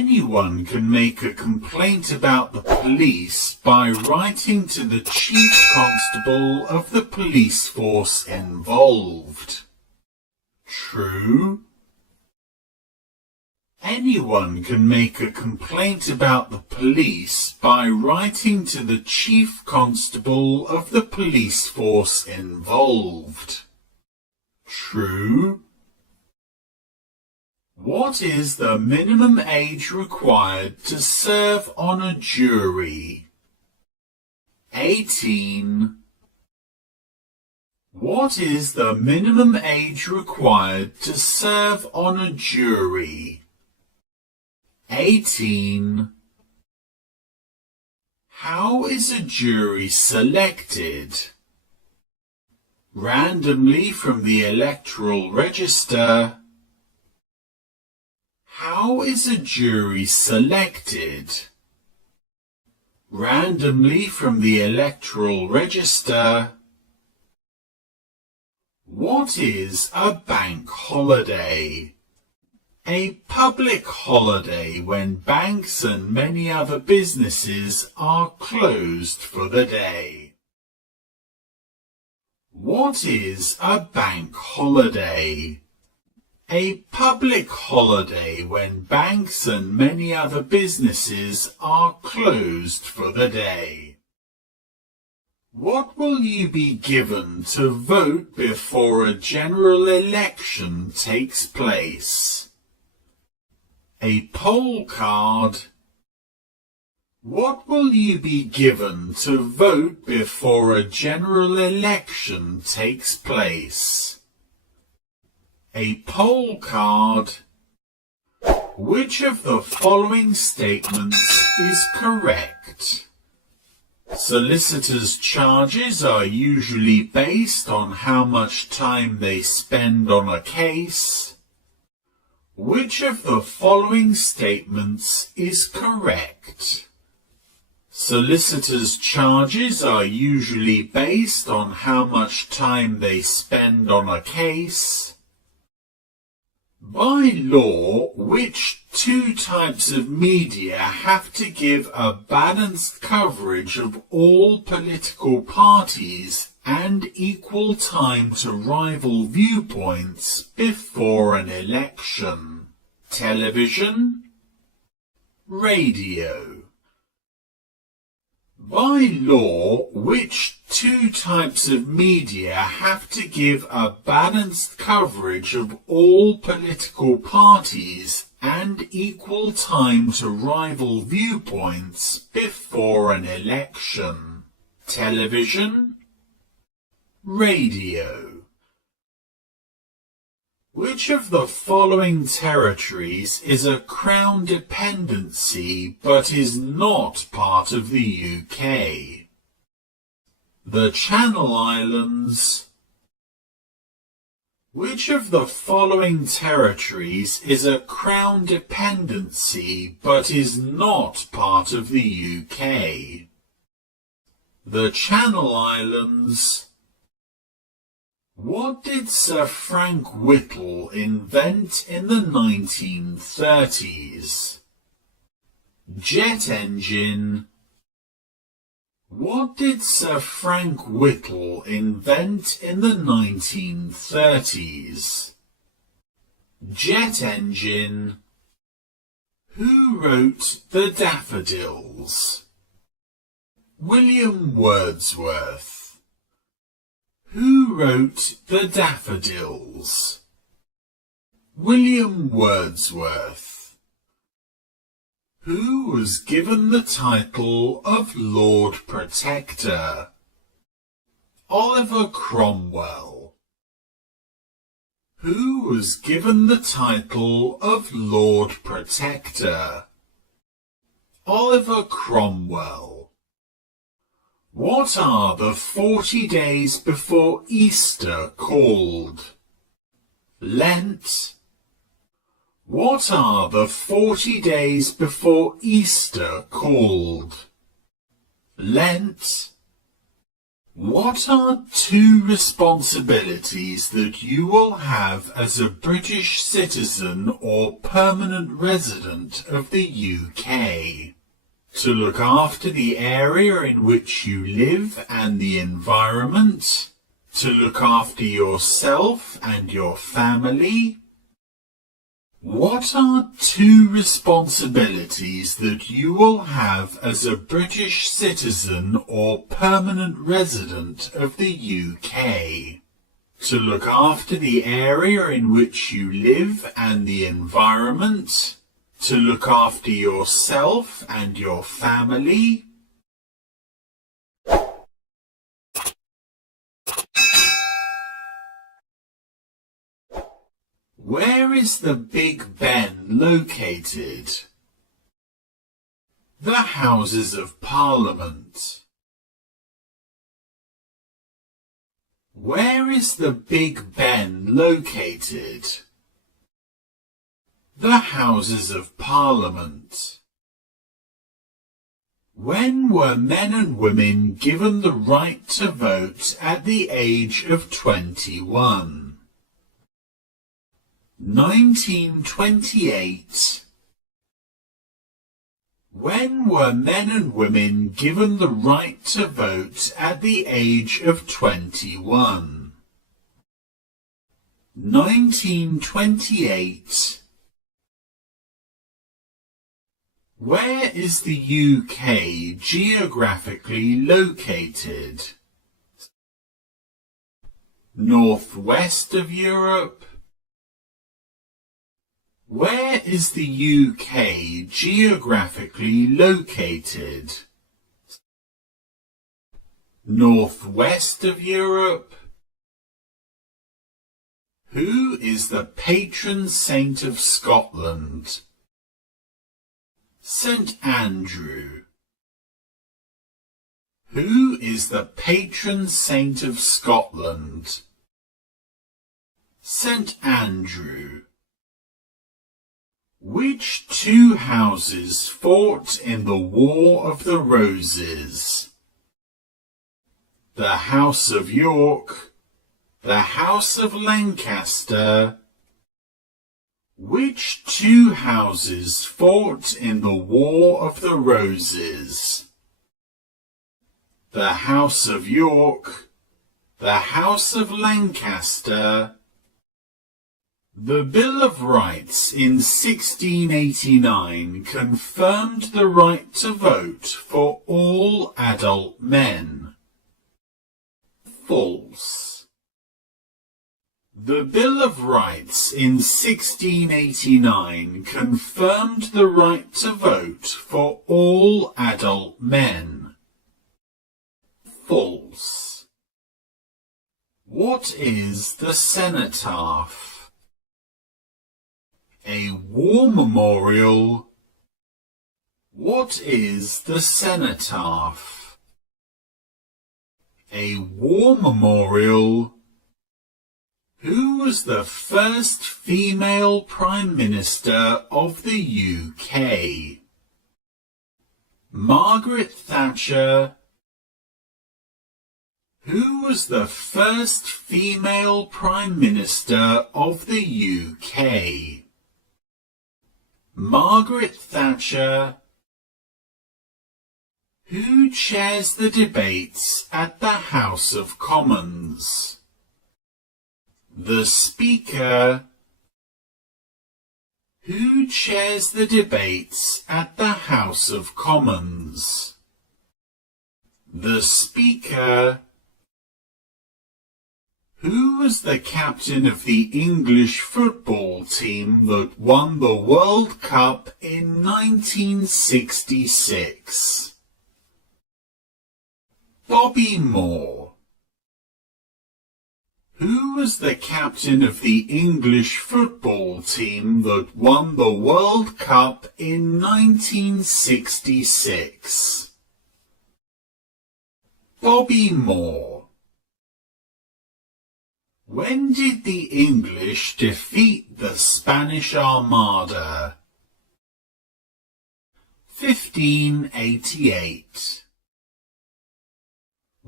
Anyone can make a complaint about the police by writing to the chief constable of the police force involved. True. Anyone can make a complaint about the police by writing to the chief constable of the police force involved. True. What is the minimum age required to serve on a jury? 18. What is the minimum age required to serve on a jury? 18. How is a jury selected? Randomly from the electoral register. How is a jury selected? Randomly from the electoral register. What is a bank holiday? A public holiday when banks and many other businesses are closed for the day. What is a bank holiday? A public holiday when banks and many other businesses are closed for the day. What will you be given to vote before a general election takes place? A poll card. What will you be given to vote before a general election takes place? A poll card. Which of the following statements is correct? Solicitors' charges are usually based on how much time they spend on a case. Which of the following statements is correct? Solicitors' charges are usually based on how much time they spend on a case. By law, which two types of media have to give a balanced coverage of all political parties and equal time to rival viewpoints before an election? Television, radio. By law, which two types of media have to give a balanced coverage of all political parties and equal time to rival viewpoints before an election? Television, radio. Which of the following territories is a Crown dependency but is not part of the UK? The Channel Islands. Which of the following territories is a Crown dependency but is not part of the UK? The Channel Islands. What did Sir Frank Whittle invent in the 1930s? Jet engine. What did Sir Frank Whittle invent in the 1930s? Jet engine. Who wrote The Daffodils? William Wordsworth. Who wrote The Daffodils? William Wordsworth. Who was given the title of Lord Protector? Oliver Cromwell. Who was given the title of Lord Protector? Oliver Cromwell. What are the 40 days before Easter called? Lent. What are the 40 days before Easter called? Lent. What are 2 responsibilities that you will have as a British citizen or permanent resident of the UK? To look after the area in which you live and the environment, to look after yourself and your family. What are 2 responsibilities that you will have as a British citizen or permanent resident of the UK? To look after the area in which you live and the environment, to look after yourself and your family. Where is the Big Ben located? The Houses of Parliament. Where is the Big Ben located? The Houses of Parliament. When were men and women given the right to vote at the age of 21? 1928. When were men and women given the right to vote at the age of 21? 1928. Where is the UK geographically located? Northwest of Europe. Where is the UK geographically located? Northwest of Europe. Who is the patron saint of Scotland? St. Andrew. Who is the patron saint of Scotland? St. Andrew. Which 2 houses fought in the War of the Roses? The House of York, the House of Lancaster. Which 2 houses fought in the War of the Roses? The House of York, the House of Lancaster. The Bill of Rights in 1689 confirmed the right to vote for all adult men. False. The Bill of Rights in 1689 confirmed the right to vote for all adult men. False. What is the cenotaph? A war memorial. What is the cenotaph? A war memorial. Who was the first female Prime Minister of the UK? Margaret Thatcher. Who was the first female Prime Minister of the UK? Margaret Thatcher. Who chairs the debates at the House of Commons? The Speaker. Who chairs the debates at the House of Commons? The Speaker. Who was the captain of the English football team that won the World Cup in 1966? Bobby Moore. Who was the captain of the English football team that won the World Cup in 1966? Bobby Moore. When did the English defeat the Spanish Armada? 1588.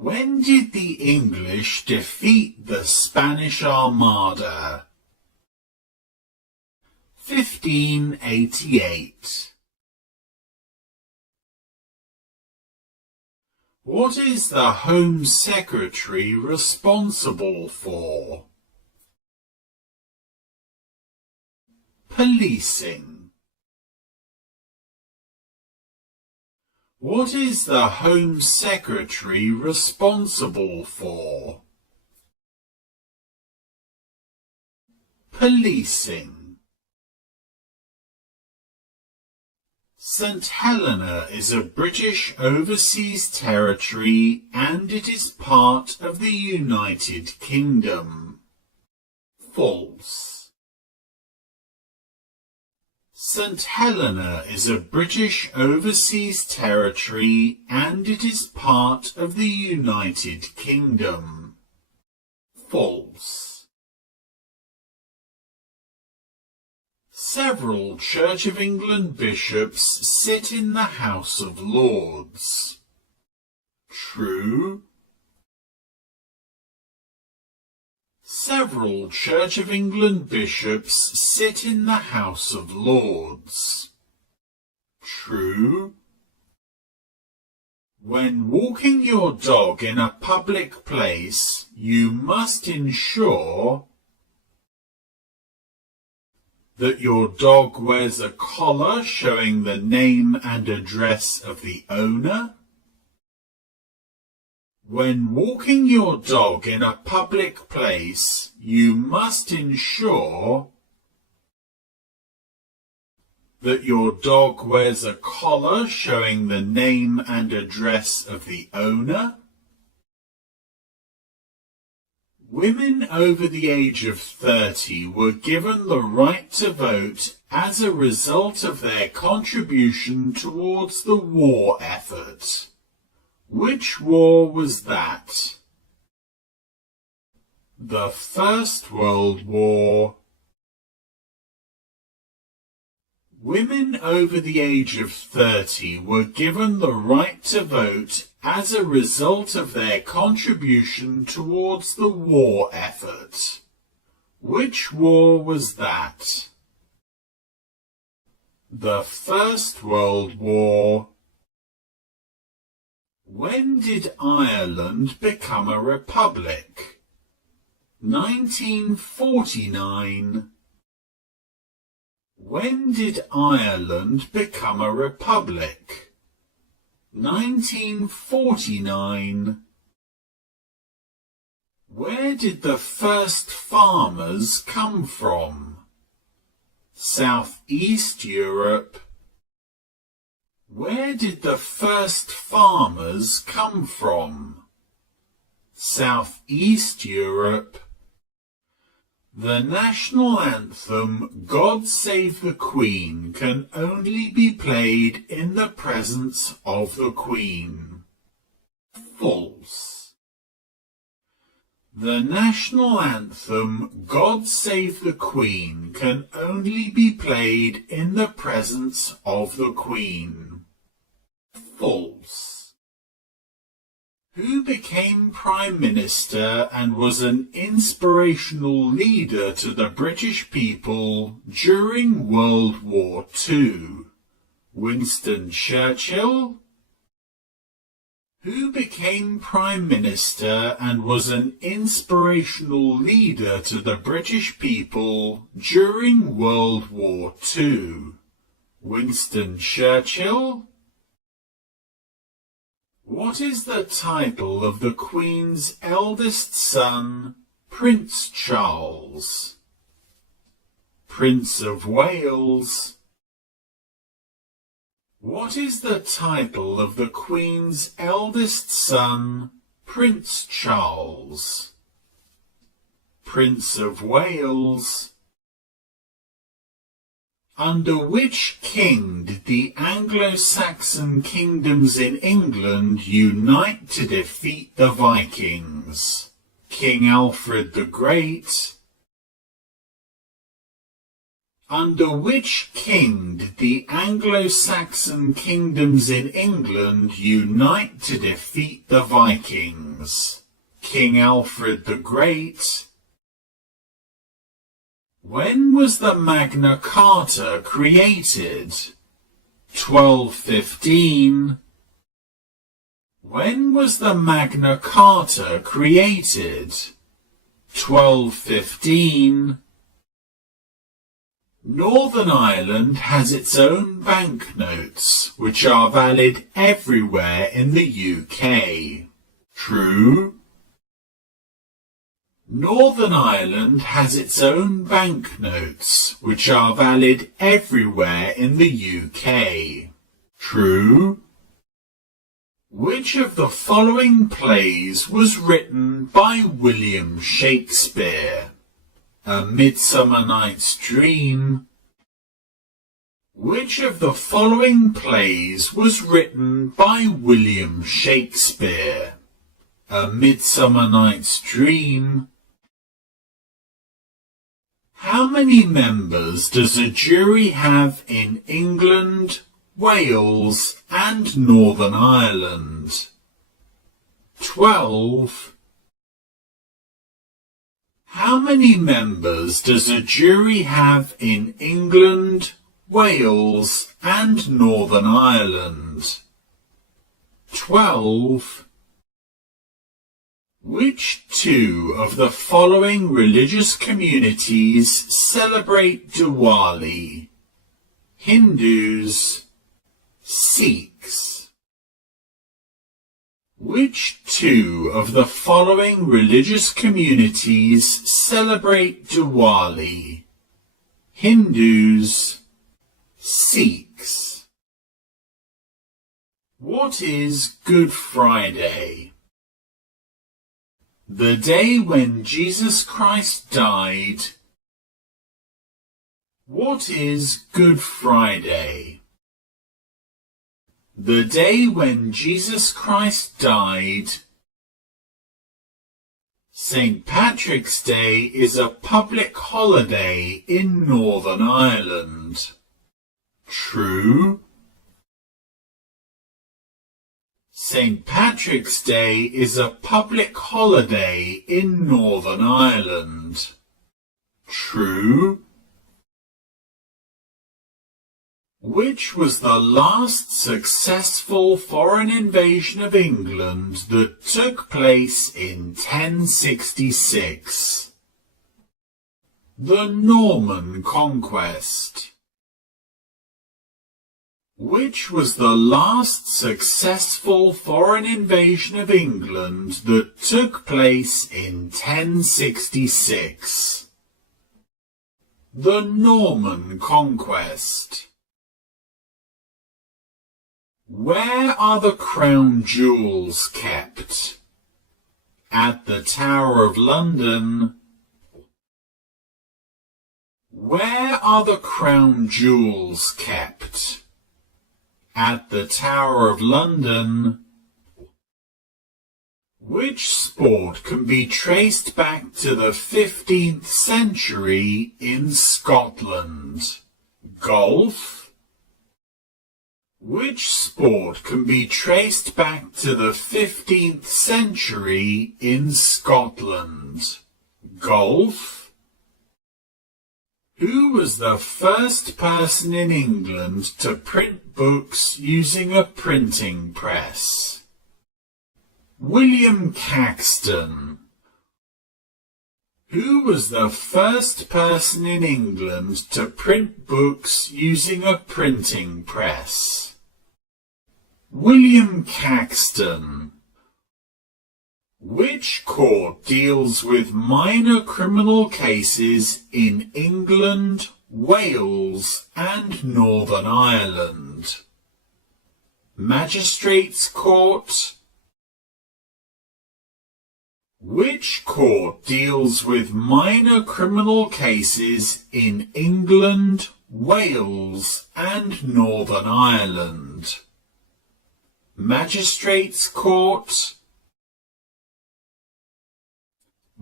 When did the English defeat the Spanish Armada? 1588. What is the Home Secretary responsible for? Policing. What is the Home Secretary responsible for? Policing. St Helena is a British overseas territory and it is part of the United Kingdom. False. St Helena is a British overseas territory and it is part of the United Kingdom. False. Several Church of England bishops sit in the House of Lords. True. Several Church of England bishops sit in the House of Lords. True. When walking your dog in a public place, you must ensure that your dog wears a collar showing the name and address of the owner. When walking your dog in a public place, you must ensure that your dog wears a collar showing the name and address of the owner. Women over the age of 30 were given the right to vote as a result of their contribution towards the war effort. Which war was that? The First World War. Women over the age of 30 were given the right to vote as a result of their contribution towards the war effort. Which war was that? The First World War. When did Ireland become a republic? 1949. When did Ireland become a republic? 1949. Where did the first farmers come from? Southeast Europe. Where did the first farmers come from? Southeast Europe. The national anthem, God Save the Queen, can only be played in the presence of the Queen. False. The national anthem, God Save the Queen, can only be played in the presence of the Queen. False. Who became Prime Minister and was an inspirational leader to the British people during World War II? Winston Churchill? Who became Prime Minister and was an inspirational leader to the British people during World War II? Winston Churchill? What is the title of the Queen's eldest son, Prince Charles? Prince of Wales. What is the title of the Queen's eldest son, Prince Charles? Prince of Wales. Under which king did the Anglo-Saxon kingdoms in England unite to defeat the Vikings? King Alfred the Great, Under which king did the Anglo-Saxon kingdoms in England unite to defeat the Vikings? King Alfred the Great. When was the Magna Carta created? 1215. When was the Magna Carta created? 1215. Northern Ireland has its own banknotes, which are valid everywhere in the UK. True? Northern Ireland has its own banknotes, which are valid everywhere in the UK. True? Which of the following plays was written by William Shakespeare? A Midsummer Night's Dream. Which of the following plays was written by William Shakespeare? A Midsummer Night's Dream. How many members does a jury have in England, Wales, and Northern Ireland? 12. How many members does a jury have in England, Wales, and Northern Ireland? 12. Which two of the following religious communities celebrate Diwali? Hindus, Sikhs. Which two of the following religious communities celebrate Diwali? Hindus, Sikhs. What is Good Friday? The day when Jesus Christ died. What is Good Friday? The day when Jesus Christ died. St. Patrick's Day is a public holiday in Northern Ireland. True? St. Patrick's Day is a public holiday in Northern Ireland. True? Which was the last successful foreign invasion of England that took place in 1066? The Norman Conquest. Which was the last successful foreign invasion of England that took place in 1066? The Norman Conquest. Where are the crown jewels kept? At the Tower of London. Where are the crown jewels kept? At the Tower of London. Which sport can be traced back to the 15th century in Scotland? Golf? Which sport can be traced back to the 15th century in Scotland? Golf? Who was the first person in England to print books using a printing press? William Caxton. Who was the first person in England to print books using a printing press? William Caxton. Which court deals with minor criminal cases in England, Wales, and Northern Ireland? Magistrates' Court. Which court deals with minor criminal cases in England, Wales, and Northern Ireland? Magistrates' Court.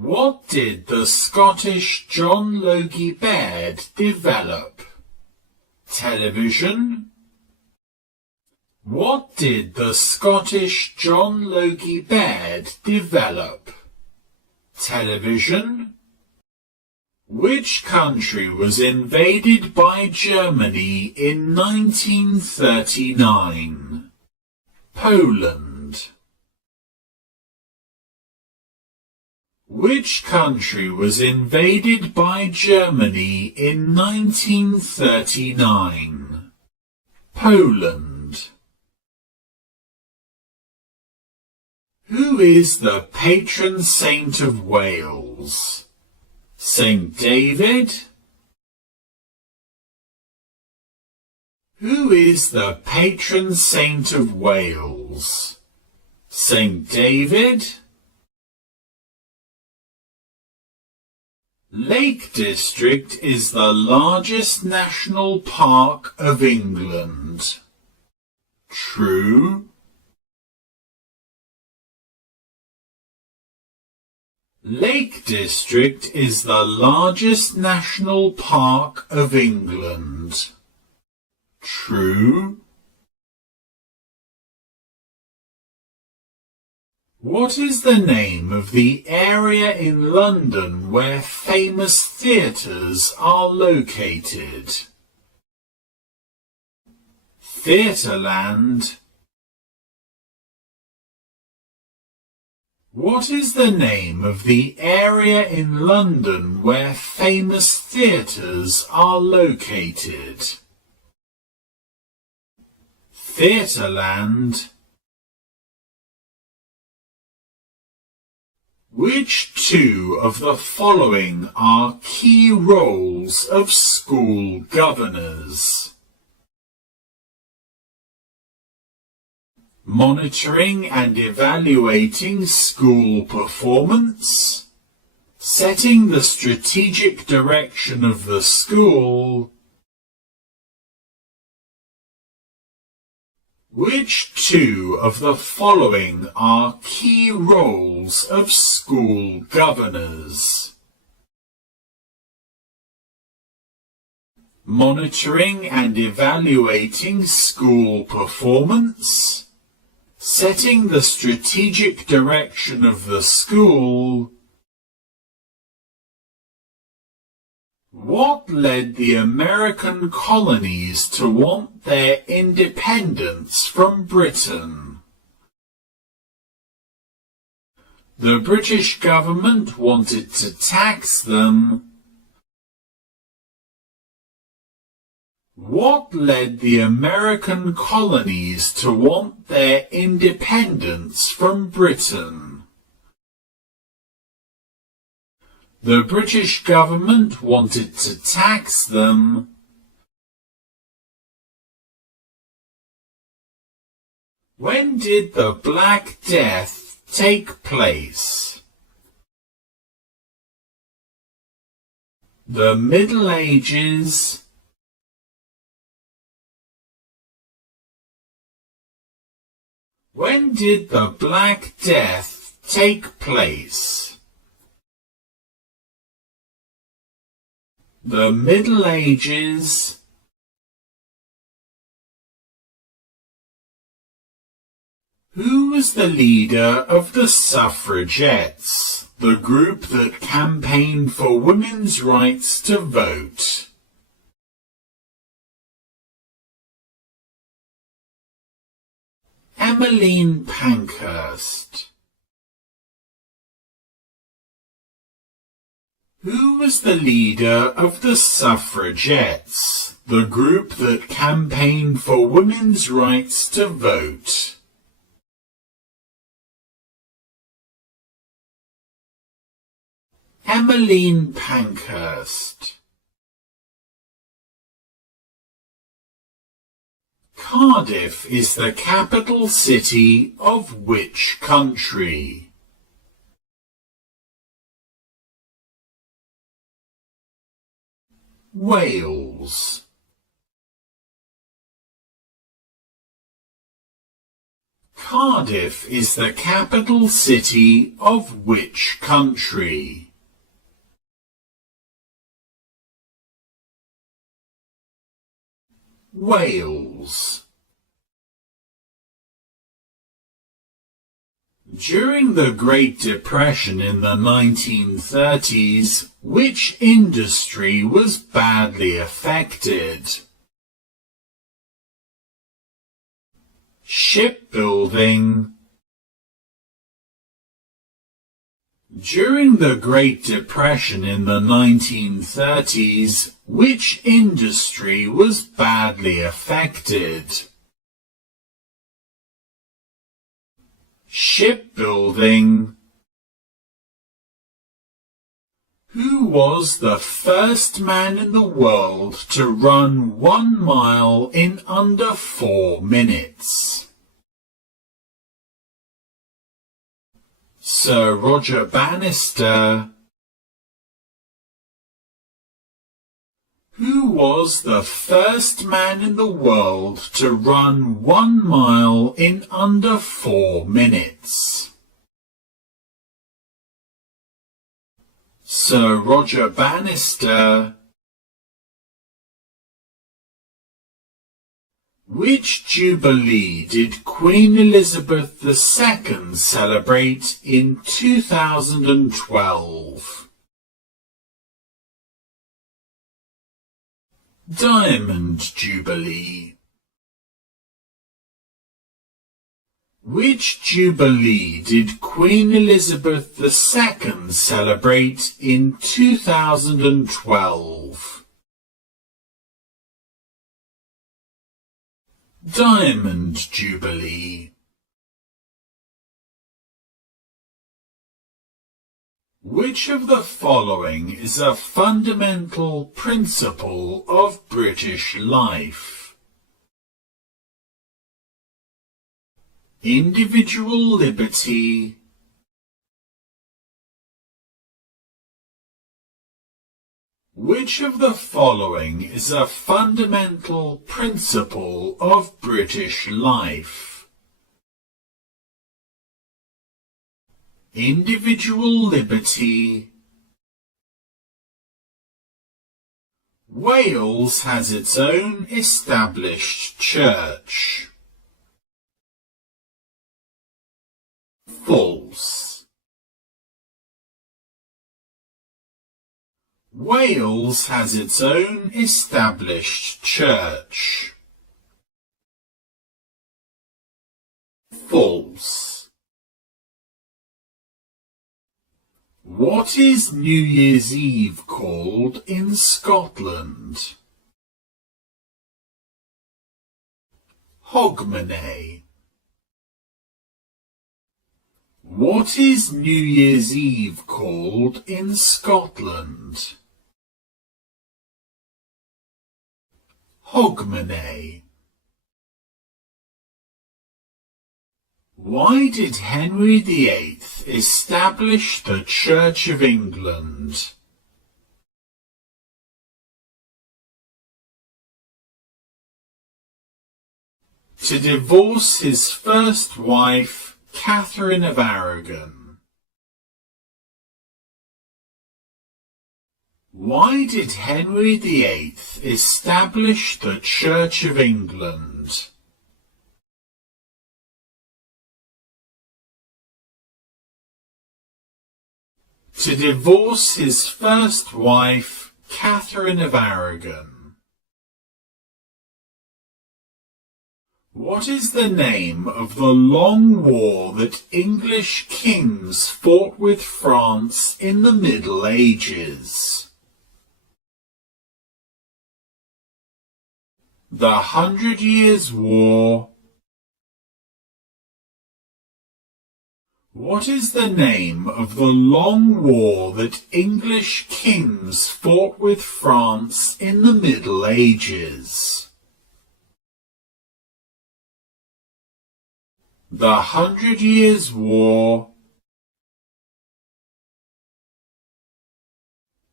What did the Scottish John Logie Baird develop? Television. What did the Scottish John Logie Baird develop? Television. Which country was invaded by Germany in 1939? Poland. Which country was invaded by Germany in 1939? Poland. Who is the patron saint of Wales? Saint David? Who is the patron saint of Wales? Saint David? Lake District is the largest national park of England. True. Lake District is the largest national park of England. True. What is the name of the area in London where famous theatres are located? Theatreland. What is the name of the area in London where famous theatres are located? Theatreland. Which two of the following are key roles of school governors? Monitoring and evaluating school performance, setting the strategic direction of the school. Which two of the following are key roles of school governors? Monitoring and evaluating school performance, setting the strategic direction of the school. What led the American colonies to want their independence from Britain? The British government wanted to tax them. What led the American colonies to want their independence from Britain? The British government wanted to tax them. When did the Black Death take place? The Middle Ages. When did the Black Death take place? The Middle Ages. Who was the leader of the suffragettes, the group that campaigned for women's rights to vote? Emmeline Pankhurst. Who was the leader of the suffragettes, the group that campaigned for women's rights to vote? Emmeline Pankhurst. Cardiff is the capital city of which country? Wales. Cardiff is the capital city of which country? Wales. During the Great Depression in the 1930s, which industry was badly affected? Shipbuilding. During the Great Depression in the 1930s, which industry was badly affected? Shipbuilding. Who was the first man in the world to run 1 mile in under 4 minutes? Sir Roger Bannister. Who was the first man in the world to run 1 mile in under 4 minutes? Sir Roger Bannister. Which jubilee did Queen Elizabeth II celebrate in 2012? Diamond Jubilee. Which jubilee did Queen Elizabeth II celebrate in 2012? Diamond Jubilee. Which of the following is a fundamental principle of British life? Individual liberty. Which of the following is a fundamental principle of British life? Individual liberty. Wales has its own established church. False. Wales has its own established church. False. What is New Year's Eve called in Scotland? Hogmanay. What is New Year's Eve called in Scotland? Hogmanay. Why did Henry VIII establish the Church of England? To divorce his first wife, Catherine of Aragon. Why did Henry VIII establish the Church of England? To divorce his first wife, Catherine of Aragon. What is the name of the long war that English kings fought with France in the Middle Ages? The 100 Years' War. What is the name of the long war that English kings fought with France in the Middle Ages? The 100 Years' War.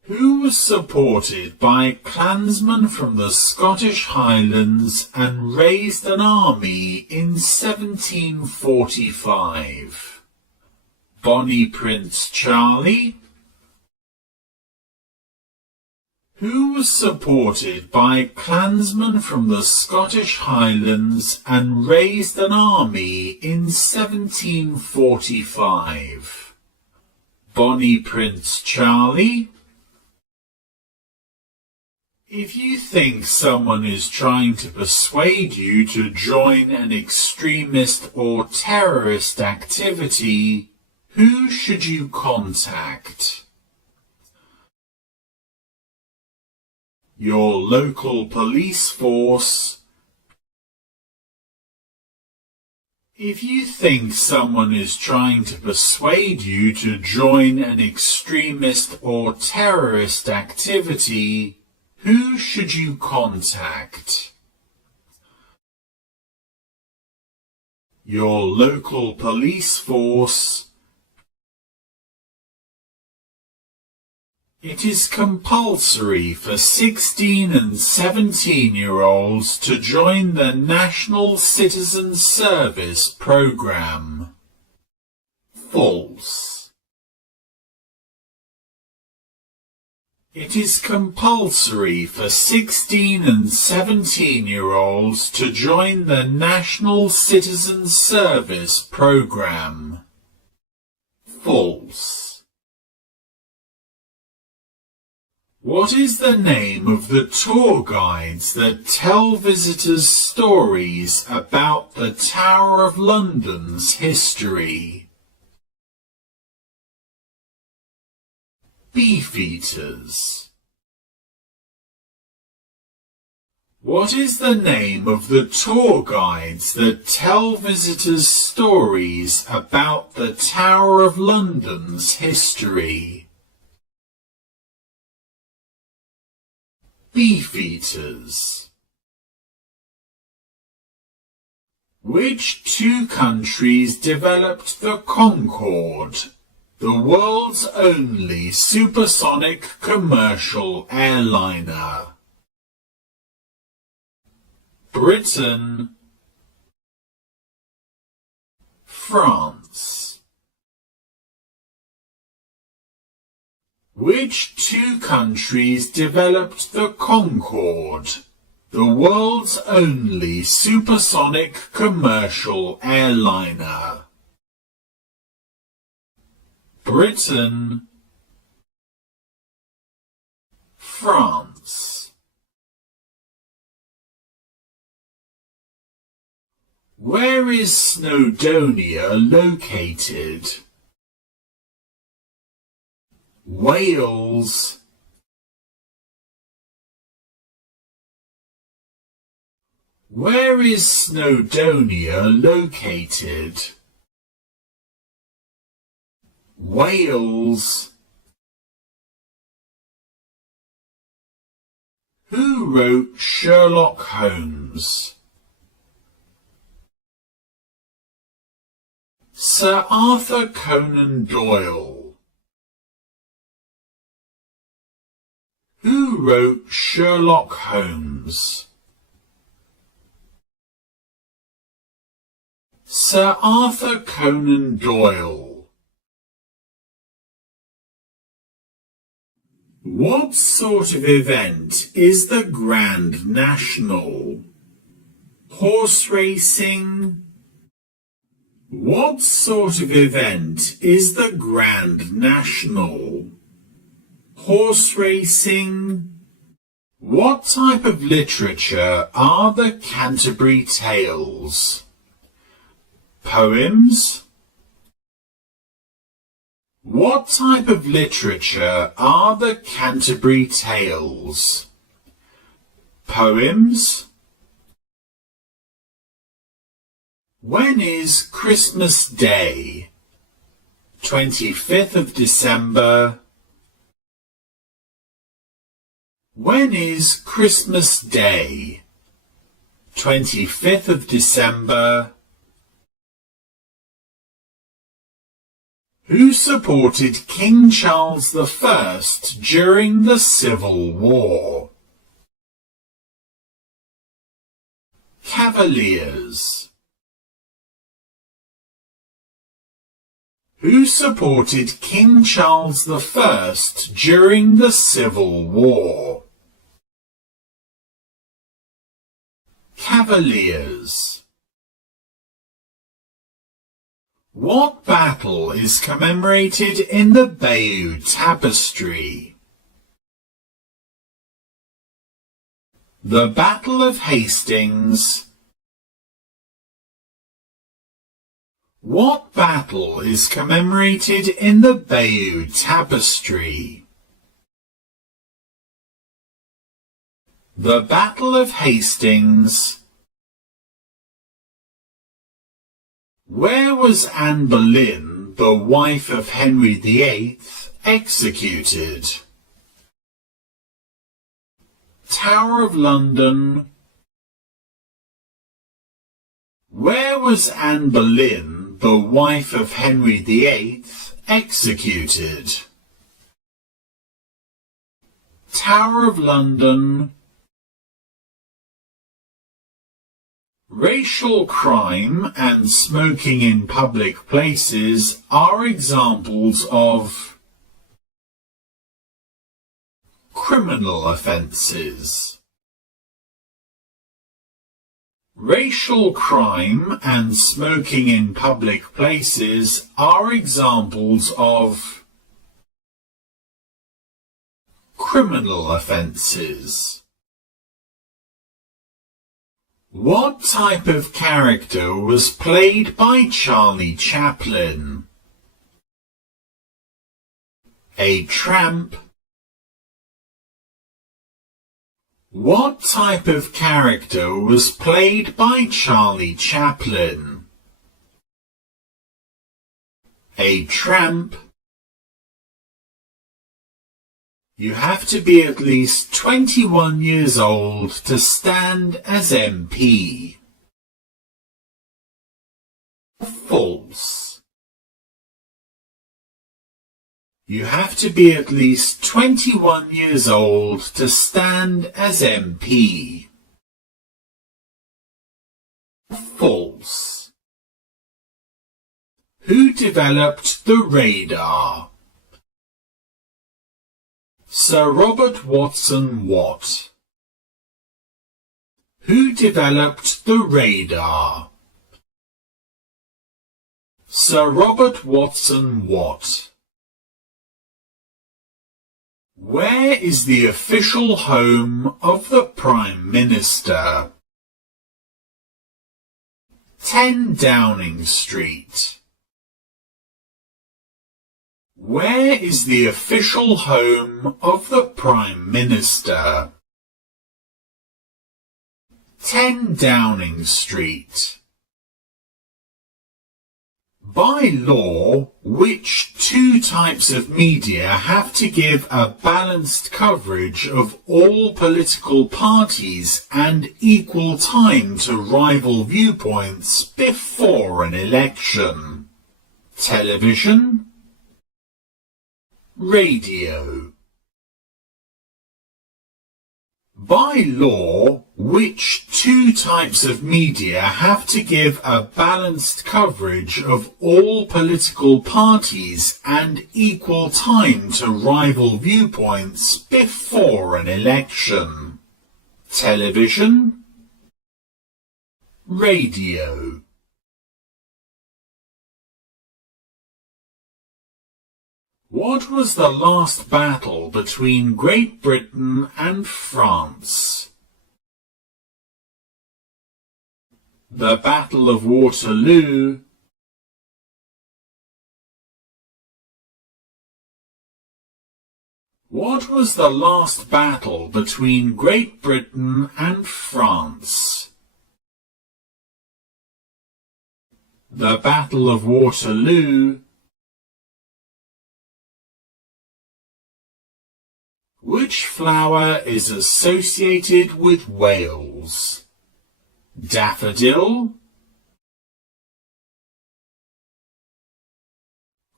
who was supported by clansmen from the Scottish Highlands and raised an army in 1745. Bonnie Prince Charlie, who was supported by clansmen from the Scottish Highlands and raised an army in 1745. Bonnie Prince Charlie. If you think someone is trying to persuade you to join an extremist or terrorist activity, who should you contact? Your local police force. If you think someone is trying to persuade you to join an extremist or terrorist activity, who should you contact? Your local police force. It is compulsory for 16 and 17-year-olds to join the National Citizen Service Programme. False. It is compulsory for 16 and 17-year-olds to join the National Citizen Service Programme. False. What is the name of the tour guides that tell visitors stories about the Tower of London's history? Beefeaters. What is the name of the tour guides that tell visitors stories about the Tower of London's history? Beefeaters. Which two countries developed the Concorde, the world's only supersonic commercial airliner? Britain, France. Which two countries developed the Concorde, the world's only supersonic commercial airliner? Britain, France. Where is Snowdonia located? Wales. Where is Snowdonia located? Wales. Who wrote Sherlock Holmes? Sir Arthur Conan Doyle. Who wrote Sherlock Holmes? Sir Arthur Conan Doyle. What sort of event is the Grand National? Horse racing? What sort of event is the Grand National? Horse racing? What type of literature are the Canterbury Tales? Poems? What type of literature are the Canterbury Tales? Poems? When is Christmas Day? 25th of December. When is Christmas Day? 25th of December. Who supported King Charles I during the Civil War? Cavaliers. Who supported King Charles I during the Civil War? Cavaliers. What battle is commemorated in the Bayeux Tapestry? The Battle of Hastings. What battle is commemorated in the Bayeux Tapestry? The Battle of Hastings. Where was Anne Boleyn, the wife of Henry VIII, executed? Tower of London. Where was Anne Boleyn, the wife of Henry VIII, executed? Tower of London. Racial crime and smoking in public places are examples of criminal offences. Racial crime and smoking in public places are examples of criminal offences. What type of character was played by Charlie Chaplin? A tramp. What type of character was played by Charlie Chaplin? A tramp. You have to be at least 21 years old to stand as MP. False. You have to be at least 21 years old to stand as MP. False. Who developed the radar? Sir Robert Watson Watt. Who developed the radar? Sir Robert Watson Watt. Where is the official home of the Prime Minister? 10 Downing Street. Where is the official home of the Prime Minister? 10 Downing Street. By law, which two types of media have to give a balanced coverage of all political parties and equal time to rival viewpoints before an election? Television, radio. By law, which two types of media have to give a balanced coverage of all political parties and equal time to rival viewpoints before an election? Television, radio. What was the last battle between Great Britain and France? The Battle of Waterloo. What was the last battle between Great Britain and France? The Battle of Waterloo. Which flower is associated with Wales? Daffodil,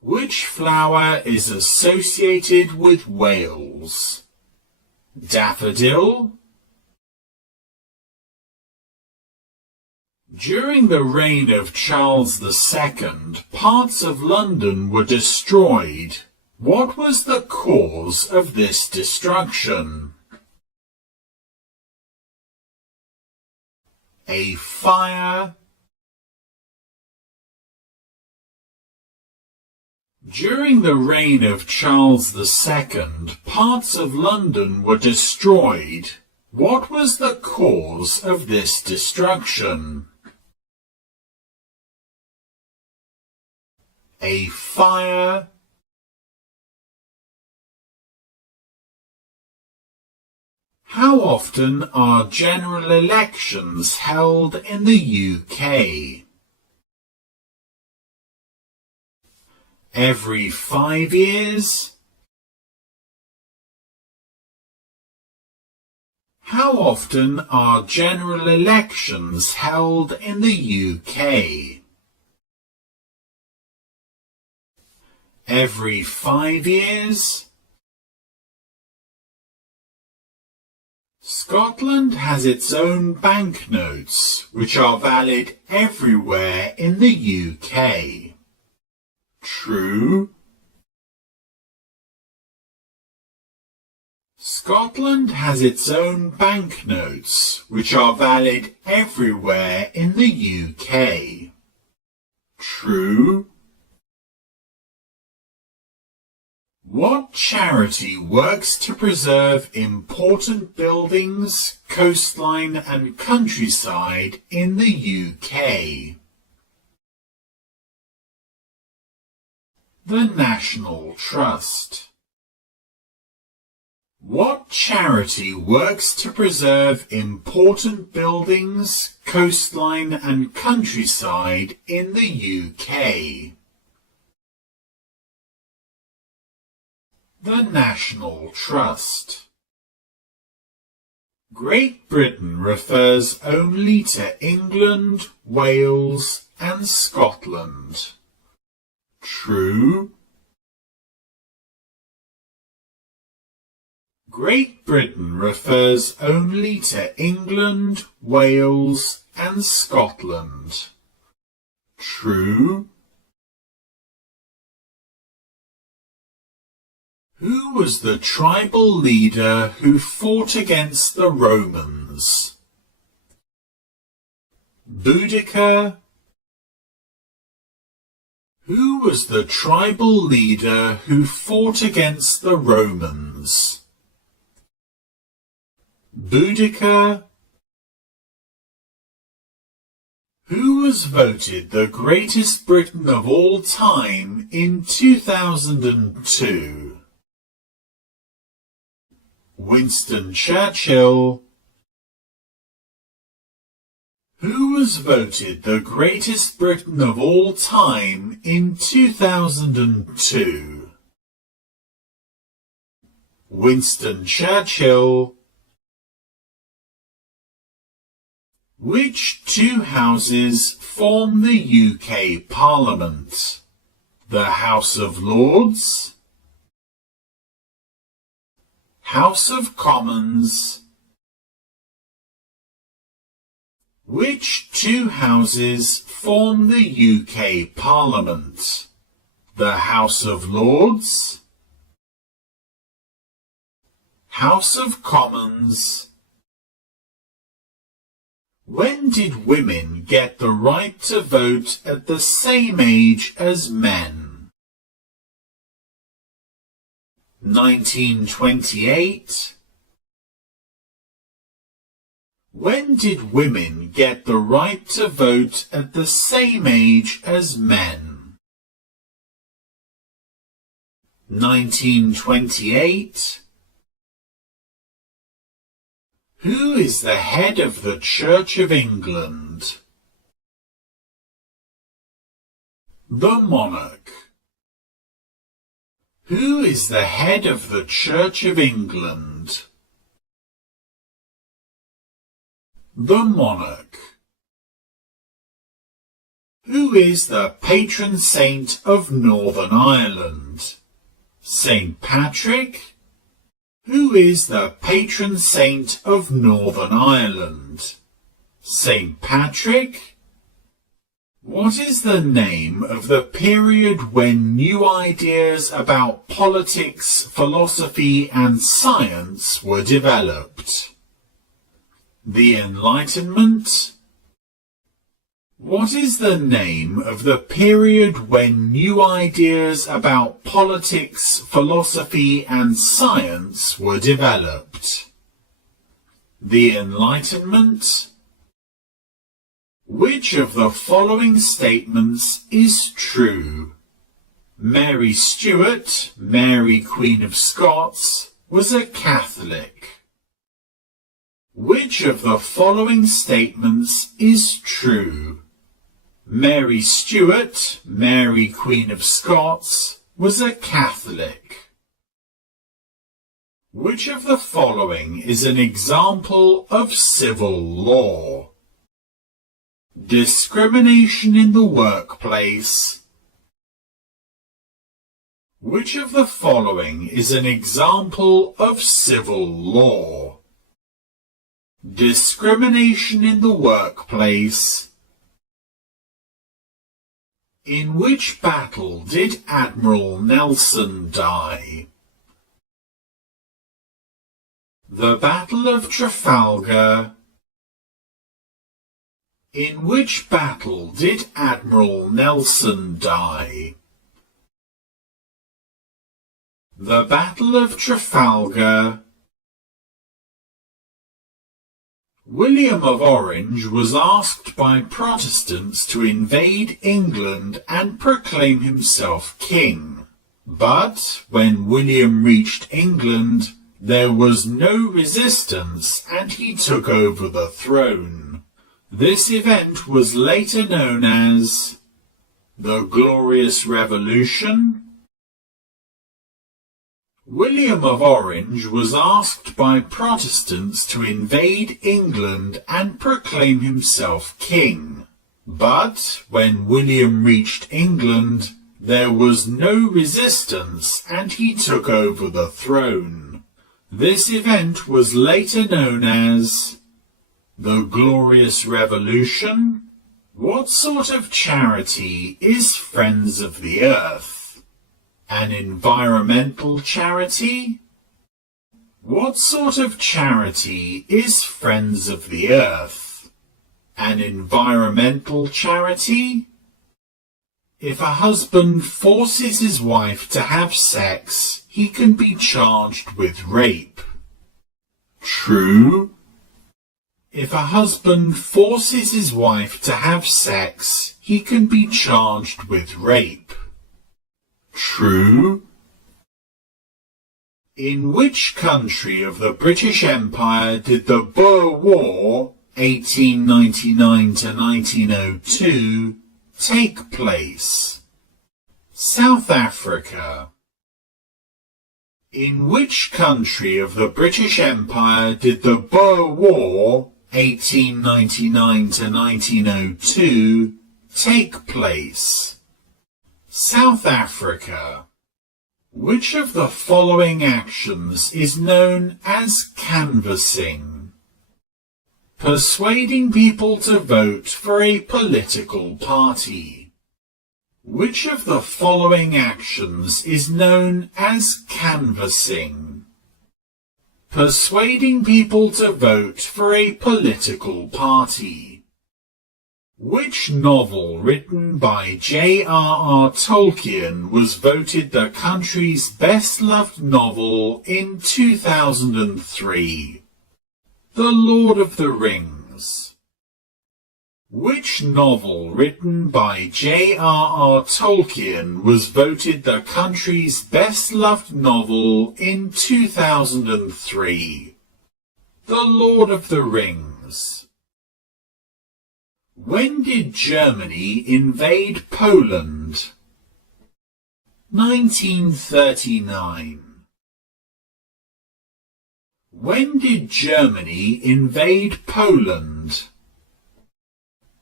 Which flower is associated with Wales? Daffodil? During the reign of Charles II, parts of London were destroyed. What was the cause of this destruction? A fire. During the reign of Charles II, parts of London were destroyed. What was the cause of this destruction? A fire. How often are general elections held in the UK? Every 5 years? How often are general elections held in the UK? Every 5 years? Scotland has its own banknotes, which are valid everywhere in the UK. True. Scotland has its own banknotes, which are valid everywhere in the UK. True. What charity works to preserve important buildings, coastline and countryside in the UK? The National Trust. What charity works to preserve important buildings, coastline and countryside in the UK? The National Trust. Great Britain refers only to England, Wales and Scotland. True. Great Britain refers only to England, Wales and Scotland. True. Who was the tribal leader who fought against the Romans? Boudicca. Who was the tribal leader who fought against the Romans? Boudicca. Who was voted the greatest Briton of all time in 2002? Winston Churchill. Who was voted the greatest Briton of all time in 2002? Winston Churchill. Which two houses form the UK Parliament? The House of Lords, House of Commons. Which two houses form the UK Parliament? The House of Lords, House of Commons. When did women get the right to vote at the same age as men? 1928. When did women get the right to vote at the same age as men? 1928. Who is the head of the Church of England? The monarch. Who is the head of the Church of England? The monarch. Who is the patron saint of Northern Ireland? St. Patrick? Who is the patron saint of Northern Ireland? St. Patrick? What is the name of the period when new ideas about politics, philosophy, and science were developed? The Enlightenment? What is the name of the period when new ideas about politics, philosophy, and science were developed? The Enlightenment? Which of the following statements is true? Mary Stuart, Mary Queen of Scots, was a Catholic. Which of the following statements is true? Mary Stuart, Mary Queen of Scots, was a Catholic. Which of the following is an example of civil law? Discrimination in the workplace. Which of the following is an example of civil law? Discrimination in the workplace. In which battle did Admiral Nelson die? The Battle of Trafalgar. In which battle did Admiral Nelson die? The Battle of Trafalgar. William of Orange was asked by Protestants to invade England and proclaim himself king. But when William reached England, there was no resistance and he took over the throne. This event was later known as the Glorious Revolution. William of Orange was asked by Protestants to invade England and proclaim himself king. But when William reached England, there was no resistance and he took over the throne. This event was later known as the Glorious Revolution. What sort of charity is Friends of the Earth? An environmental charity? What sort of charity is Friends of the Earth? An environmental charity? If a husband forces his wife to have sex, he can be charged with rape. True? If a husband forces his wife to have sex, he can be charged with rape. True? In which country of the British Empire did the Boer War, 1899 to 1902, take place? South Africa. In which country of the British Empire did the Boer War, 1899 to 1902, take place? South Africa. Which of the following actions is known as canvassing? Persuading people to vote for a political party. Which of the following actions is known as canvassing? Persuading people to vote for a political party. Which novel written by J.R.R. Tolkien was voted the country's best-loved novel in 2003? The Lord of the Rings. Which novel written by J.R.R. Tolkien was voted the country's best-loved novel in 2003? The Lord of the Rings. When did Germany invade Poland? 1939. When did Germany invade Poland?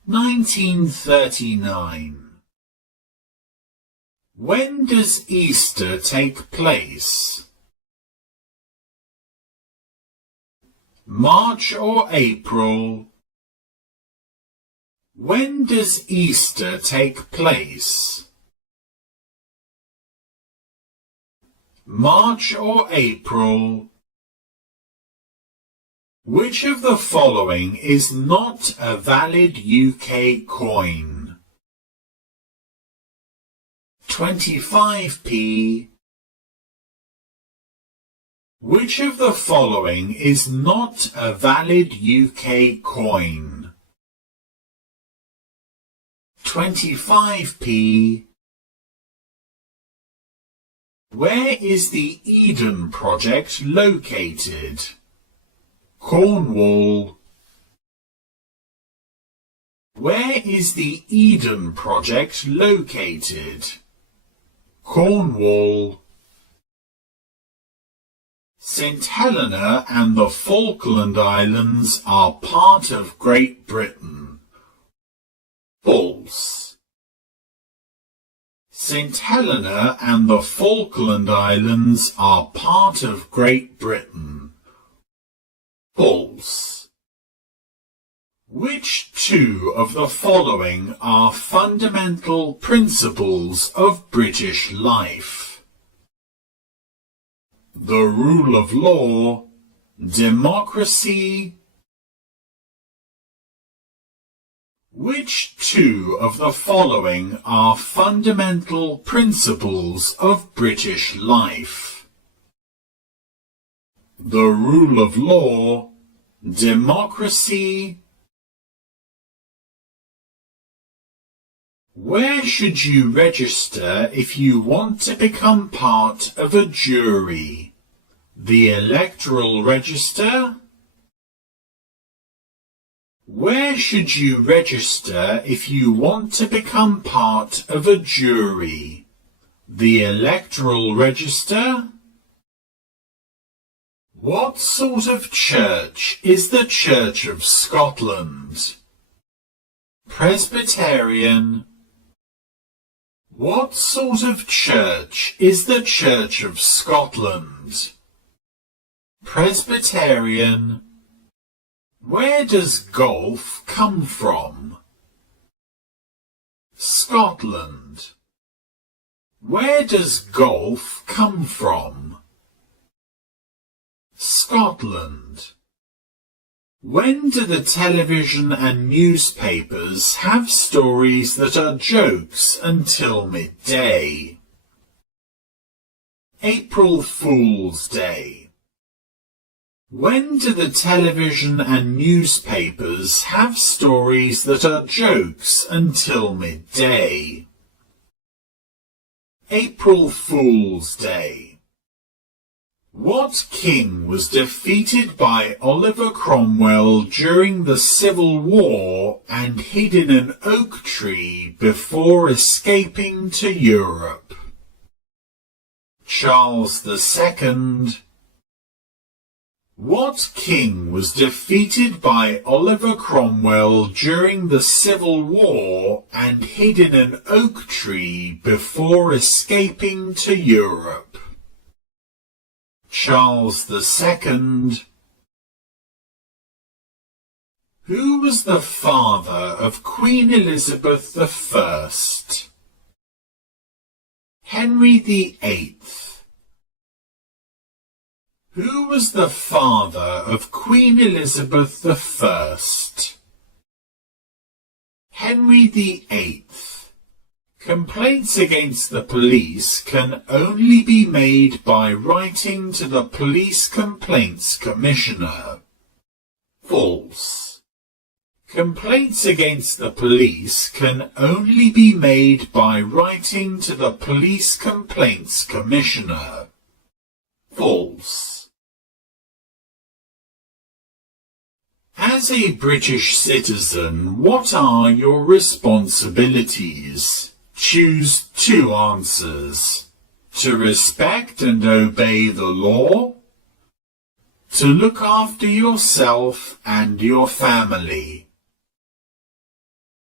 1939. When does Easter take place? March or April? When does Easter take place? March or April? Which of the following is not a valid UK coin? 25p. Which of the following is not a valid UK coin? 25p. Where is the Eden project located? Cornwall. Where is the Eden project located? Cornwall. St Helena and the Falkland Islands are part of Great Britain. False. St Helena and the Falkland Islands are part of Great Britain. False. Which two of the following are fundamental principles of British life? The rule of law, democracy. Which two of the following are fundamental principles of British life? The rule of law, democracy. Where should you register if you want to become part of a jury? The electoral register? Where should you register if you want to become part of a jury? The electoral register? What sort of church is the Church of Scotland? Presbyterian. What sort of church is the Church of Scotland? Presbyterian. Where does golf come from? Scotland. Where does golf come from? Scotland. When do the television and newspapers have stories that are jokes until midday? April Fool's Day. When do the television and newspapers have stories that are jokes until midday? April Fool's Day. What king was defeated by Oliver Cromwell during the Civil War and hid in an oak tree before escaping to Europe? Charles II. What king was defeated by Oliver Cromwell during the Civil War and hid in an oak tree before escaping to Europe? Charles II. Who was the father of Queen Elizabeth I? Henry VIII. Who was the father of Queen Elizabeth I? Henry VIII. Complaints against the police can only be made by writing to the Police Complaints Commissioner. False. Complaints against the police can only be made by writing to the Police Complaints Commissioner. False. As a British citizen, what are your responsibilities? Choose two answers. To respect and obey the law. To look after yourself and your family.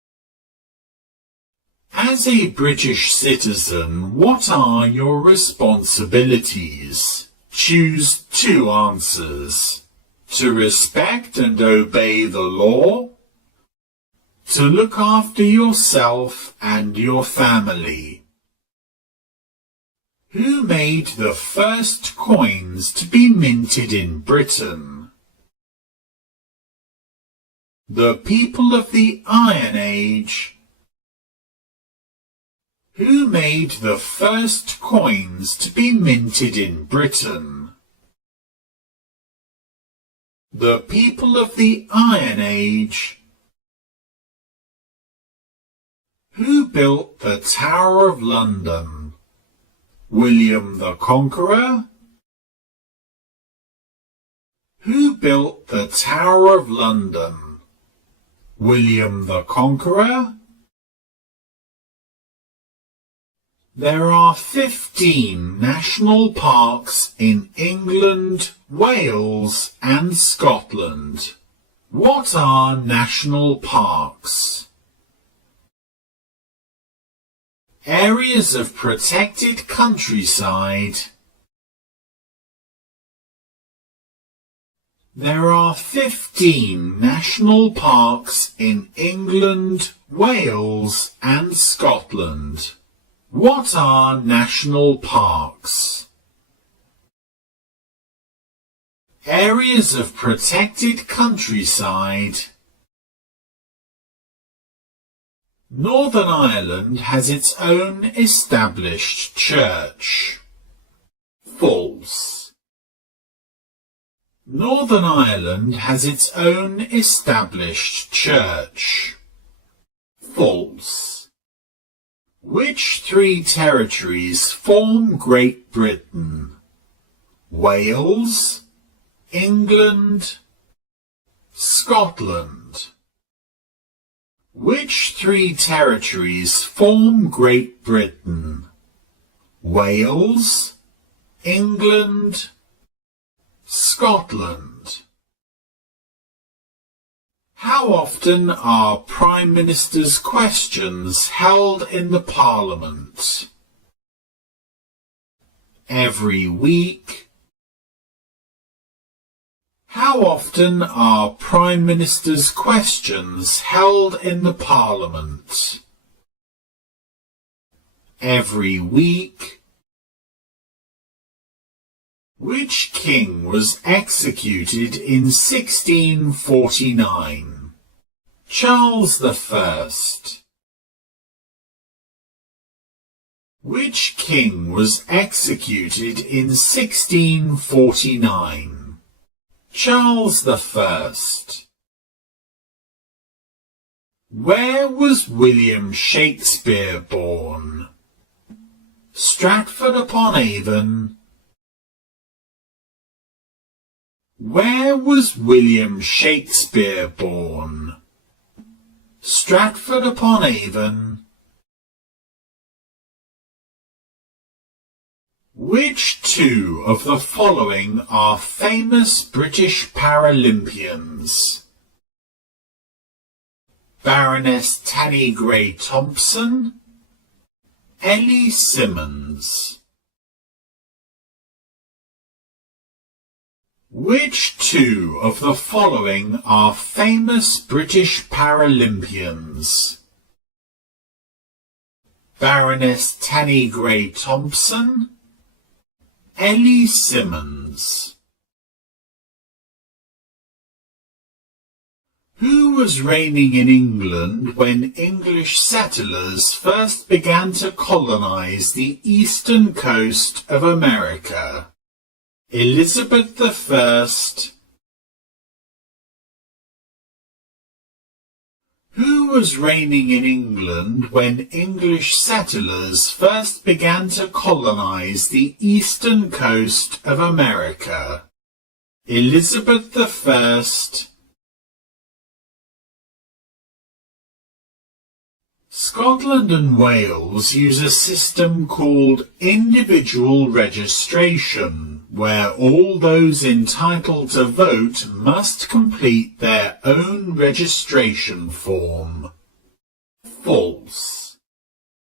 As a British citizen, what are your responsibilities? Choose two answers. To respect and obey the law. To look after yourself and your family. Who made the first coins to be minted in Britain? The people of the Iron Age. Who made the first coins to be minted in Britain? The people of the Iron Age. Who built the Tower of London? William the Conqueror? Who built the Tower of London? William the Conqueror? There are 15 national parks in England, Wales and Scotland. What are national parks? Areas of protected countryside. There are 15 national parks in England, Wales and Scotland. What are national parks? Areas of protected countryside. Northern Ireland has its own established church. False. Northern Ireland has its own established church. False. Which three territories form Great Britain? Wales, England, Scotland. Which three territories form Great Britain? Wales, England, Scotland. How often are Prime Minister's questions held in the Parliament? Every week. How often are Prime Minister's questions held in the Parliament? Every week. Which king was executed in 1649? Charles I. Which king was executed in 1649? Charles I. Where was William Shakespeare born? Stratford-upon-Avon. Where was William Shakespeare born? Stratford-upon-Avon. Which two of the following are famous British Paralympians? Baroness Tanni Grey-Thompson, Ellie Simmonds. Which two of the following are famous British Paralympians? Baroness Tanni Grey-Thompson, Ellie Simmonds. Who was reigning in England when English settlers first began to colonize the eastern coast of America? Elizabeth I. Who was reigning in England when English settlers first began to colonize the eastern coast of America? Elizabeth I. Scotland and Wales use a system called individual registration, where all those entitled to vote must complete their own registration form. False.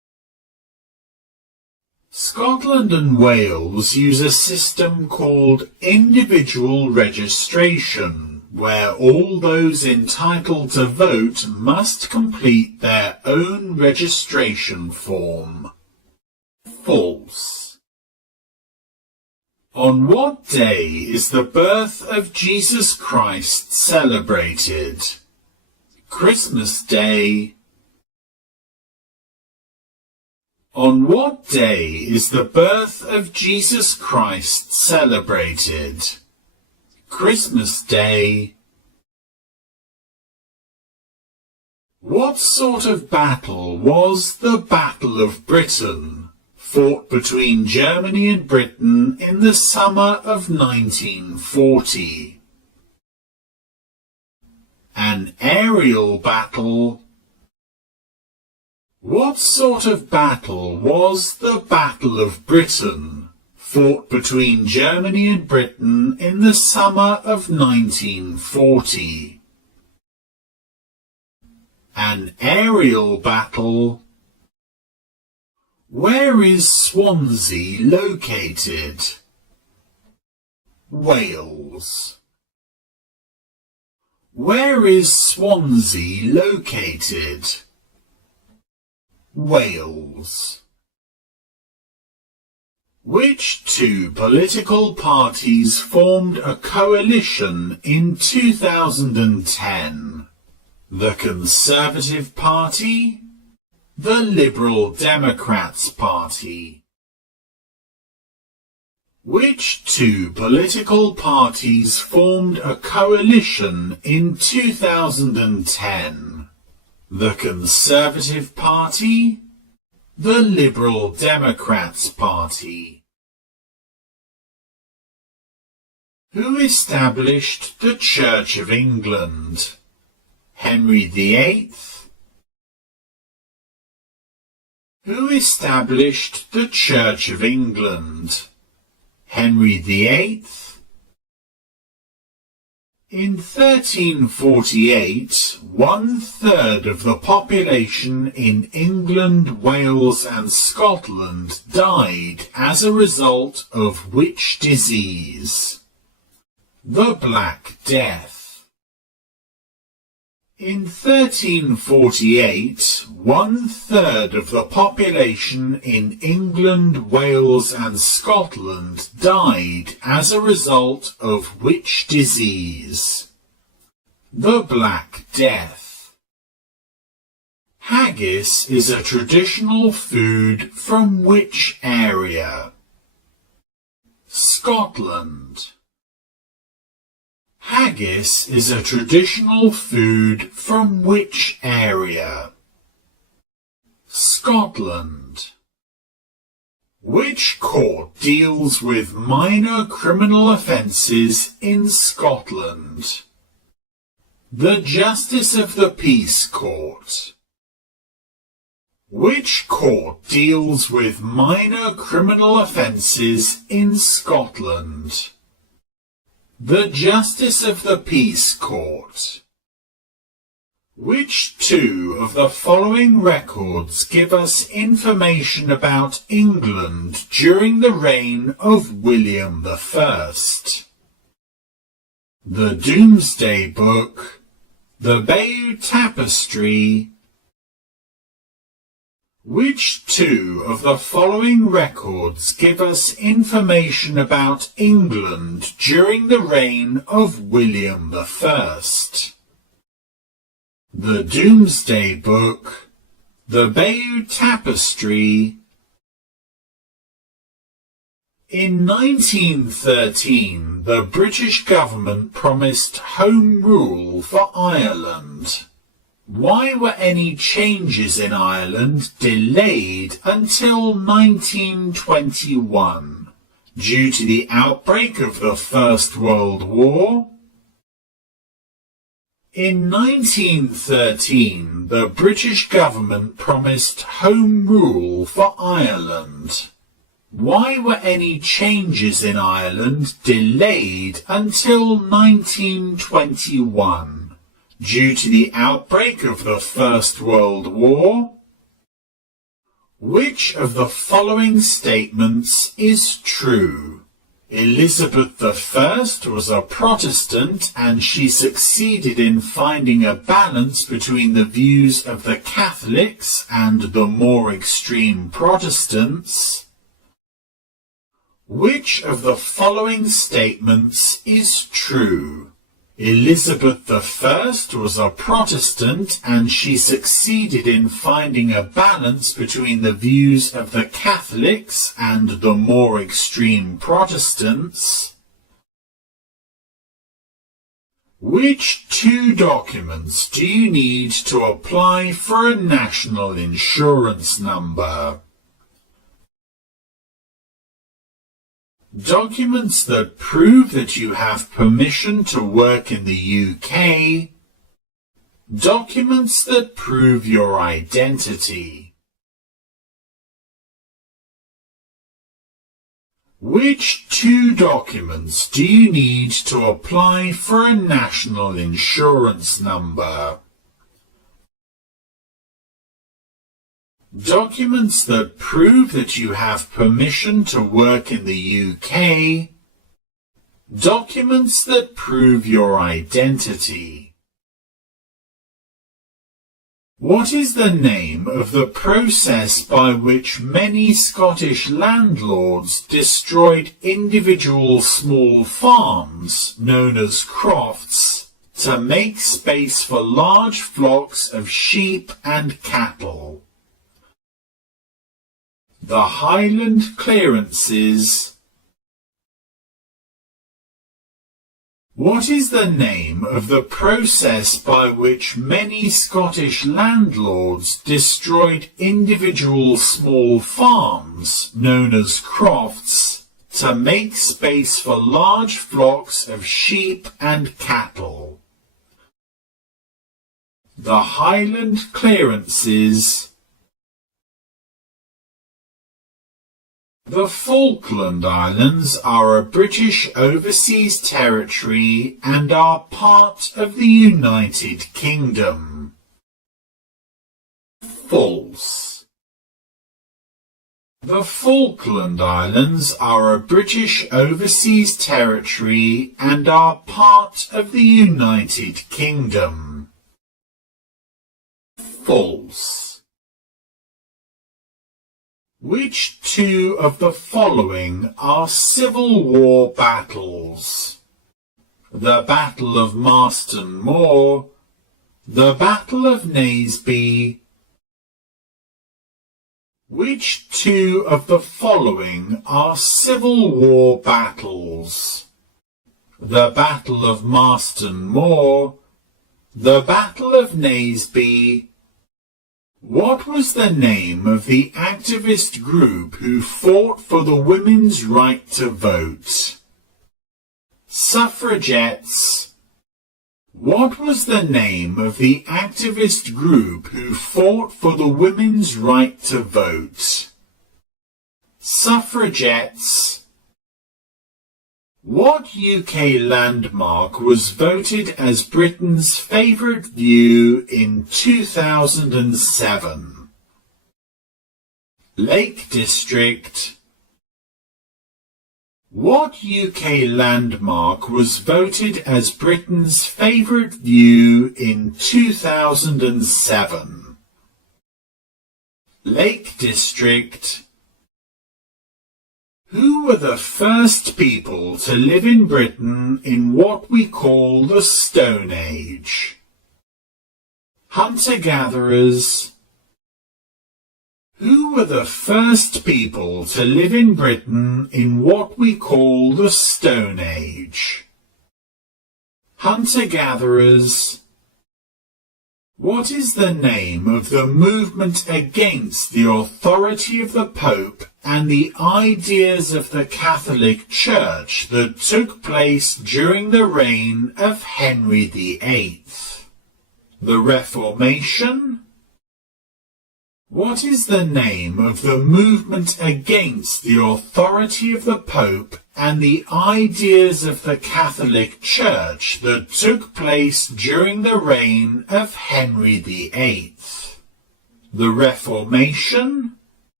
Scotland and Wales use a system called individual registration, where all those entitled to vote must complete their own registration form. False. On what day is the birth of Jesus Christ celebrated? Christmas Day. On what day is the birth of Jesus Christ celebrated? Christmas Day. What sort of battle was the Battle of Britain, fought between Germany and Britain in the summer of 1940? An aerial battle. What sort of battle was the Battle of Britain, fought between Germany and Britain in the summer of 1940? An aerial battle. Where is Swansea located? Wales. Where is Swansea located? Wales. Which two political parties formed a coalition in 2010? The Conservative Party, the Liberal Democrats Party. Which two political parties formed a coalition in 2010? The Conservative Party, the Liberal Democrats Party. Who established the Church of England? Henry VIII. Who established the Church of England? Henry VIII. In 1348, 1/3 of the population in England, Wales and Scotland died as a result of which disease? The Black Death. In 1348, 1/3 of the population in England, Wales and Scotland died as a result of which disease? The Black Death. Haggis is a traditional food from which area? Scotland. Haggis is a traditional food from which area? Scotland. Which court deals with minor criminal offences in Scotland? The Justice of the Peace Court. Which court deals with minor criminal offences in Scotland? The Justice of the Peace Court. Which two of the following records give us information about England during the reign of William I? The Domesday Book, the Bayeux Tapestry. Which two of the following records give us information about England during the reign of William I? The Domesday Book, the Bayeux Tapestry. In 1913, the British government promised Home Rule for Ireland. Why were any changes in Ireland delayed until 1921? Due to the outbreak of the First World War? In 1913, the British government promised Home Rule for Ireland. Why were any changes in Ireland delayed until 1921? Due to the outbreak of the First World War? Which of the following statements is true? Elizabeth I was a Protestant and she succeeded in finding a balance between the views of the Catholics and the more extreme Protestants. Which of the following statements is true? Elizabeth I was a Protestant and she succeeded in finding a balance between the views of the Catholics and the more extreme Protestants. Which two documents do you need to apply for a national insurance number? Documents that prove that you have permission to work in the UK. Documents that prove your identity. Which two documents do you need to apply for a national insurance number? Documents that prove that you have permission to work in the UK. Documents that prove your identity. What is the name of the process by which many Scottish landlords destroyed individual small farms, known as crofts, to make space for large flocks of sheep and cattle? The Highland Clearances. What is the name of the process by which many Scottish landlords destroyed individual small farms, known as crofts, to make space for large flocks of sheep and cattle? The Highland Clearances. The Falkland Islands are a British overseas territory and are part of the United Kingdom. False. The Falkland Islands are a British overseas territory and are part of the United Kingdom. False. Which two of the following are Civil War battles? The Battle of Marston Moor, the Battle of Naseby. Which two of the following are Civil War battles? The Battle of Marston Moor, the Battle of Naseby. What was the name of the activist group who fought for the women's right to vote? Suffragettes. What was the name of the activist group who fought for the women's right to vote? Suffragettes. What UK landmark was voted as Britain's favourite view in 2007? Lake District. What UK landmark was voted as Britain's favourite view in 2007? Lake District. Who were the first people to live in Britain in what we call the Stone Age? Hunter-gatherers. Who were the first people to live in Britain in what we call the Stone Age? Hunter-gatherers. What is the name of the movement against the authority of the Pope and the ideas of the Catholic Church that took place during the reign of Henry VIII? The Reformation? What is the name of the movement against the authority of the Pope and the ideas of the Catholic Church that took place during the reign of Henry VIII? The Reformation?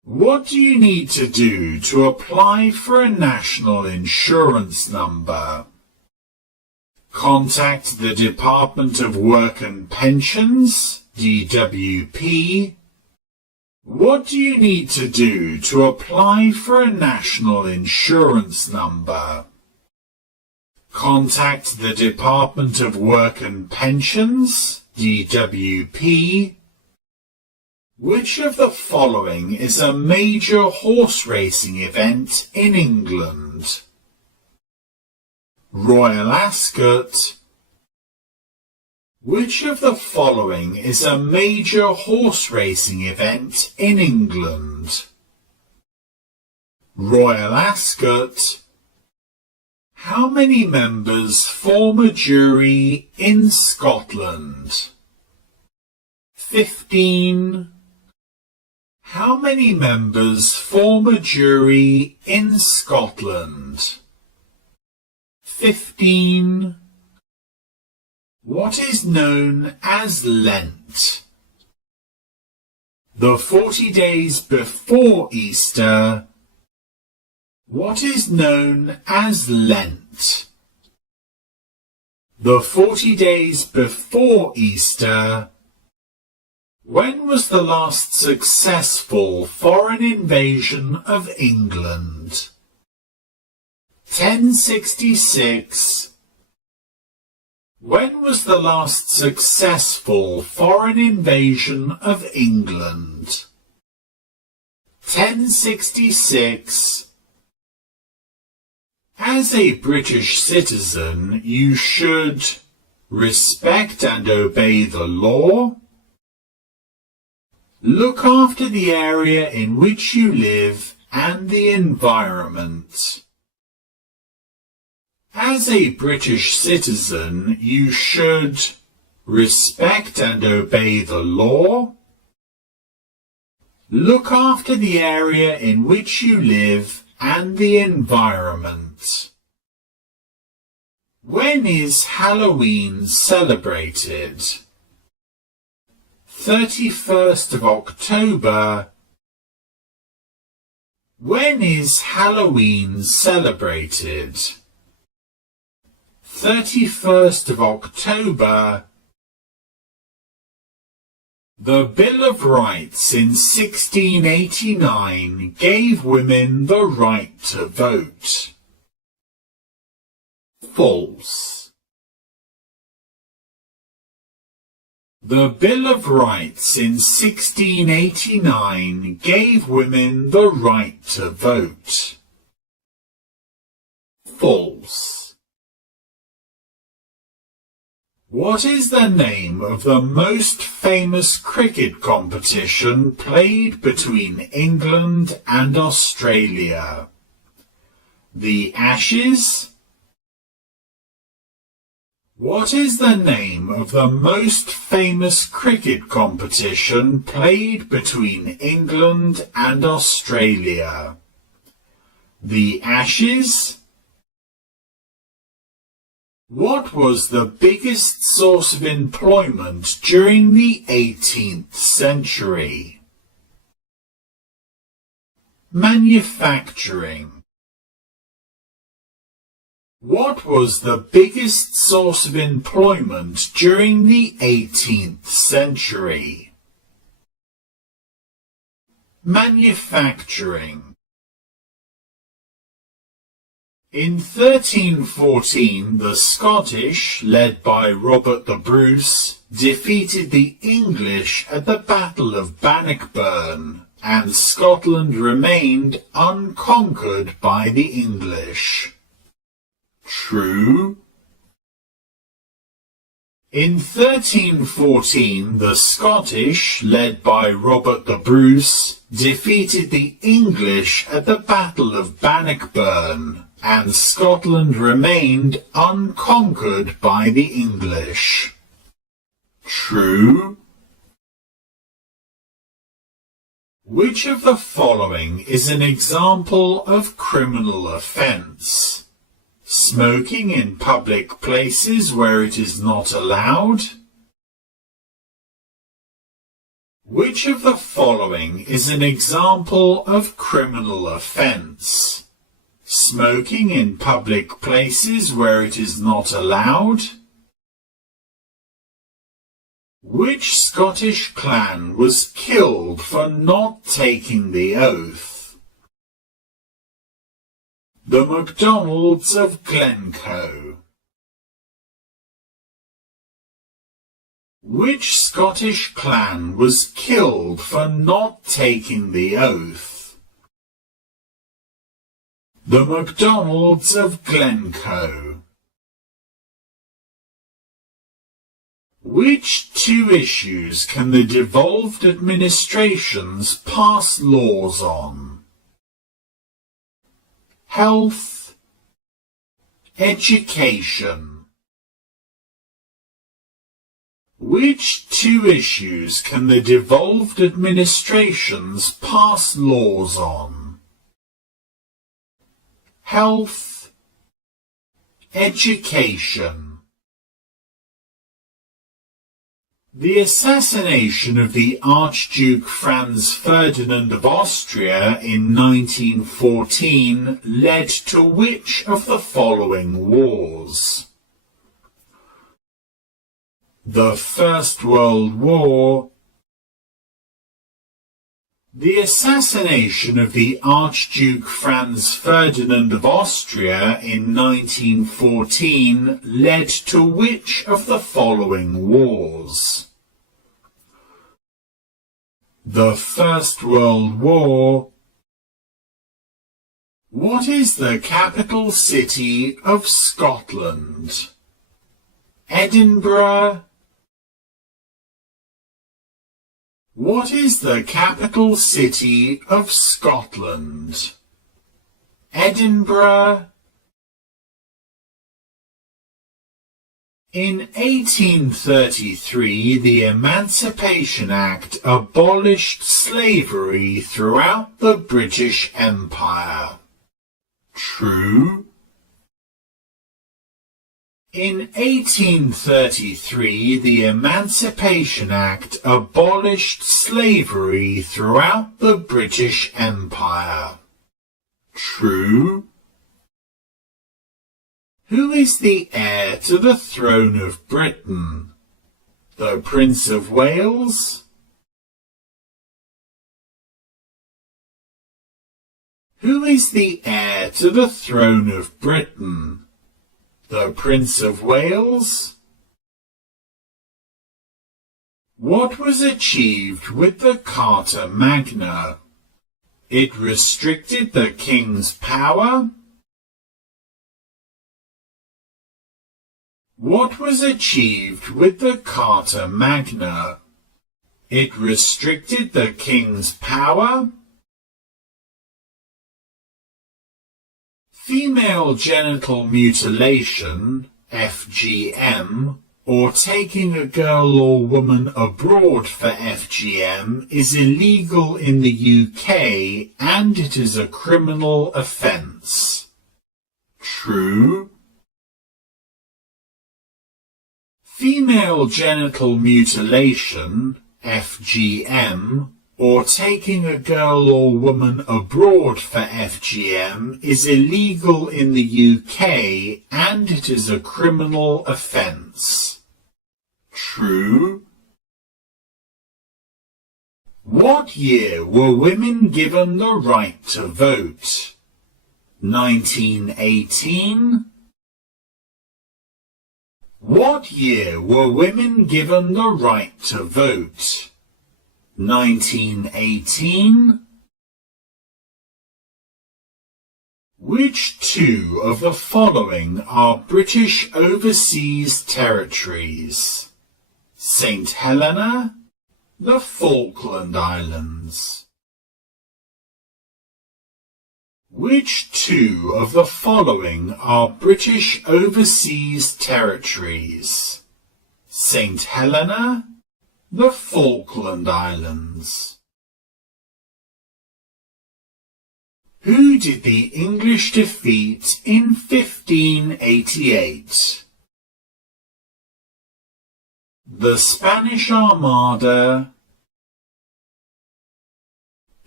What do you need to do to apply for a national insurance number? Contact the Department of Work and Pensions, DWP. What do you need to do to apply for a national insurance number? Contact the Department of Work and Pensions, DWP. Which of the following is a major horse racing event in England? Royal Ascot. Which of the following is a major horse racing event in England? Royal Ascot. How many members form a jury in Scotland? 15. How many members form a jury in Scotland? 15. What is known as Lent? The 40 days before Easter. What is known as Lent? The 40 days before Easter. When was the last successful foreign invasion of England? 1066. When was the last successful foreign invasion of England? 1066. As a British citizen, you should respect and obey the law, look after the area in which you live and the environment. As a British citizen, you should respect and obey the law, look after the area in which you live and the environment. When is Halloween celebrated? 31st of October. When is Halloween celebrated? 31st of October. The Bill of Rights in 1689 gave women the right to vote. False. The Bill of Rights in 1689 gave women the right to vote. False. What is the name of the most famous cricket competition played between England and Australia? The Ashes? What is the name of the most famous cricket competition played between England and Australia? The Ashes? What was the biggest source of employment during the 18th century? Manufacturing. What was the biggest source of employment during the 18th century? Manufacturing. In 1314, the Scottish, led by Robert the Bruce, defeated the English at the Battle of Bannockburn, and Scotland remained unconquered by the English. True. In 1314, the Scottish, led by Robert the Bruce, defeated the English at the Battle of Bannockburn, and Scotland remained unconquered by the English. True. Which of the following is an example of criminal offence? Smoking in public places where it is not allowed. Which of the following is an example of criminal offence? Smoking in public places where it is not allowed? Which Scottish clan was killed for not taking the oath? The MacDonalds of Glencoe. Which Scottish clan was killed for not taking the oath? The MacDonalds of Glencoe. Which two issues can the devolved administrations pass laws on? Health, education. Which two issues can the devolved administrations pass laws on? Health, education. The assassination of the Archduke Franz Ferdinand of Austria in 1914 led to which of the following wars? The First World War. The assassination of the Archduke Franz Ferdinand of Austria in 1914 led to which of the following wars? The First World War. What is the capital city of Scotland? Edinburgh. What is the capital city of Scotland? Edinburgh. In 1833, the Emancipation Act abolished slavery throughout the British Empire. True. In 1833, the Emancipation Act abolished slavery throughout the British Empire. True. Who is the heir to the throne of Britain? The Prince of Wales? Who is the heir to the throne of Britain? The Prince of Wales? What was achieved with the Carta Magna? It restricted the king's power. What was achieved with the Carta Magna? It restricted the king's power. Female genital mutilation, FGM, or taking a girl or woman abroad for FGM is illegal in the UK and it is a criminal offence. True. Female genital mutilation, FGM, or taking a girl or woman abroad for FGM is illegal in the UK and it is a criminal offence. True. What year were women given the right to vote? 1918. What year were women given the right to vote? 1918. Which two of the following are British overseas territories? St. Helena, the Falkland Islands. Which two of the following are British overseas territories? St. Helena, the Falkland Islands. Who did the English defeat in 1588? The Spanish Armada,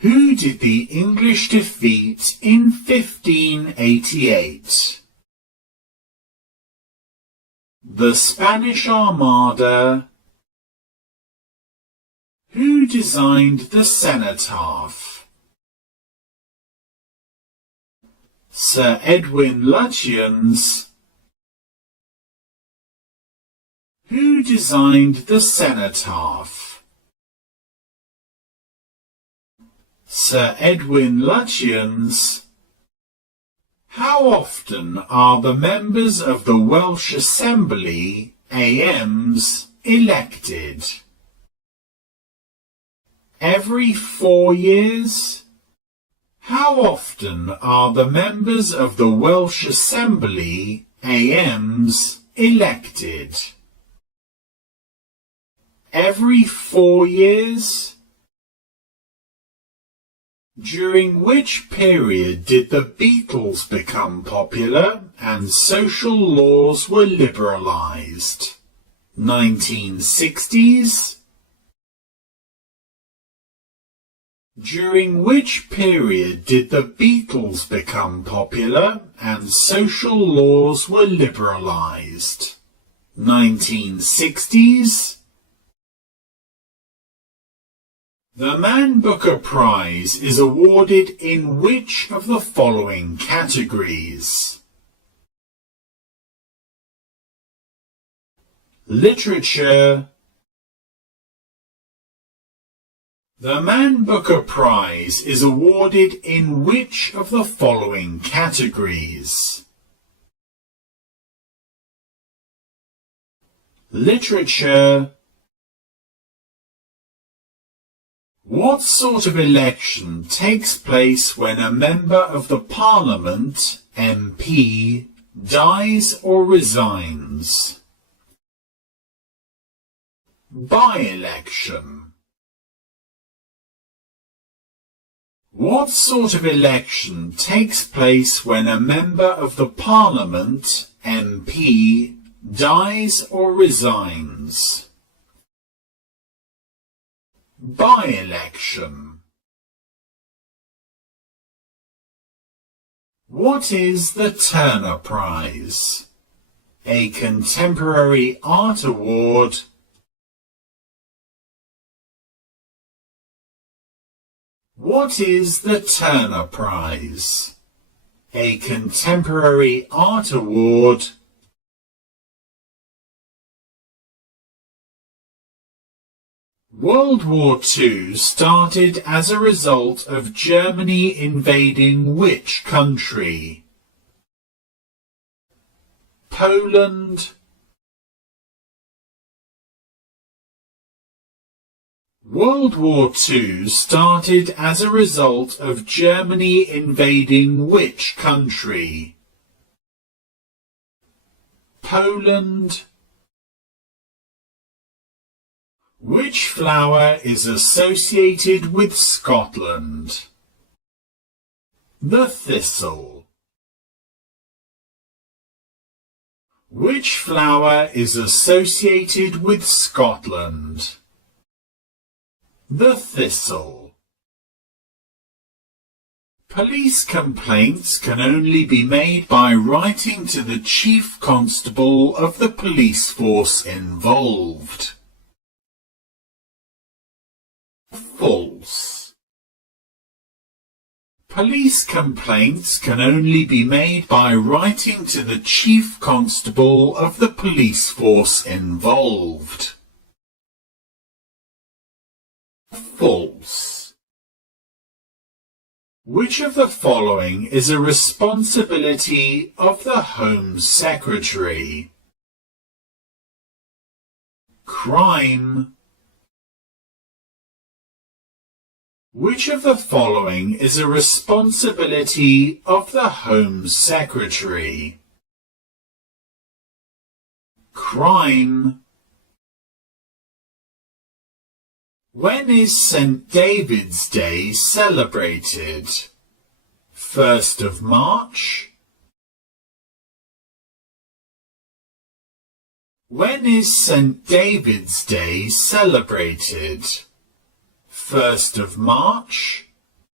Who did the English defeat in 1588? The Spanish Armada. Who designed the cenotaph? Sir Edwin Lutyens. Who designed the cenotaph? Sir Edwin Lutyens. How often are the members of the Welsh Assembly, AMs, elected? Every 4 years? How often are the members of the Welsh Assembly, AMs, elected? Every 4 years? During which period did the Beatles become popular and social laws were liberalised? 1960s? During which period did the Beatles become popular and social laws were liberalised? 1960s? The Man Booker Prize is awarded in which of the following categories? Literature. The Man Booker Prize is awarded in which of the following categories? Literature. What sort of election takes place when a member of the Parliament, MP, dies or resigns? By-election. What sort of election takes place when a member of the Parliament, MP, dies or resigns? By-election. What is the Turner Prize? A contemporary art award. What is the Turner Prize? A contemporary art award. World War II started as a result of Germany invading which country? Poland. World War II started as a result of Germany invading which country? Poland. Which flower is associated with Scotland? The thistle. Which flower is associated with Scotland? The thistle. Police complaints can only be made by writing to the Chief Constable of the police force involved. False. Police complaints can only be made by writing to the Chief Constable of the police force involved. False. Which of the following is a responsibility of the Home Secretary? Crime. Which of the following is a responsibility of the Home Secretary? Crime. When is St. David's Day celebrated? 1st of March? When is St. David's Day celebrated? 1st of March?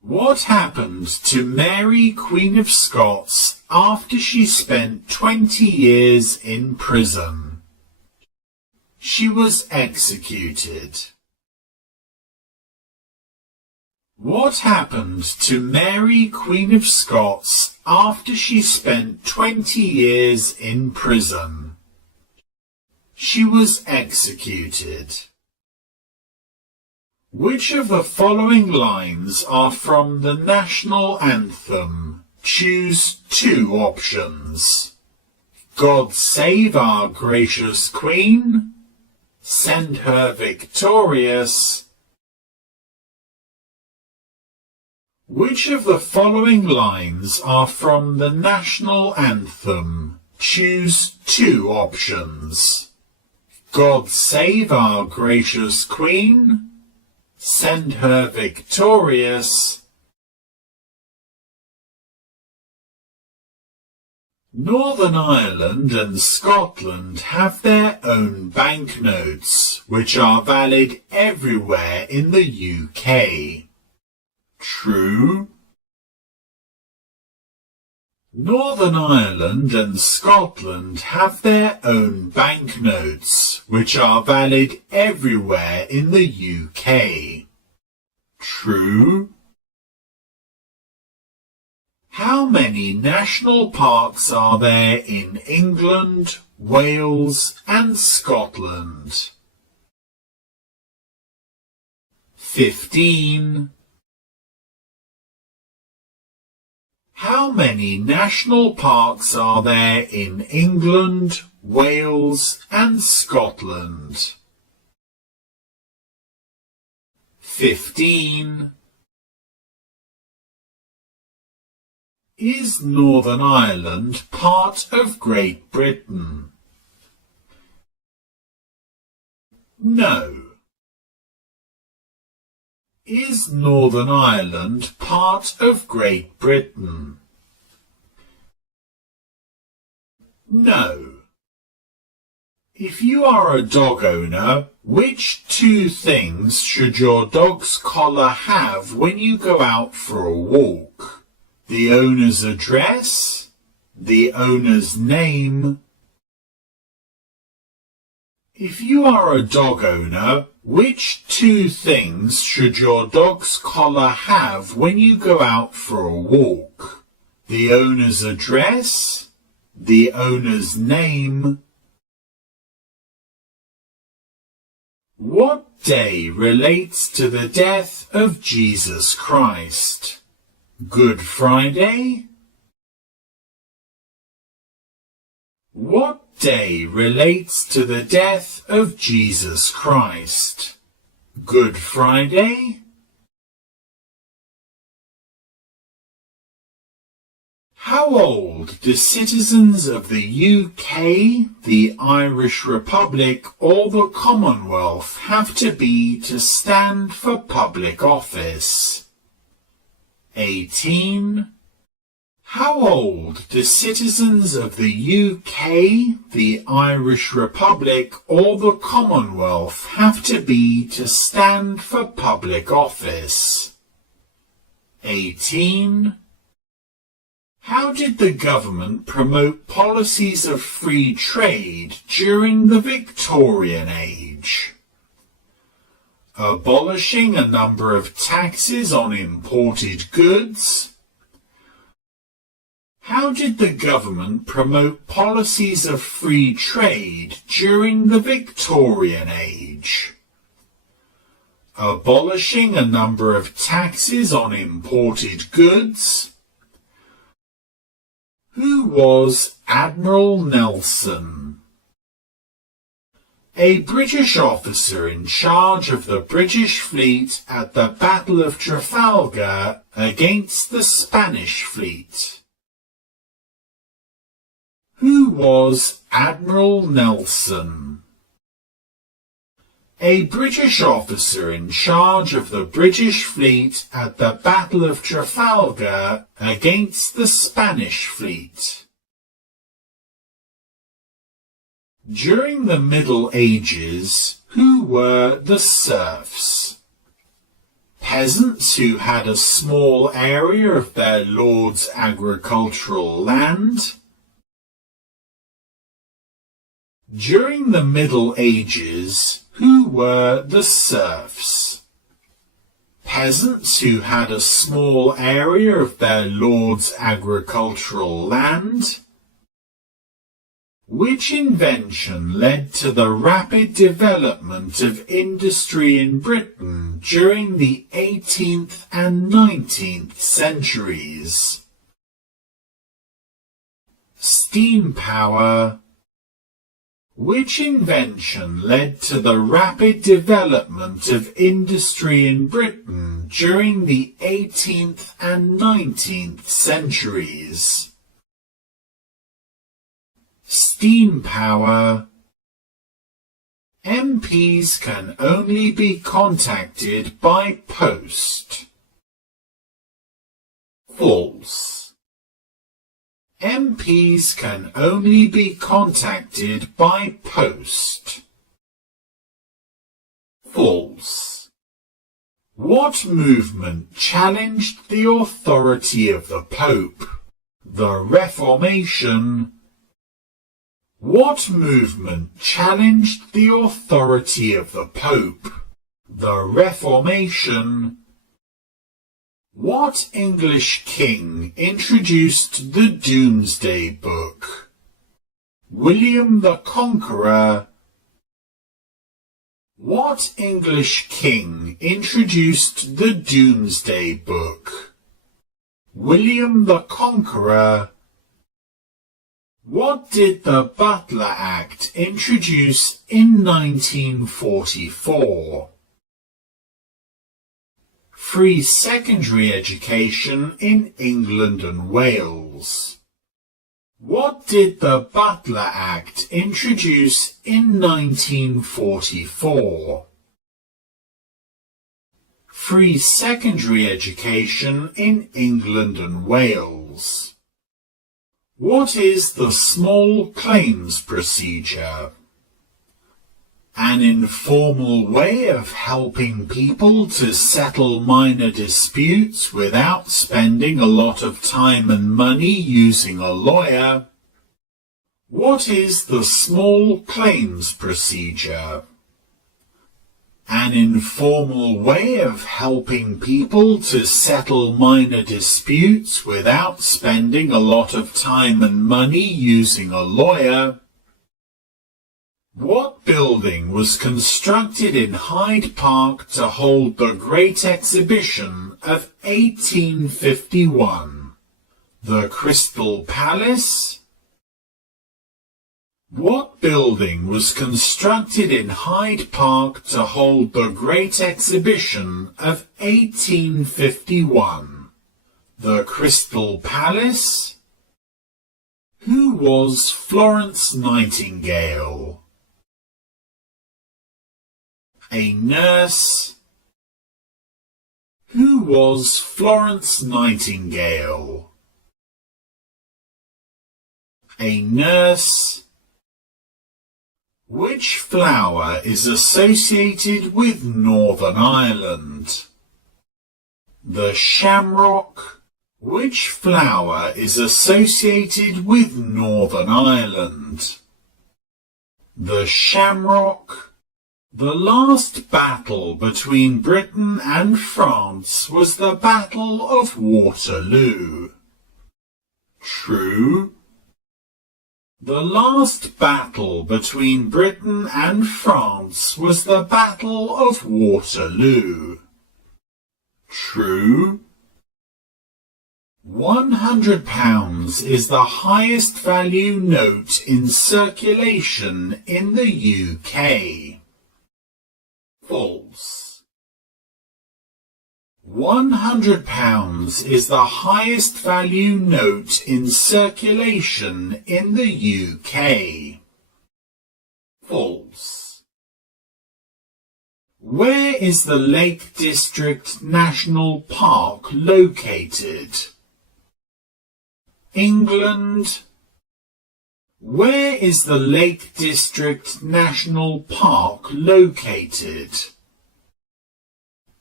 What happened to Mary, Queen of Scots, after she spent 20 years in prison? She was executed. What happened to Mary, Queen of Scots, after she spent 20 years in prison? She was executed. Which of the following lines are from the national anthem? Choose two options. God save our gracious Queen. Send her victorious. Which of the following lines are from the national anthem? Choose two options. God save our gracious Queen. Send her victorious. Northern Ireland and Scotland have their own banknotes, which are valid everywhere in the UK. True. Northern Ireland and Scotland have their own banknotes, which are valid everywhere in the UK. True. How many national parks are there in England, Wales, and Scotland? 15. How many national parks are there in England, Wales, and Scotland? 15. Is Northern Ireland part of Great Britain? No. Is Northern Ireland part of Great Britain? No. If you are a dog owner, which two things should your dog's collar have when you go out for a walk? The owner's address? The owner's name? If you are a dog owner, which two things should your dog's collar have when you go out for a walk? The owner's address? The owner's name? What day relates to the death of Jesus Christ? Good Friday? What day relates to the death of Jesus Christ? Good Friday? How old do citizens of the UK, the Irish Republic, or the Commonwealth have to be to stand for public office? 18. How old do citizens of the UK, the Irish Republic, or the Commonwealth have to be to stand for public office? 18. How did the government promote policies of free trade during the Victorian age? Abolishing a number of taxes on imported goods. How did the government promote policies of free trade during the Victorian age? Abolishing a number of taxes on imported goods. Who was Admiral Nelson? A British officer in charge of the British fleet at the Battle of Trafalgar against the Spanish fleet. Who was Admiral Nelson? A British officer in charge of the British fleet at the Battle of Trafalgar against the Spanish fleet. During the Middle Ages, who were the serfs? Peasants who had a small area of their lord's agricultural land. During the Middle Ages, who were the serfs? Peasants who had a small area of their lord's agricultural land. Which invention led to the rapid development of industry in Britain during the 18th and 19th centuries? Steam power. Which invention led to the rapid development of industry in Britain during the 18th and 19th centuries? Steam power. MPs can only be contacted by post. False. MPs can only be contacted by post. False. What movement challenged the authority of the Pope? The Reformation. What movement challenged the authority of the Pope? The Reformation. What English king introduced the Domesday Book? William the Conqueror. What English king introduced the Domesday Book? William the Conqueror. What did the Butler Act introduce in 1944? Free secondary education in England and Wales. What did the Butler Act introduce in 1944? Free secondary education in England and Wales. What is the small claims procedure? An informal way of helping people to settle minor disputes without spending a lot of time and money using a lawyer. What is the small claims procedure? An informal way of helping people to settle minor disputes without spending a lot of time and money using a lawyer. What building was constructed in Hyde Park to hold the Great Exhibition of 1851? The Crystal Palace? What building was constructed in Hyde Park to hold the Great Exhibition of 1851? The Crystal Palace? Who was Florence Nightingale? A nurse. Who was Florence Nightingale? A nurse. Which flower is associated with Northern Ireland? The shamrock. Which flower is associated with Northern Ireland? The shamrock. The last battle between Britain and France was the Battle of Waterloo. True. The last battle between Britain and France was the Battle of Waterloo. True. £100 is the highest value note in circulation in the UK. False. £100 is the highest value note in circulation in the UK. False. Where is the Lake District National Park located? England. Where is the Lake District National Park located?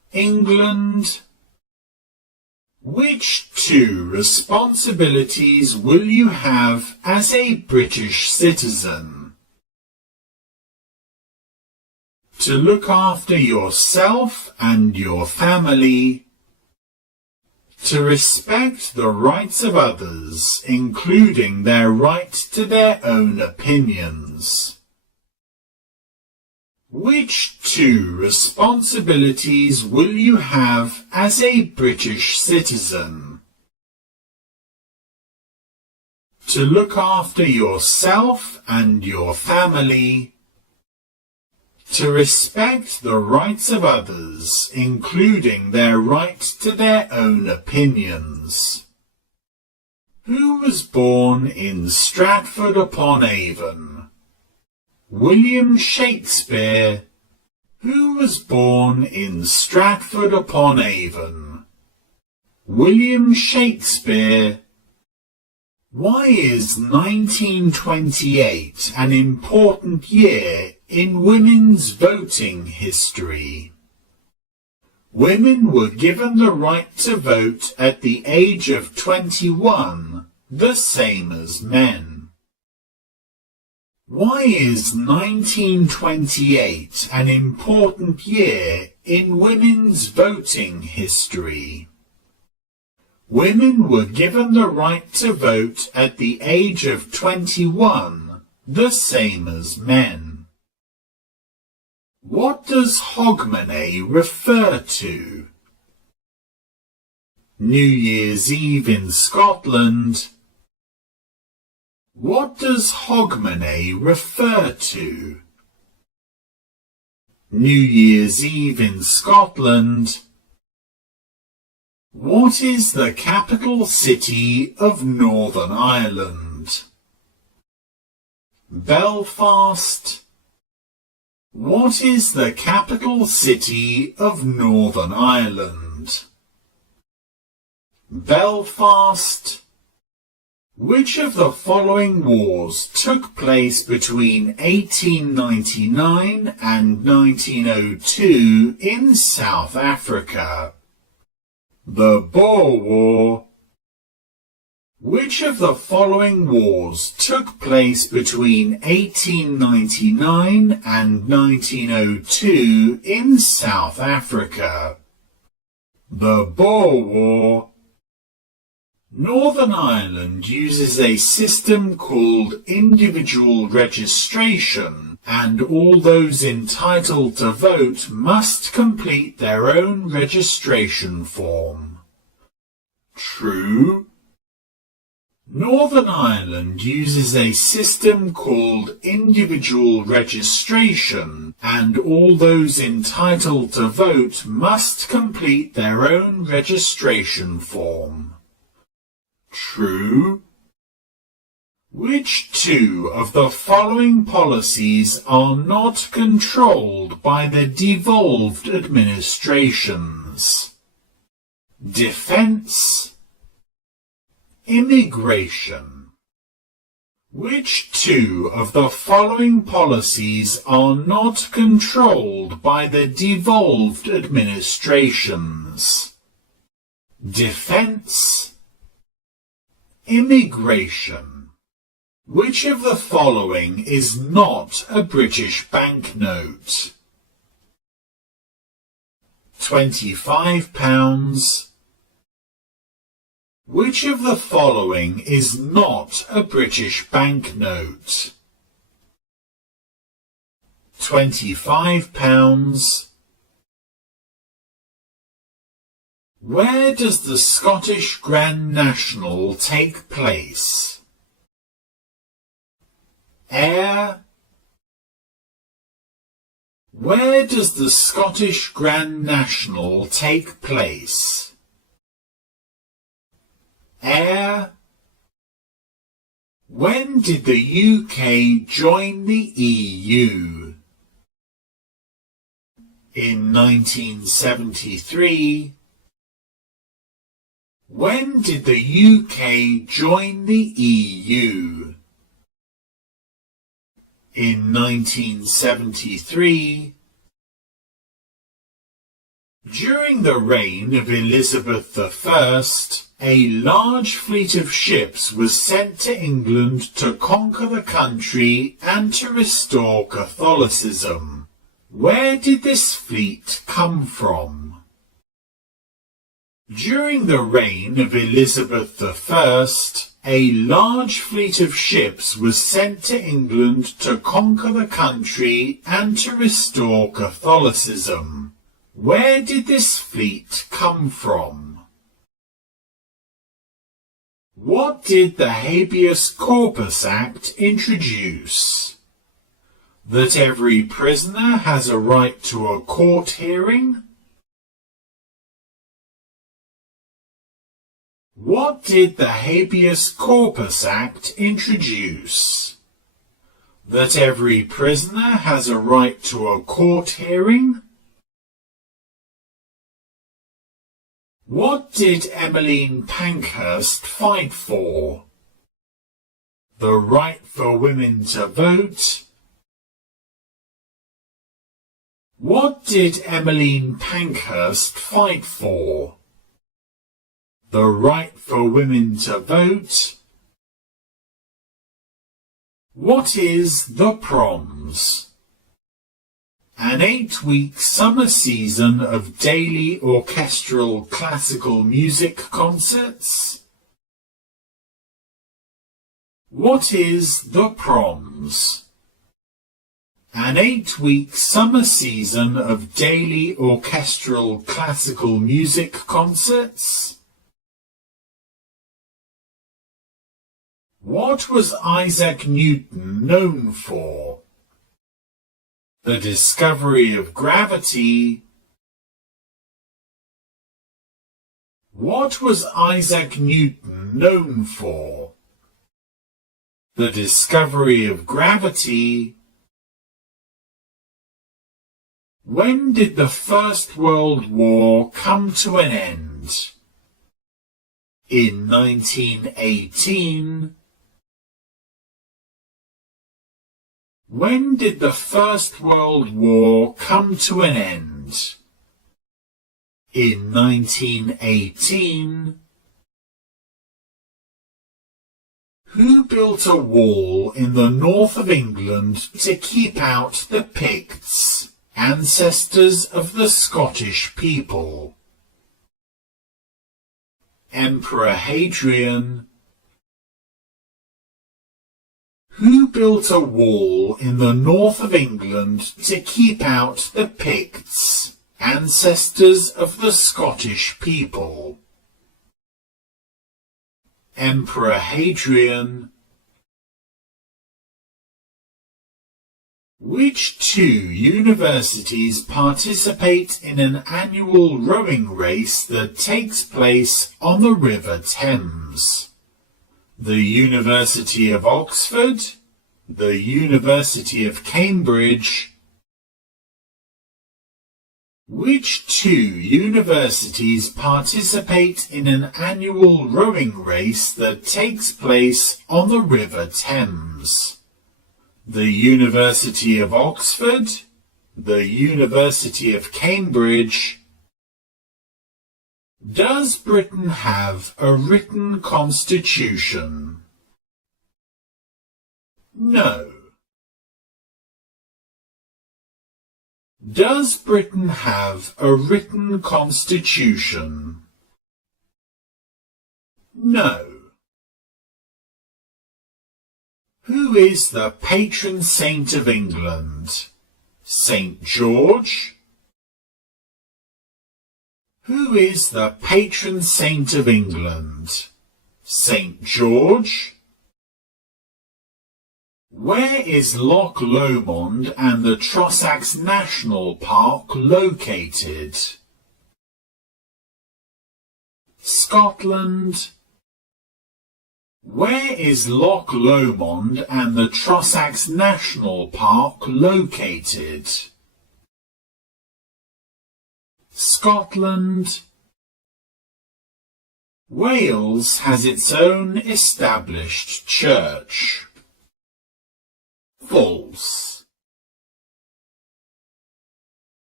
England? Which two responsibilities will you have as a British citizen? To look after yourself and your family. To respect the rights of others, including their right to their own opinions. Which two responsibilities will you have as a British citizen? To look after yourself and your family. To respect the rights of others, including their right to their own opinions. Who was born in Stratford-upon-Avon? William Shakespeare. Who was born in Stratford-upon-Avon? William Shakespeare. Why is 1928 an important year in women's voting history? Women were given the right to vote at the age of 21, the same as men. Why is 1928 an important year in women's voting history? Women were given the right to vote at the age of 21, the same as men. What does Hogmanay refer to? New Year's Eve in Scotland. What does Hogmanay refer to? New Year's Eve in Scotland. What is the capital city of Northern Ireland? Belfast. What is the capital city of Northern Ireland? Belfast. Which of the following wars took place between 1899 and 1902 in South Africa? The Boer War. Which of the following wars took place between 1899 and 1902 in South Africa? The Boer War. Northern Ireland uses a system called individual registration, and all those entitled to vote must complete their own registration form. True. Northern Ireland uses a system called individual registration, and all those entitled to vote must complete their own registration form. True. Which two of the following policies are not controlled by the devolved administrations? Defence. Immigration. Which two of the following policies are not controlled by the devolved administrations? Defence. Immigration. Which of the following is not a British banknote? £25. Which of the following is not a British banknote? £25. Where does the Scottish Grand National take place? Ayr. Where does the Scottish Grand National take place? Ayr. When did the UK join the EU? In 1973. When did the UK join the EU? In 1973. During the reign of Elizabeth I, a large fleet of ships was sent to England to conquer the country and to restore Catholicism. Where did this fleet come from? During the reign of Elizabeth I, a large fleet of ships was sent to England to conquer the country and to restore Catholicism. Where did this fleet come from? What did the Habeas Corpus Act introduce? That every prisoner has a right to a court hearing? What did the Habeas Corpus Act introduce? That every prisoner has a right to a court hearing? What did Emmeline Pankhurst fight for? The right for women to vote? What did Emmeline Pankhurst fight for? The right for women to vote? What is the Proms? An 8-week summer season of daily orchestral classical music concerts? What is the Proms? An 8-week summer season of daily orchestral classical music concerts? What was Isaac Newton known for? The discovery of gravity. What was Isaac Newton known for? The discovery of gravity. When did the First World War come to an end? In 1918. When did the First World War come to an end? In 1918. Who built a wall in the north of England to keep out the Picts, ancestors of the Scottish people? Emperor Hadrian. Who built a wall in the north of England to keep out the Picts, ancestors of the Scottish people? Emperor Hadrian. Which two universities participate in an annual rowing race that takes place on the River Thames? The University of Oxford, the University of Cambridge. Which two universities participate in an annual rowing race that takes place on the River Thames? The University of Oxford, the University of Cambridge. Does Britain have a written constitution? No. Does Britain have a written constitution? No. Who is the patron saint of England? St. George? Who is the patron saint of England? St. George? Where is Loch Lomond and the Trossachs National Park located? Scotland. Where is Loch Lomond and the Trossachs National Park located? Scotland. Wales has its own established church. False.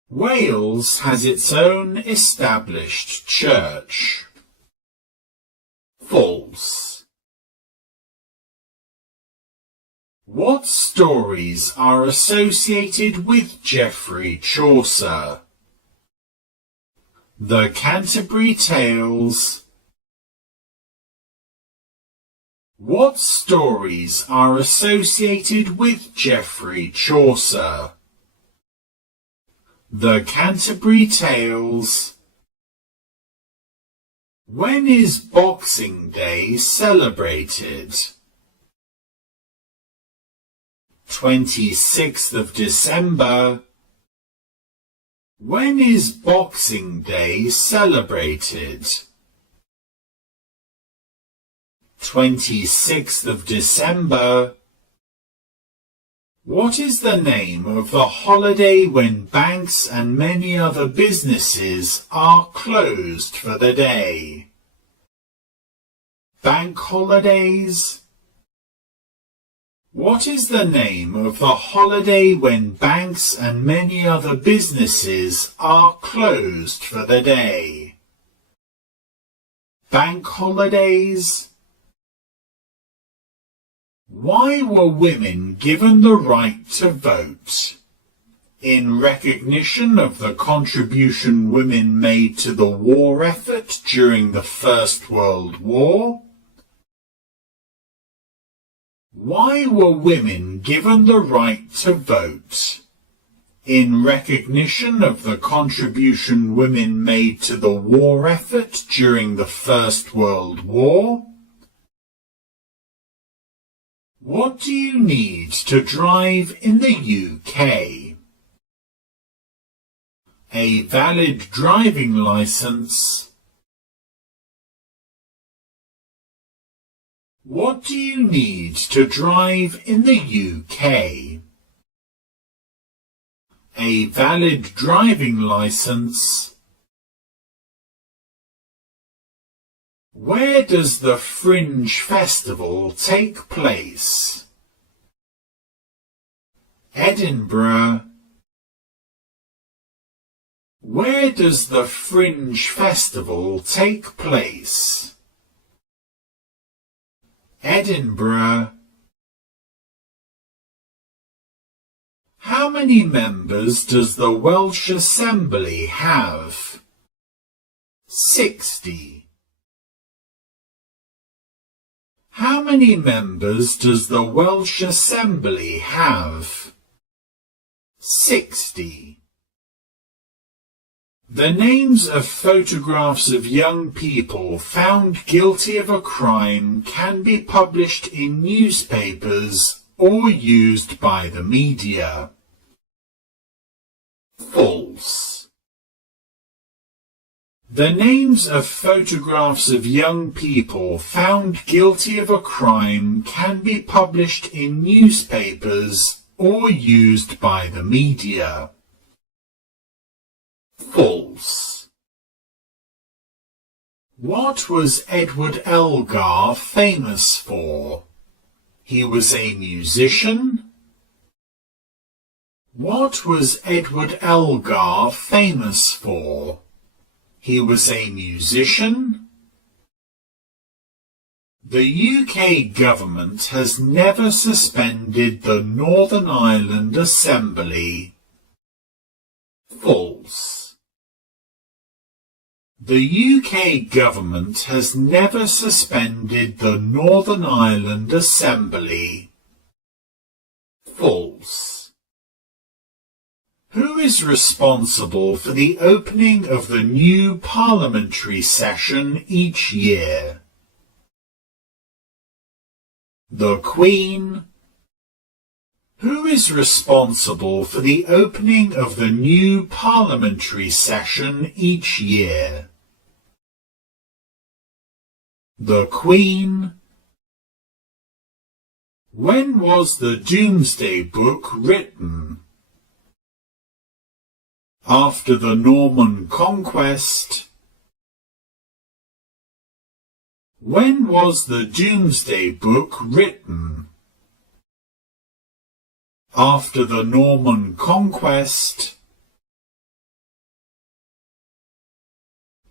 Wales has its own established church. False. What stories are associated with Geoffrey Chaucer? The Canterbury Tales. What stories are associated with Geoffrey Chaucer? The Canterbury Tales. When is Boxing Day celebrated? 26th of December. When is Boxing Day celebrated? 26th of December. What is the name of the holiday when banks and many other businesses are closed for the day? Bank holidays. What is the name of the holiday when banks and many other businesses are closed for the day? Bank holidays. Why were women given the right to vote? In recognition of the contribution women made to the war effort during the First World War? Why were women given the right to vote? In recognition of the contribution women made to the war effort during the First World War? What do you need to drive in the UK? A valid driving licence. What do you need to drive in the UK? A valid driving licence. Where does the Fringe Festival take place? Edinburgh. Where does the Fringe Festival take place? Edinburgh. How many members does the Welsh Assembly have? 60. How many members does the Welsh Assembly have? 60. The names of photographs of young people found guilty of a crime can be published in newspapers or used by the media. False. The names of photographs of young people found guilty of a crime can be published in newspapers or used by the media. False. What was Edward Elgar famous for? He was a musician. What was Edward Elgar famous for? He was a musician. The UK government has never suspended the Northern Ireland Assembly. False. The UK government has never suspended the Northern Ireland Assembly. False. Who is responsible for the opening of the new parliamentary session each year? The Queen. Who is responsible for the opening of the new parliamentary session each year? The Queen. When was the Domesday Book written? After the Norman Conquest. When was the Domesday Book written? After the Norman Conquest.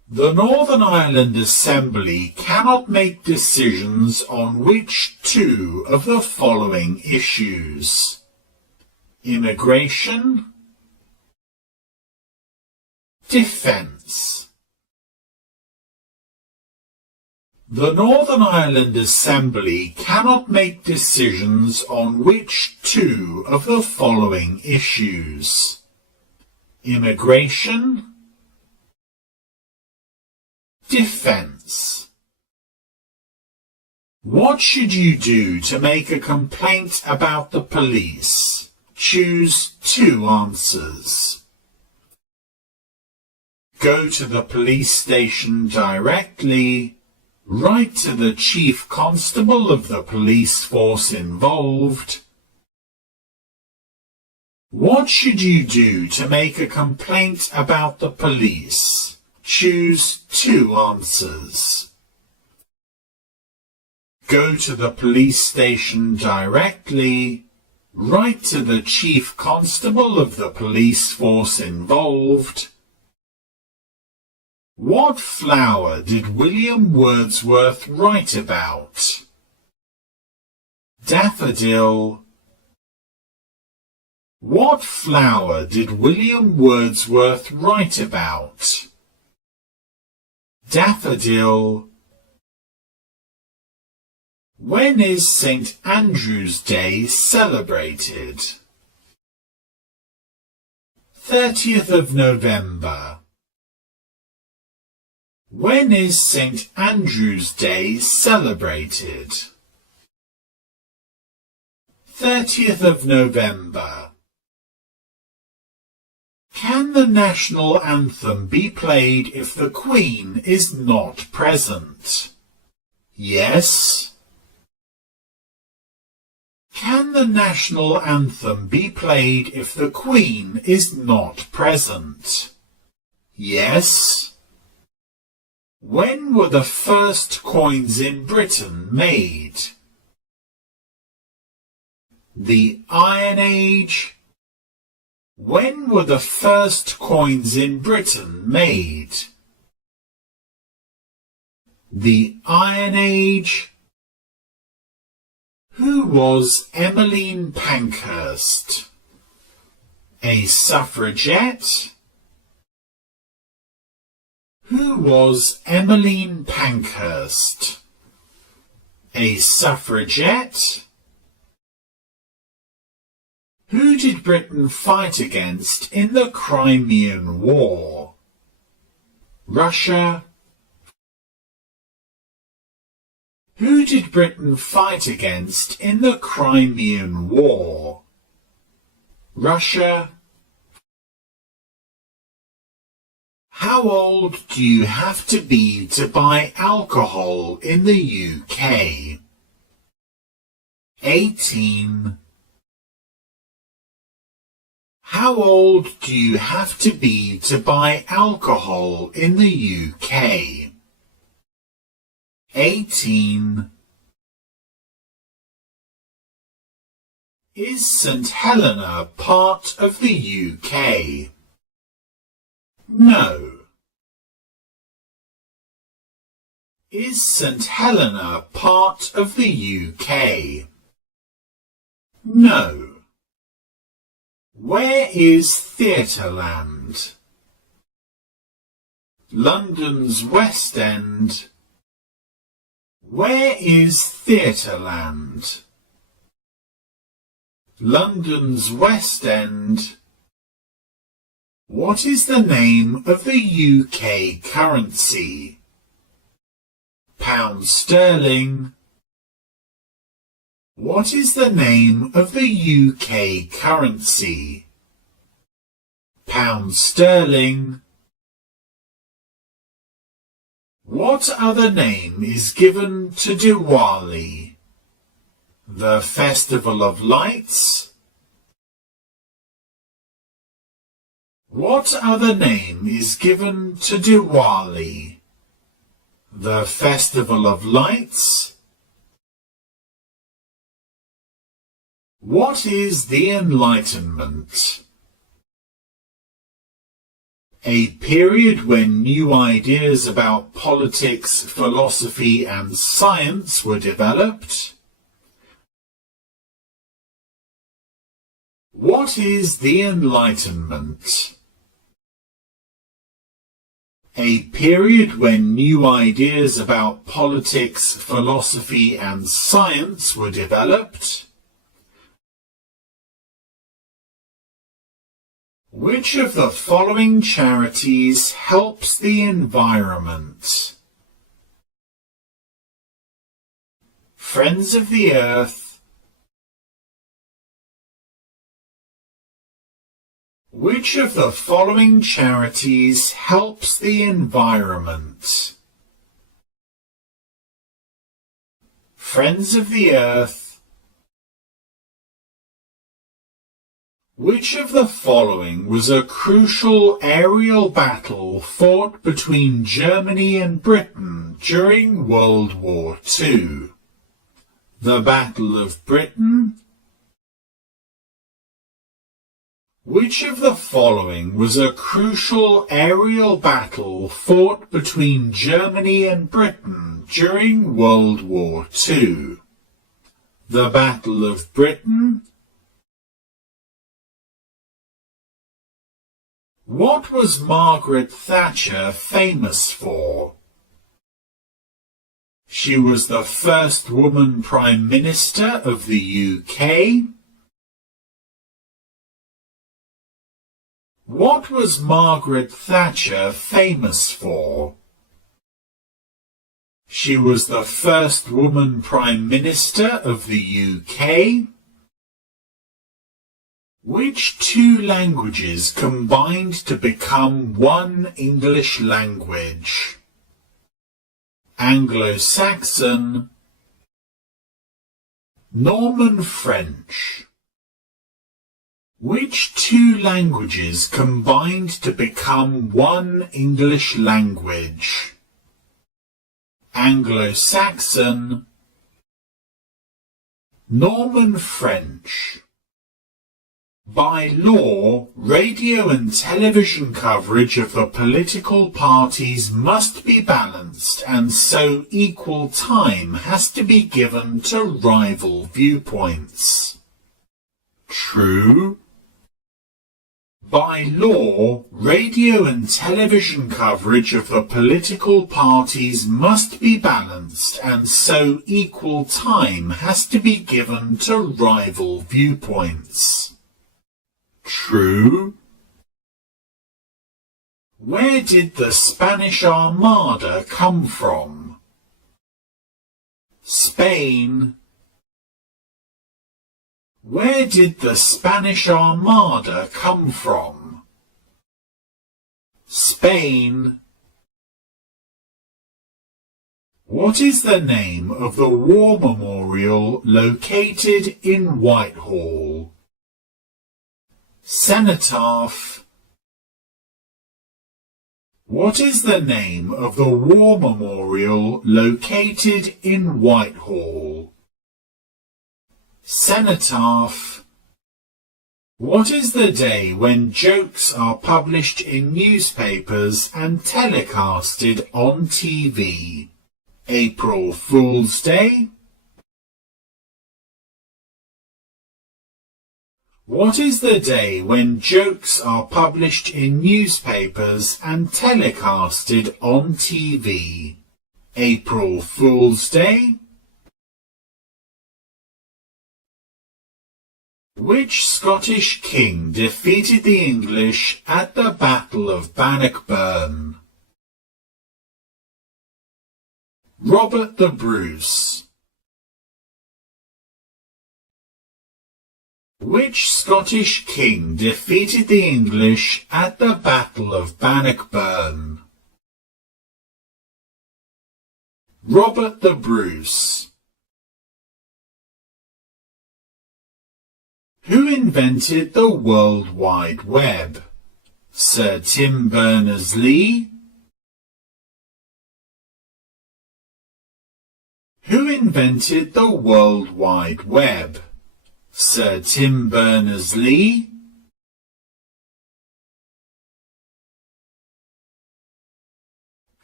The Northern Ireland Assembly cannot make decisions on which two of the following issues: immigration, defence. The Northern Ireland Assembly cannot make decisions on which two of the following issues: immigration, defence. What should you do to make a complaint about the police? Choose two answers. Go to the police station directly. Write to the chief constable of the police force involved. What should you do to make a complaint about the police? Choose two answers. Go to the police station directly. Write to the chief constable of the police force involved. What flower did William Wordsworth write about? Daffodil. What flower did William Wordsworth write about? Daffodil. When is St. Andrew's Day celebrated? 30th of November. When is St. Andrew's Day celebrated? 30th of November. Can the national anthem be played if the Queen is not present? Yes. Can the national anthem be played if the Queen is not present? Yes. When were the first coins in Britain made? The Iron Age. When were the first coins in Britain made? The Iron Age. Who was Emmeline Pankhurst? A suffragette? Who was Emmeline Pankhurst? A suffragette? Who did Britain fight against in the Crimean War? Russia. Who did Britain fight against in the Crimean War? Russia. How old do you have to be to buy alcohol in the UK? 18. How old do you have to be to buy alcohol in the UK? 18. Is St. Helena part of the UK? No. Is St. Helena part of the UK? No. Where is Theatreland? London's West End. Where is Theatreland? London's West End. What is the name of the UK currency? Pound sterling. What is the name of the UK currency? Pound sterling. What other name is given to Diwali? The Festival of Lights? What other name is given to Diwali? The Festival of Lights? What is the Enlightenment? A period when new ideas about politics, philosophy, and science were developed. What is the Enlightenment? A period when new ideas about politics, philosophy, and science were developed. Which of the following charities helps the environment? Friends of the Earth. Which of the following charities helps the environment? Friends of the Earth. Which of the following was a crucial aerial battle fought between Germany and Britain during World War II? The Battle of Britain. Which of the following was a crucial aerial battle fought between Germany and Britain during World War II? The Battle of Britain. What was Margaret Thatcher famous for? She was the first woman Prime Minister of the UK. What was Margaret Thatcher famous for? She was the first woman Prime Minister of the UK. Which two languages combined to become one English language? Anglo-Saxon, Norman French. Which two languages combined to become one English language? Anglo-Saxon, Norman French. By law, radio and television coverage of the political parties must be balanced, and so equal time has to be given to rival viewpoints. True. By law, radio and television coverage of the political parties must be balanced, and so equal time has to be given to rival viewpoints. True. Where did the Spanish Armada come from? Spain. Where did the Spanish Armada come from? Spain. What is the name of the war memorial located in Whitehall? Cenotaph. What is the name of the war memorial located in Whitehall? Cenotaph. What is the day when jokes are published in newspapers and telecasted on TV? April Fool's Day. What is the day when jokes are published in newspapers and telecasted on TV? April Fool's Day. Which Scottish king defeated the English at the Battle of Bannockburn? Robert the Bruce. Which Scottish king defeated the English at the Battle of Bannockburn? Robert the Bruce. Who invented the World Wide Web? Sir Tim Berners-Lee? Who invented the World Wide Web? Sir Tim Berners-Lee?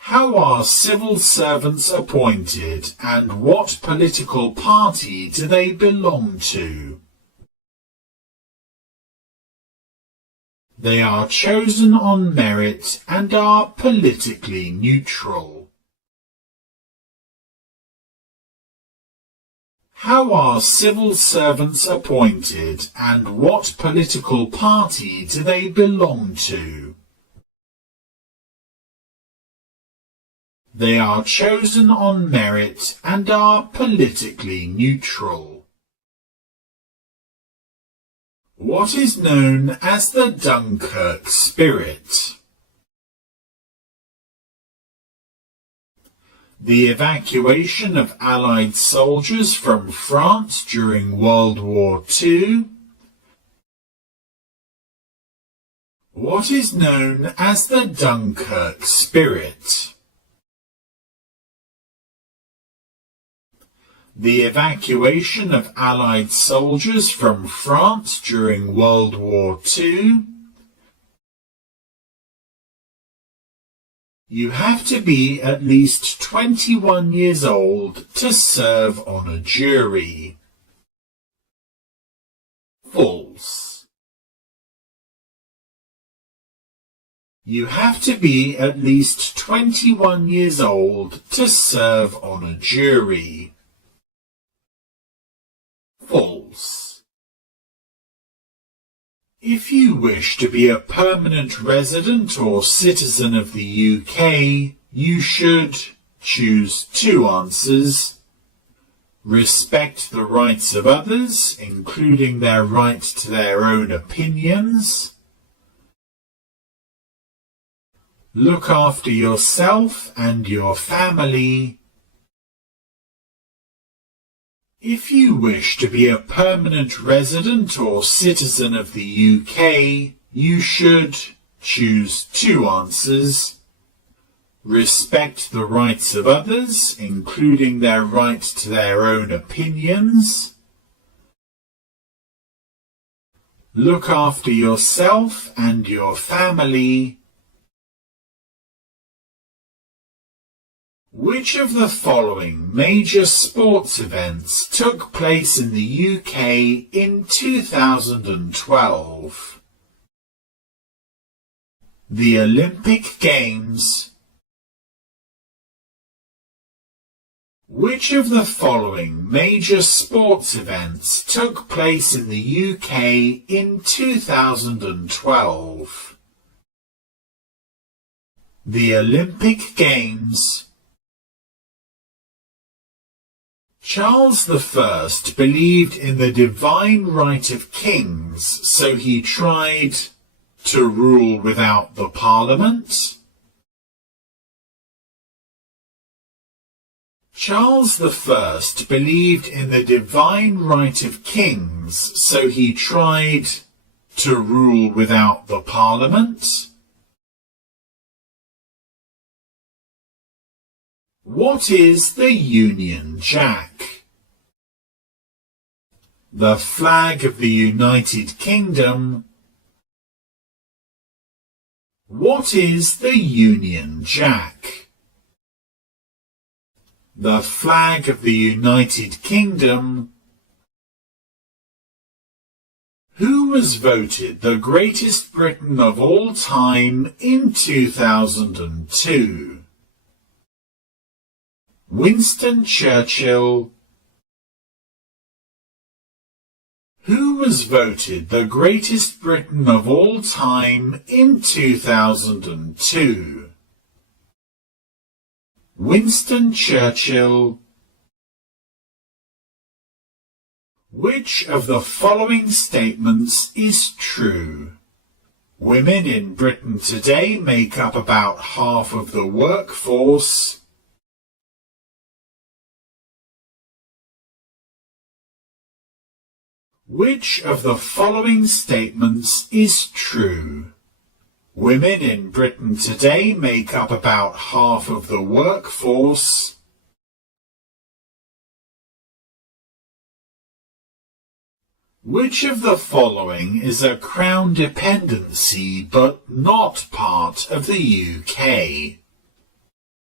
How are civil servants appointed, and what political party do they belong to? They are chosen on merit and are politically neutral. How are civil servants appointed, and what political party do they belong to? They are chosen on merit and are politically neutral. What is known as the Dunkirk spirit? The evacuation of Allied soldiers from France during World War II. What is known as the Dunkirk spirit? The evacuation of Allied soldiers from France during World War II. You have to be at least 21 years old to serve on a jury. False. You have to be at least 21 years old to serve on a jury. False. If you wish to be a permanent resident or citizen of the UK, you should choose two answers. Respect the rights of others, including their right to their own opinions. Look after yourself and your family. If you wish to be a permanent resident or citizen of the UK, you should choose two answers. Respect the rights of others, including their right to their own opinions. Look after yourself and your family. Which of the following major sports events took place in the UK in 2012? The Olympic Games. Which of the following major sports events took place in the UK in 2012? The Olympic Games. Charles I believed in the divine right of kings, so he tried to rule without the Parliament. Charles I believed in the divine right of kings, so he tried to rule without the Parliament. What is the Union Jack? The flag of the United Kingdom. What is the Union Jack? The flag of the United Kingdom. Who was voted the greatest Briton of all time in 2002? Winston Churchill. Who was voted the greatest Briton of all time in 2002? Winston Churchill. Which of the following statements is true? Women in Britain today make up about half of the workforce. Which of the following statements is true? Women in Britain today make up about half of the workforce. Which of the following is a Crown dependency but not part of the UK?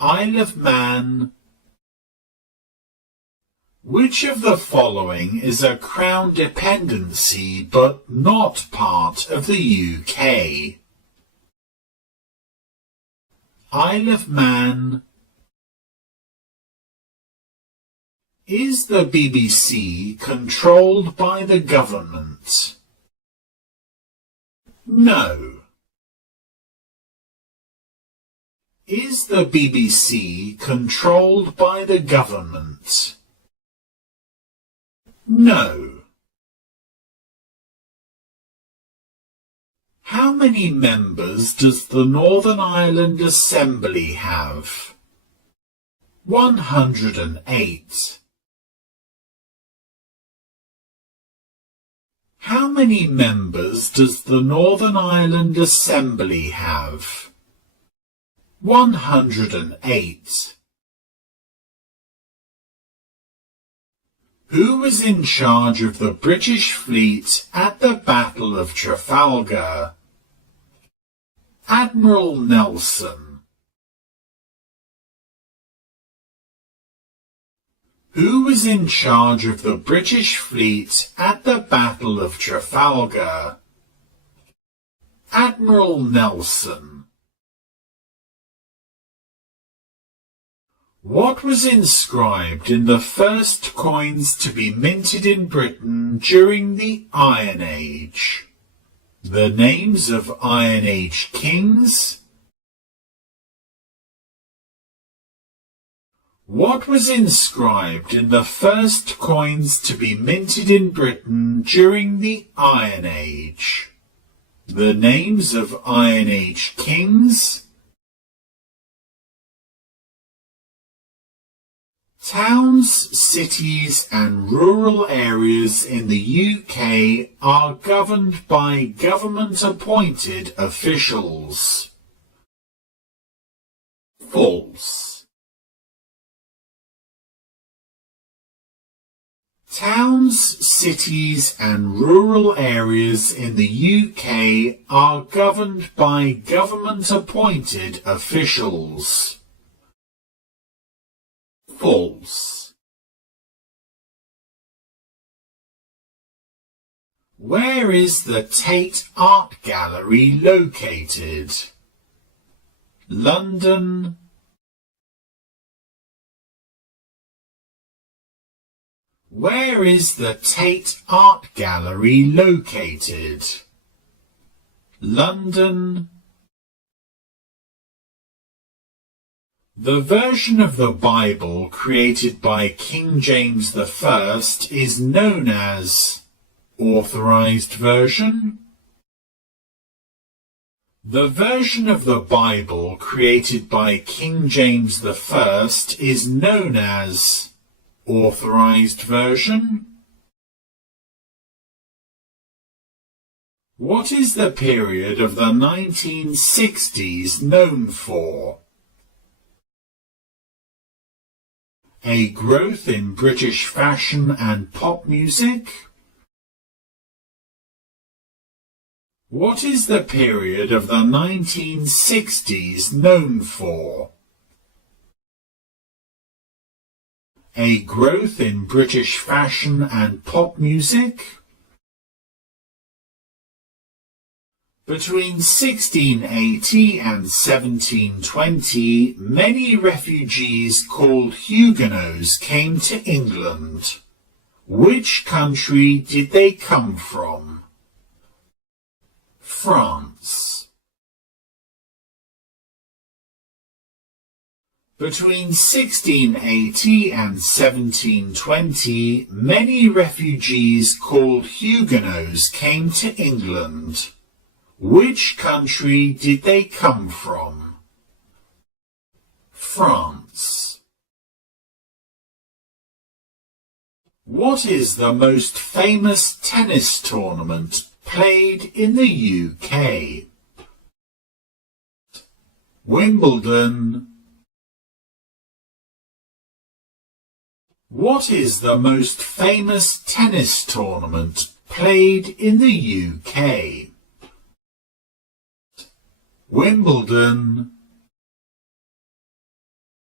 Isle of Man. Which of the following is a Crown dependency but not part of the UK? Isle of Man. Is the BBC controlled by the government? No. Is the BBC controlled by the government? No. How many members does the Northern Ireland Assembly have? 108. How many members does the Northern Ireland Assembly have? 108. Who was in charge of the British fleet at the Battle of Trafalgar? Admiral Nelson. Who was in charge of the British fleet at the Battle of Trafalgar? Admiral Nelson. What was inscribed in the first coins to be minted in Britain during the Iron Age? The names of Iron Age kings? What was inscribed in the first coins to be minted in Britain during the Iron Age? The names of Iron Age kings? Towns, cities and rural areas in the UK are governed by government-appointed officials. False. Towns, cities and rural areas in the UK are governed by government-appointed officials. False. Where is the Tate Art Gallery located? London. Where is the Tate Art Gallery located? London. The version of the Bible created by King James I is known as Authorized Version. The version of the Bible created by King James I is known as Authorized Version. What is the period of the 1960s known for? A growth in British fashion and pop music? What is the period of the 1960s known for? A growth in British fashion and pop music? Between 1680 and 1720, many refugees called Huguenots came to England. Which country did they come from? France. Between 1680 and 1720, many refugees called Huguenots came to England. Which country did they come from? France. What is the most famous tennis tournament played in the UK? Wimbledon. What is the most famous tennis tournament played in the UK? Wimbledon.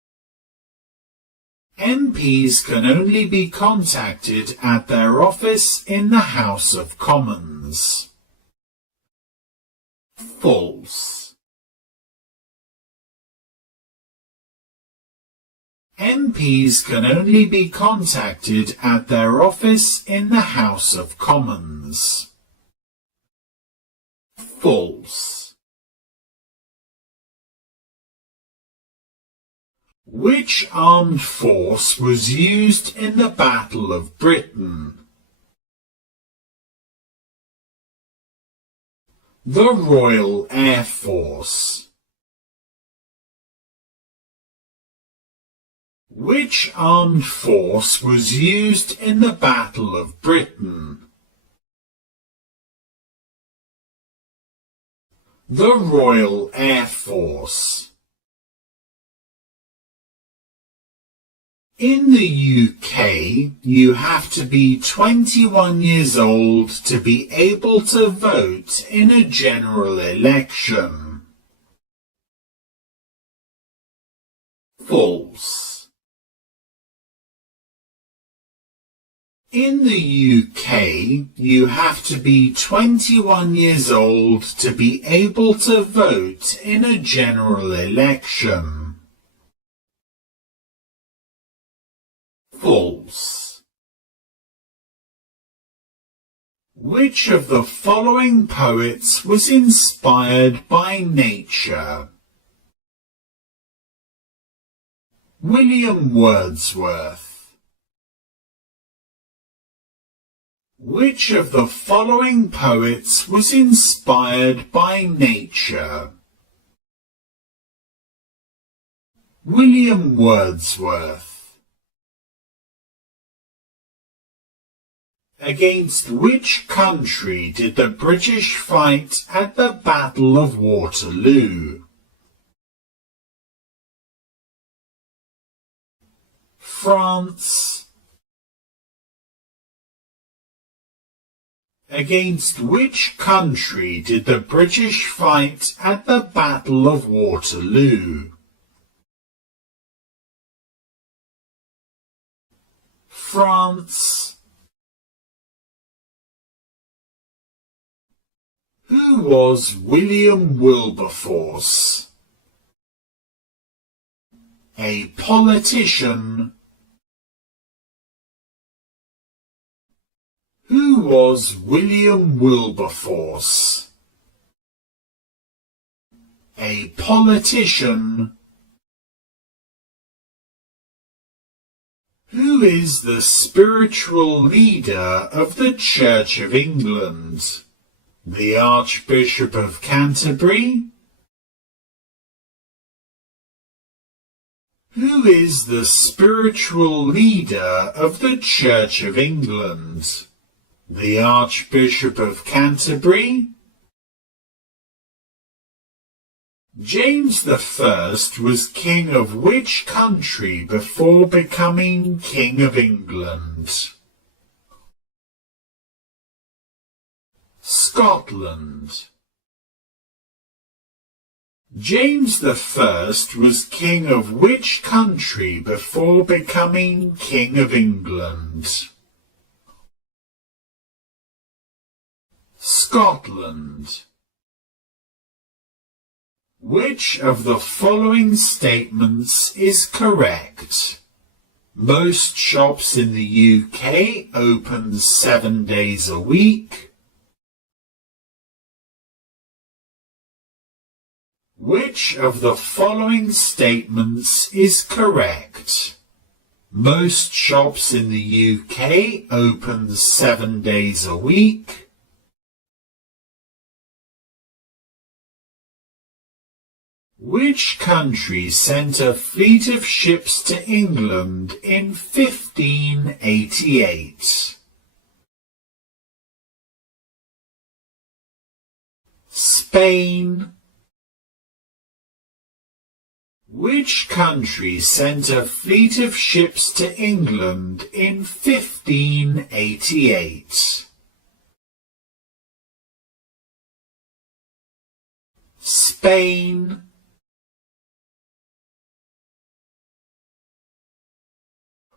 MPs can only be contacted at their office in the House of Commons. False. MPs can only be contacted at their office in the House of Commons. False. Which armed force was used in the Battle of Britain? The Royal Air Force. Which armed force was used in the Battle of Britain? The Royal Air Force. In the UK, you have to be 21 years old to be able to vote in a general election. False. In the UK, you have to be 21 years old to be able to vote in a general election. False. Which of the following poets was inspired by nature? William Wordsworth. Which of the following poets was inspired by nature? William Wordsworth. Against which country did the British fight at the Battle of Waterloo? France. Against which country did the British fight at the Battle of Waterloo? France. Who was William Wilberforce? A politician. Who was William Wilberforce? A politician. Who is the spiritual leader of the Church of England? The Archbishop of Canterbury? Who is the spiritual leader of the Church of England? The Archbishop of Canterbury? James I was king of which country before becoming King of England? Scotland. James I was king of which country before becoming King of England? Scotland. Which of the following statements is correct? Most shops in the UK open 7 days a week. Which of the following statements is correct? Most shops in the UK open 7 days a week. Which country sent a fleet of ships to England in 1588? Spain. Which country sent a fleet of ships to England in 1588? Spain.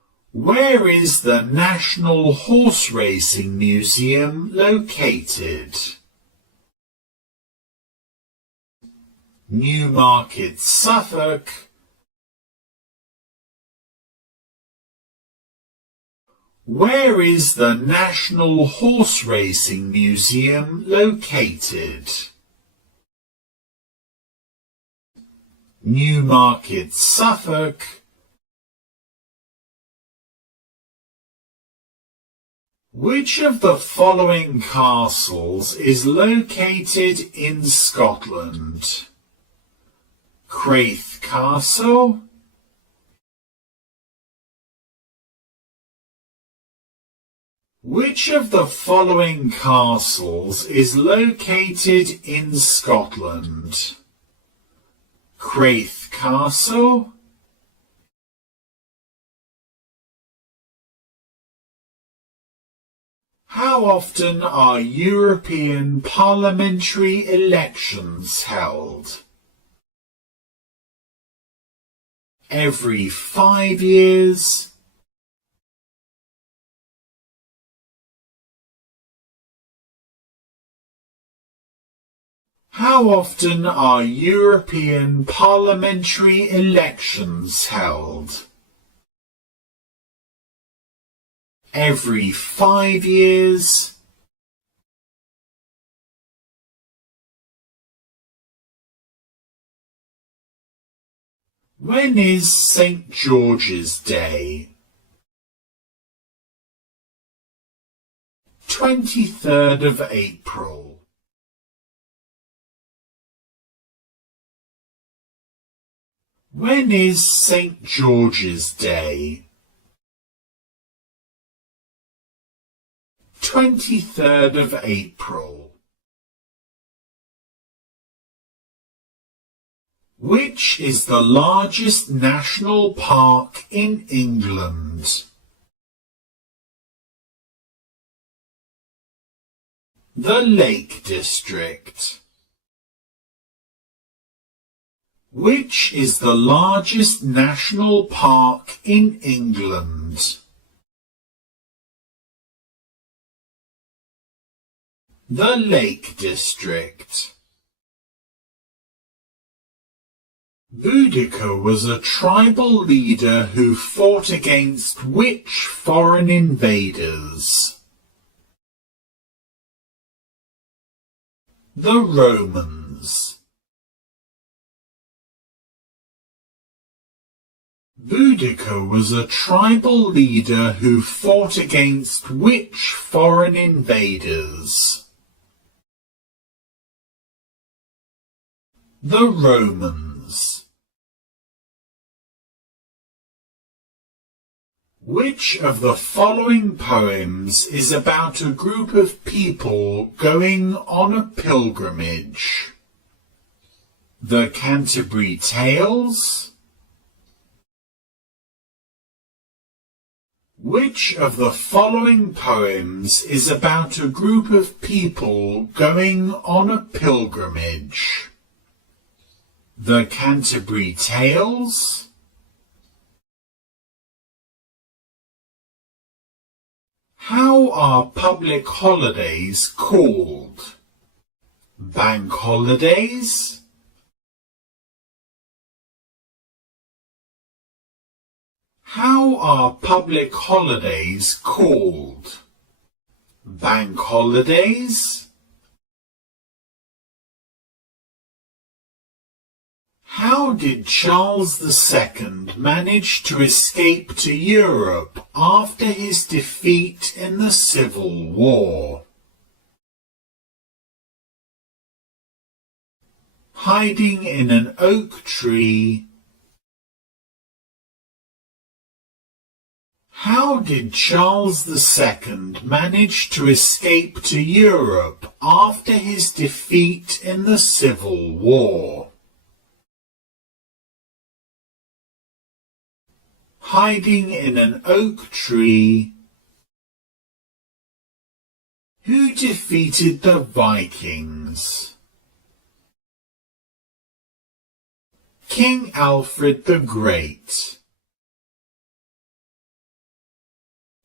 Where is the National Horse Racing Museum located? Newmarket, Suffolk. Where is the National Horse Racing Museum located? Newmarket, Suffolk. Which of the following castles is located in Scotland? Craith Castle, which of the following castles is located in Scotland? Craith Castle, how often are European parliamentary elections held? Every 5 years. How often are European parliamentary elections held? Every 5 years. When is St. George's Day? 23rd of April. When is St. George's Day? 23rd of April. Which is the largest national park in England? The Lake District. Which is the largest national park in England? The Lake District. Boudicca was a tribal leader who fought against which foreign invaders? The Romans. Boudicca was a tribal leader who fought against which foreign invaders? The Romans. Which of the following poems is about a group of people going on a pilgrimage? The Canterbury Tales. Which of the following poems is about a group of people going on a pilgrimage? The Canterbury Tales. How are public holidays called? Bank holidays. How are public holidays called? Bank holidays. How did Charles II manage to escape to Europe after his defeat in the Civil War? Hiding in an oak tree. How did Charles II manage to escape to Europe after his defeat in the Civil War? Hiding in an oak tree. Who defeated the Vikings? King Alfred the Great.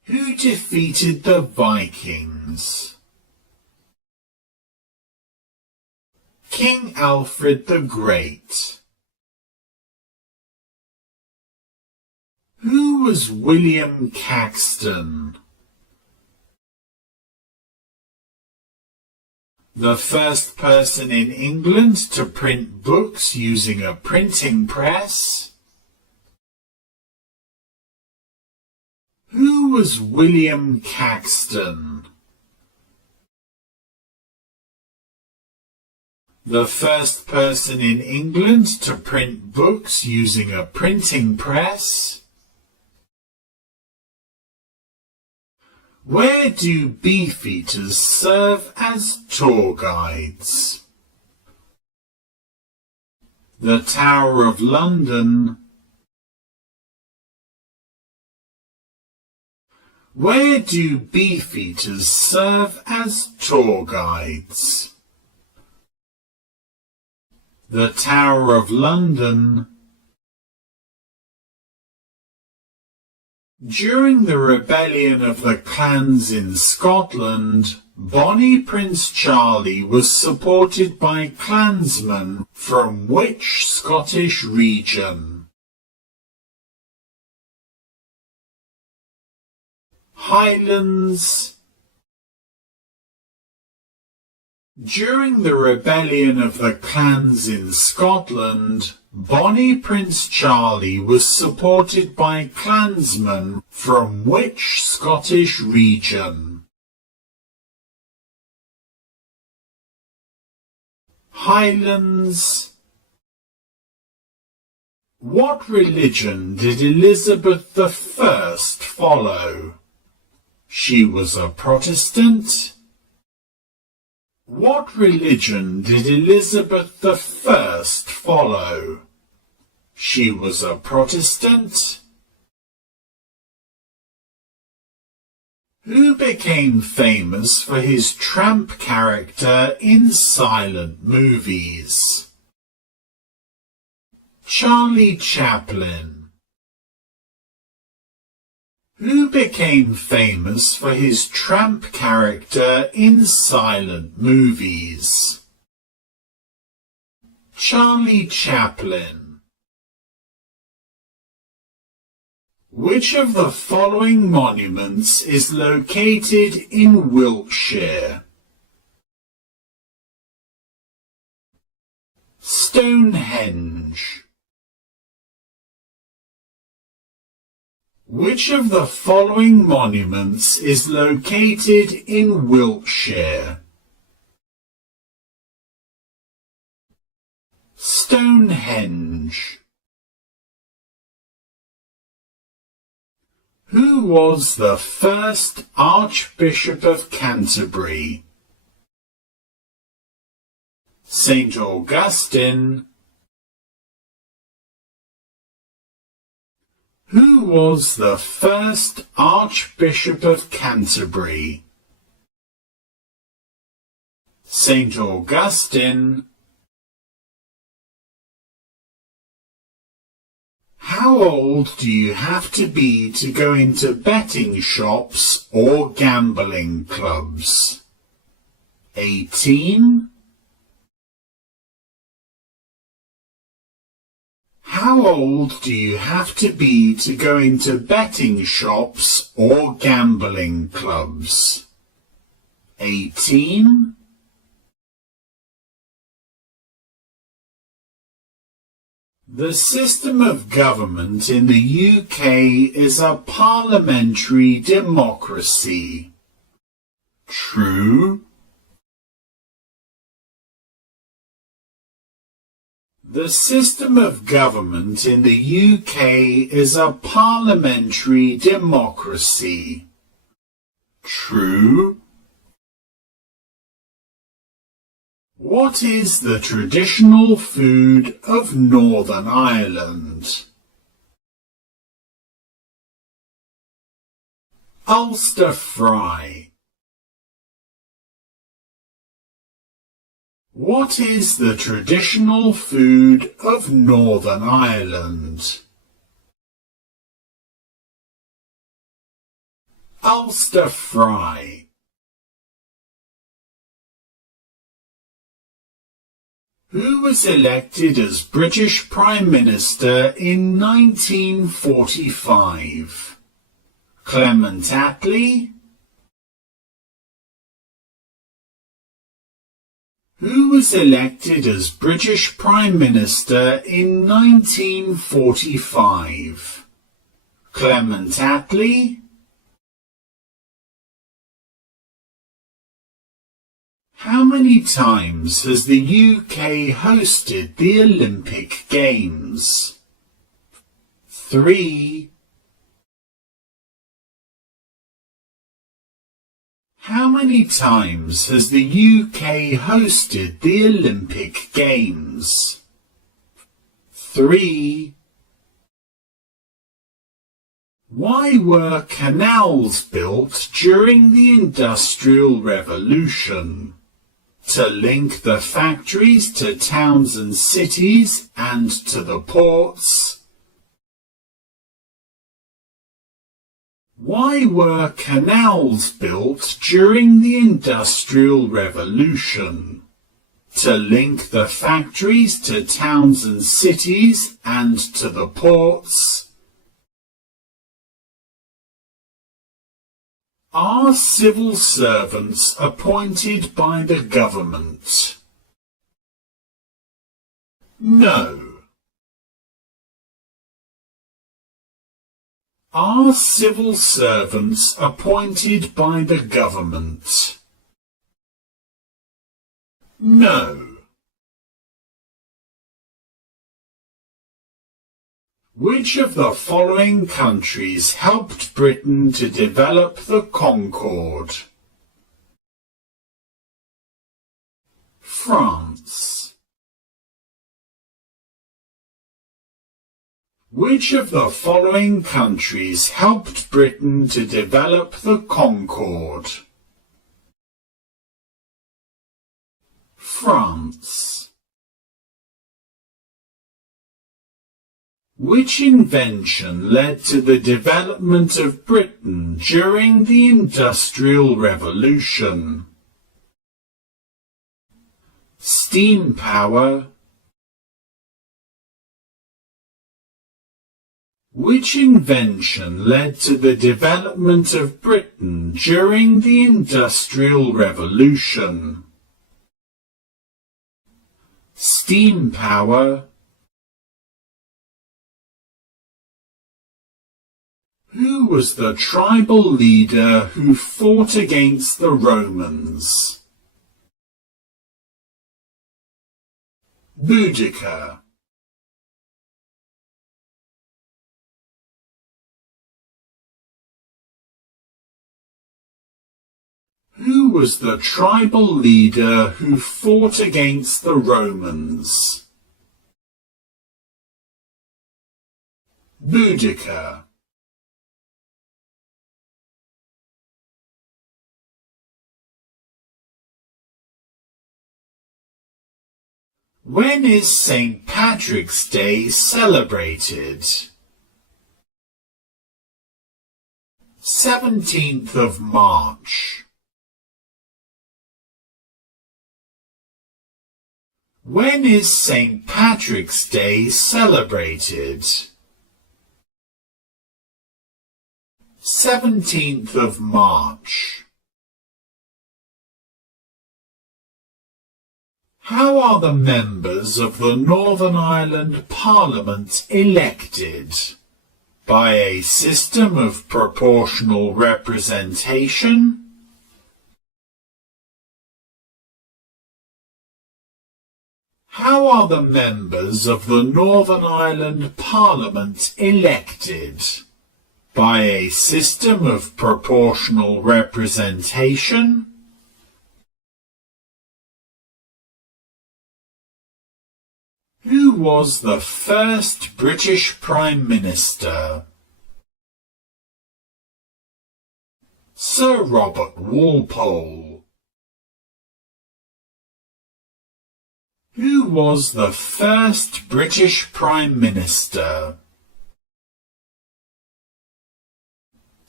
Who defeated the Vikings? King Alfred the Great. Who was William Caxton? The first person in England to print books using a printing press? Who was William Caxton? The first person in England to print books using a printing press? Where do beefeaters serve as tour guides? The Tower of London. Where do beefeaters serve as tour guides? The Tower of London. During the rebellion of the clans in Scotland, Bonnie Prince Charlie was supported by clansmen from which Scottish region? Highlands. During the rebellion of the clans in Scotland, Bonnie Prince Charlie was supported by clansmen from which Scottish region? Highlands. What religion did Elizabeth I follow? She was a Protestant. What religion did Elizabeth I follow? She was a Protestant. Who became famous for his tramp character in silent movies? Charlie Chaplin. Who became famous for his tramp character in silent movies? Charlie Chaplin. Which of the following monuments is located in Wiltshire? Stonehenge. Which of the following monuments is located in Wiltshire? Stonehenge. Who was the first Archbishop of Canterbury? St. Augustine. Who was the first Archbishop of Canterbury? St. Augustine. How old do you have to be to go into betting shops or gambling clubs? 18? How old do you have to be to go into betting shops or gambling clubs? 18? The system of government in the UK is a parliamentary democracy. True? The system of government in the UK is a parliamentary democracy. True? What is the traditional food of Northern Ireland? Ulster fry. What is the traditional food of Northern Ireland? Ulster fry. Who was elected as British Prime Minister in 1945? Clement Attlee? Who was elected as British Prime Minister in 1945? Clement Attlee? How many times has the UK hosted the Olympic Games? 3. How many times has the UK hosted the Olympic Games? 3. Why were canals built during the Industrial Revolution? To link the factories to towns and cities and to the ports. Why were canals built during the Industrial Revolution? To link the factories to towns and cities and to the ports. Are civil servants appointed by the government? No. Are civil servants appointed by the government? No. Which of the following countries helped Britain to develop the Concorde? France. Which of the following countries helped Britain to develop the Concorde? France. Which invention led to the development of Britain during the Industrial Revolution? Steam power. Which invention led to the development of Britain during the Industrial Revolution? Steam power. Who was the tribal leader who fought against the Romans? Boudicca. Who was the tribal leader who fought against the Romans? Boudicca. When is St. Patrick's Day celebrated? 17th of March. When is St. Patrick's Day celebrated? 17th of March. How are the members of the Northern Ireland Parliament elected? By a system of proportional representation? How are the members of the Northern Ireland Parliament elected? By a system of proportional representation? Who was the first British Prime Minister? Sir Robert Walpole. Who was the first British Prime Minister?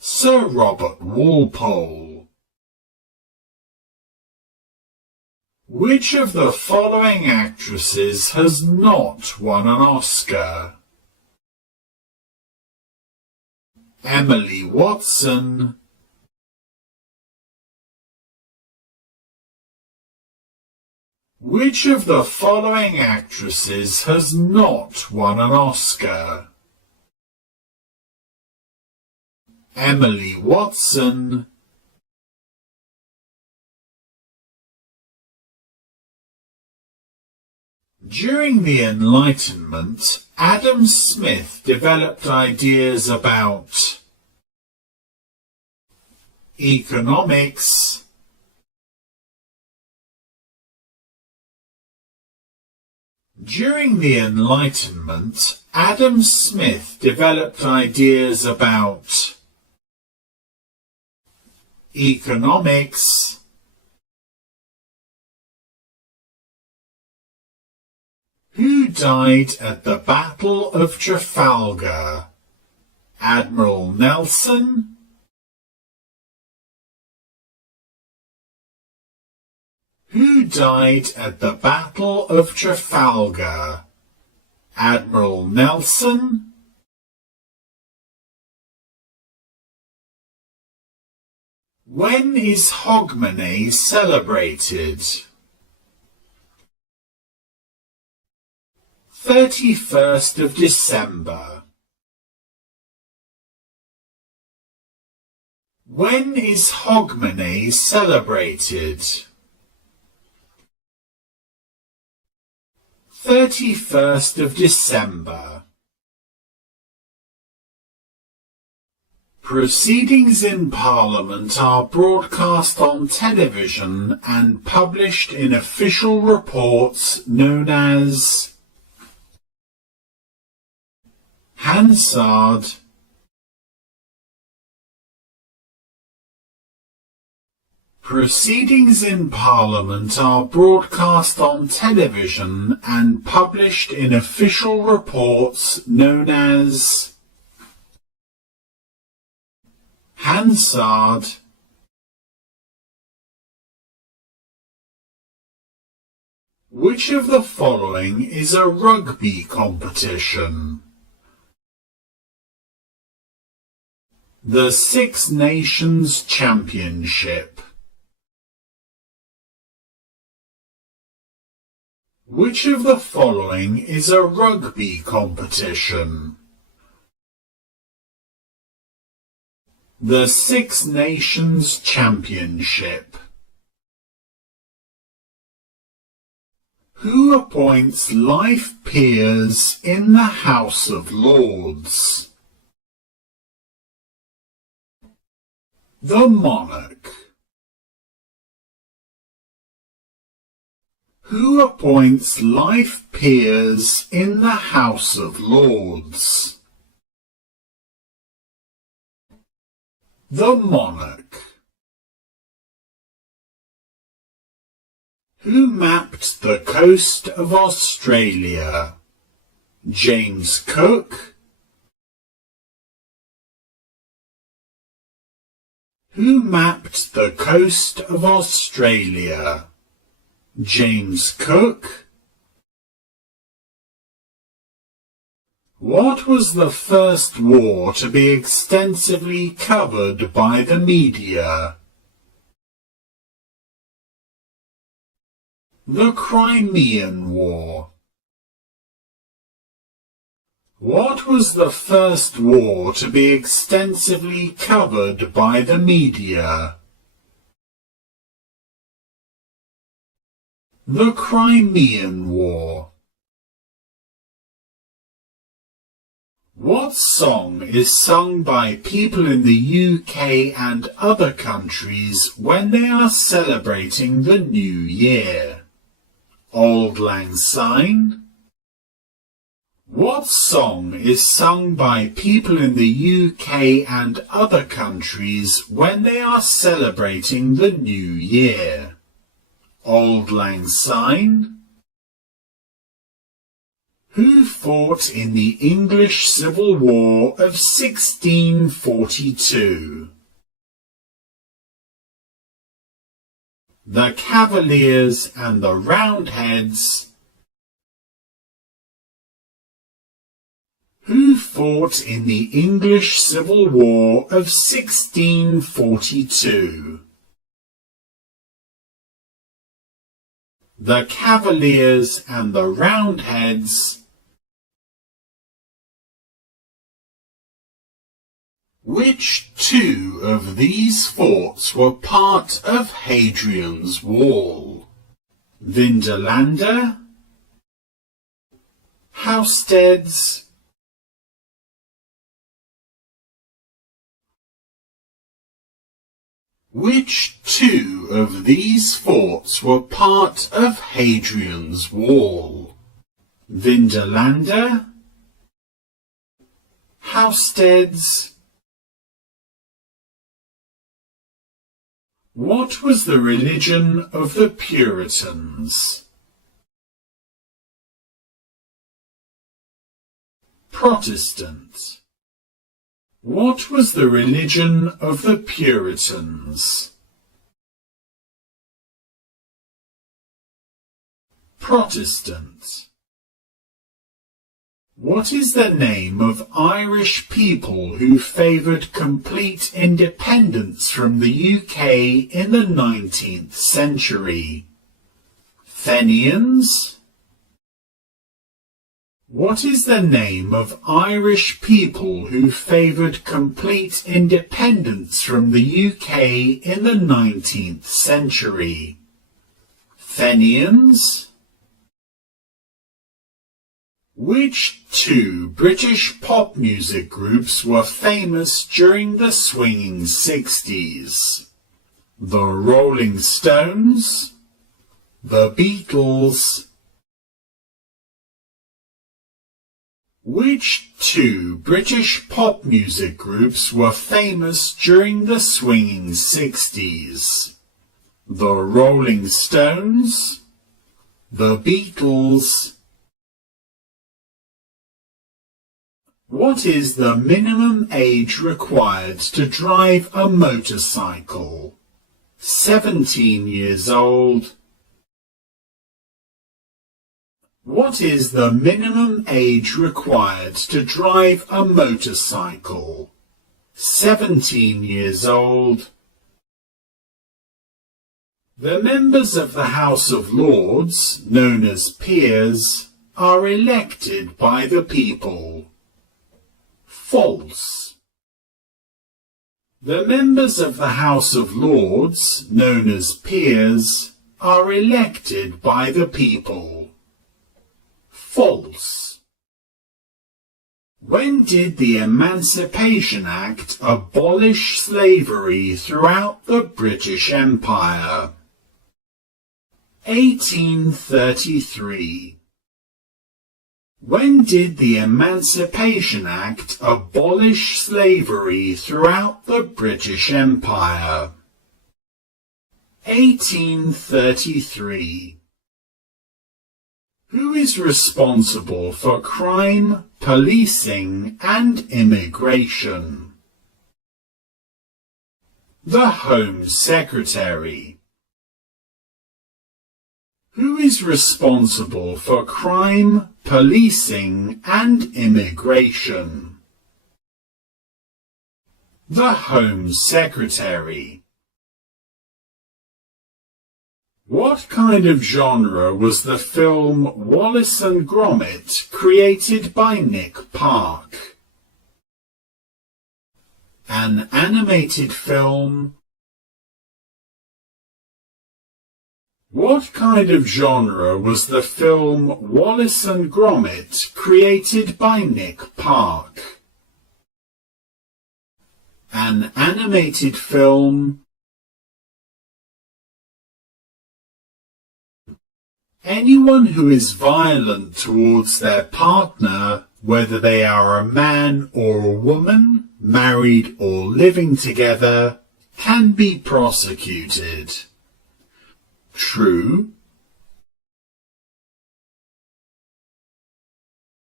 Sir Robert Walpole. Which of the following actresses has not won an Oscar? Emily Watson, which of the following actresses has not won an Oscar? Emily Watson, during the Enlightenment, Adam Smith developed ideas about economics, during the Enlightenment, Adam Smith developed ideas about economics, who died at the Battle of Trafalgar? Admiral Nelson, who died at the Battle of Trafalgar? Admiral Nelson, when is Hogmanay celebrated? 31st of December. When is Hogmanay celebrated? 31st of December. Proceedings in Parliament are broadcast on television and published in official reports known as Hansard, proceedings in Parliament are broadcast on television and published in official reports known as Hansard. Which of the following is a rugby competition? The Six Nations Championship. Which of the following is a rugby competition? The Six Nations Championship. Who appoints life peers in the House of Lords? The monarch. Who appoints life peers in the House of Lords? The monarch. Who mapped the coast of Australia? James Cook? Who mapped the coast of Australia? James Cook? What was the first war to be extensively covered by the media? The Crimean War. What was the first war to be extensively covered by the media? The Crimean War. What song is sung by people in the UK and other countries when they are celebrating the New Year? Auld Lang Syne? What song is sung by people in the UK and other countries when they are celebrating the New Year? Auld Lang Syne? Who fought in the English Civil War of 1642? The Cavaliers and the Roundheads. Who fought in the English Civil War of 1642? The Cavaliers and the Roundheads. Which two of these forts were part of Hadrian's Wall? Vindolanda, Housesteads, which two of these forts were part of Hadrian's Wall? Vindolanda, Housesteads. What was the religion of the Puritans? Protestant. What was the religion of the Puritans? Protestant. What is the name of Irish people who favoured complete independence from the UK in the 19th century? Fenians? What is the name of Irish people who favoured complete independence from the UK in the 19th century? Fenians? Which two British pop music groups were famous during the swinging 60s? The Rolling Stones, the Beatles. Which two British pop music groups were famous during the swinging 60s? The Rolling Stones, the Beatles. What is the minimum age required to drive a motorcycle? 17 years old. What is the minimum age required to drive a motorcycle? 17 years old. The members of the House of Lords, known as peers, are elected by the people. False. The members of the House of Lords, known as peers, are elected by the people. False. When did the Emancipation Act abolish slavery throughout the British Empire? 1833. When did the Emancipation Act abolish slavery throughout the British Empire? 1833. Who is responsible for crime, policing, and immigration? The Home Secretary. Who is responsible for crime, policing, and immigration? The Home Secretary. What kind of genre was the film Wallace and Gromit created by Nick Park? An animated film. What kind of genre was the film Wallace and Gromit created by Nick Park? An animated film. Anyone who is violent towards their partner, whether they are a man or a woman, married or living together, can be prosecuted. True.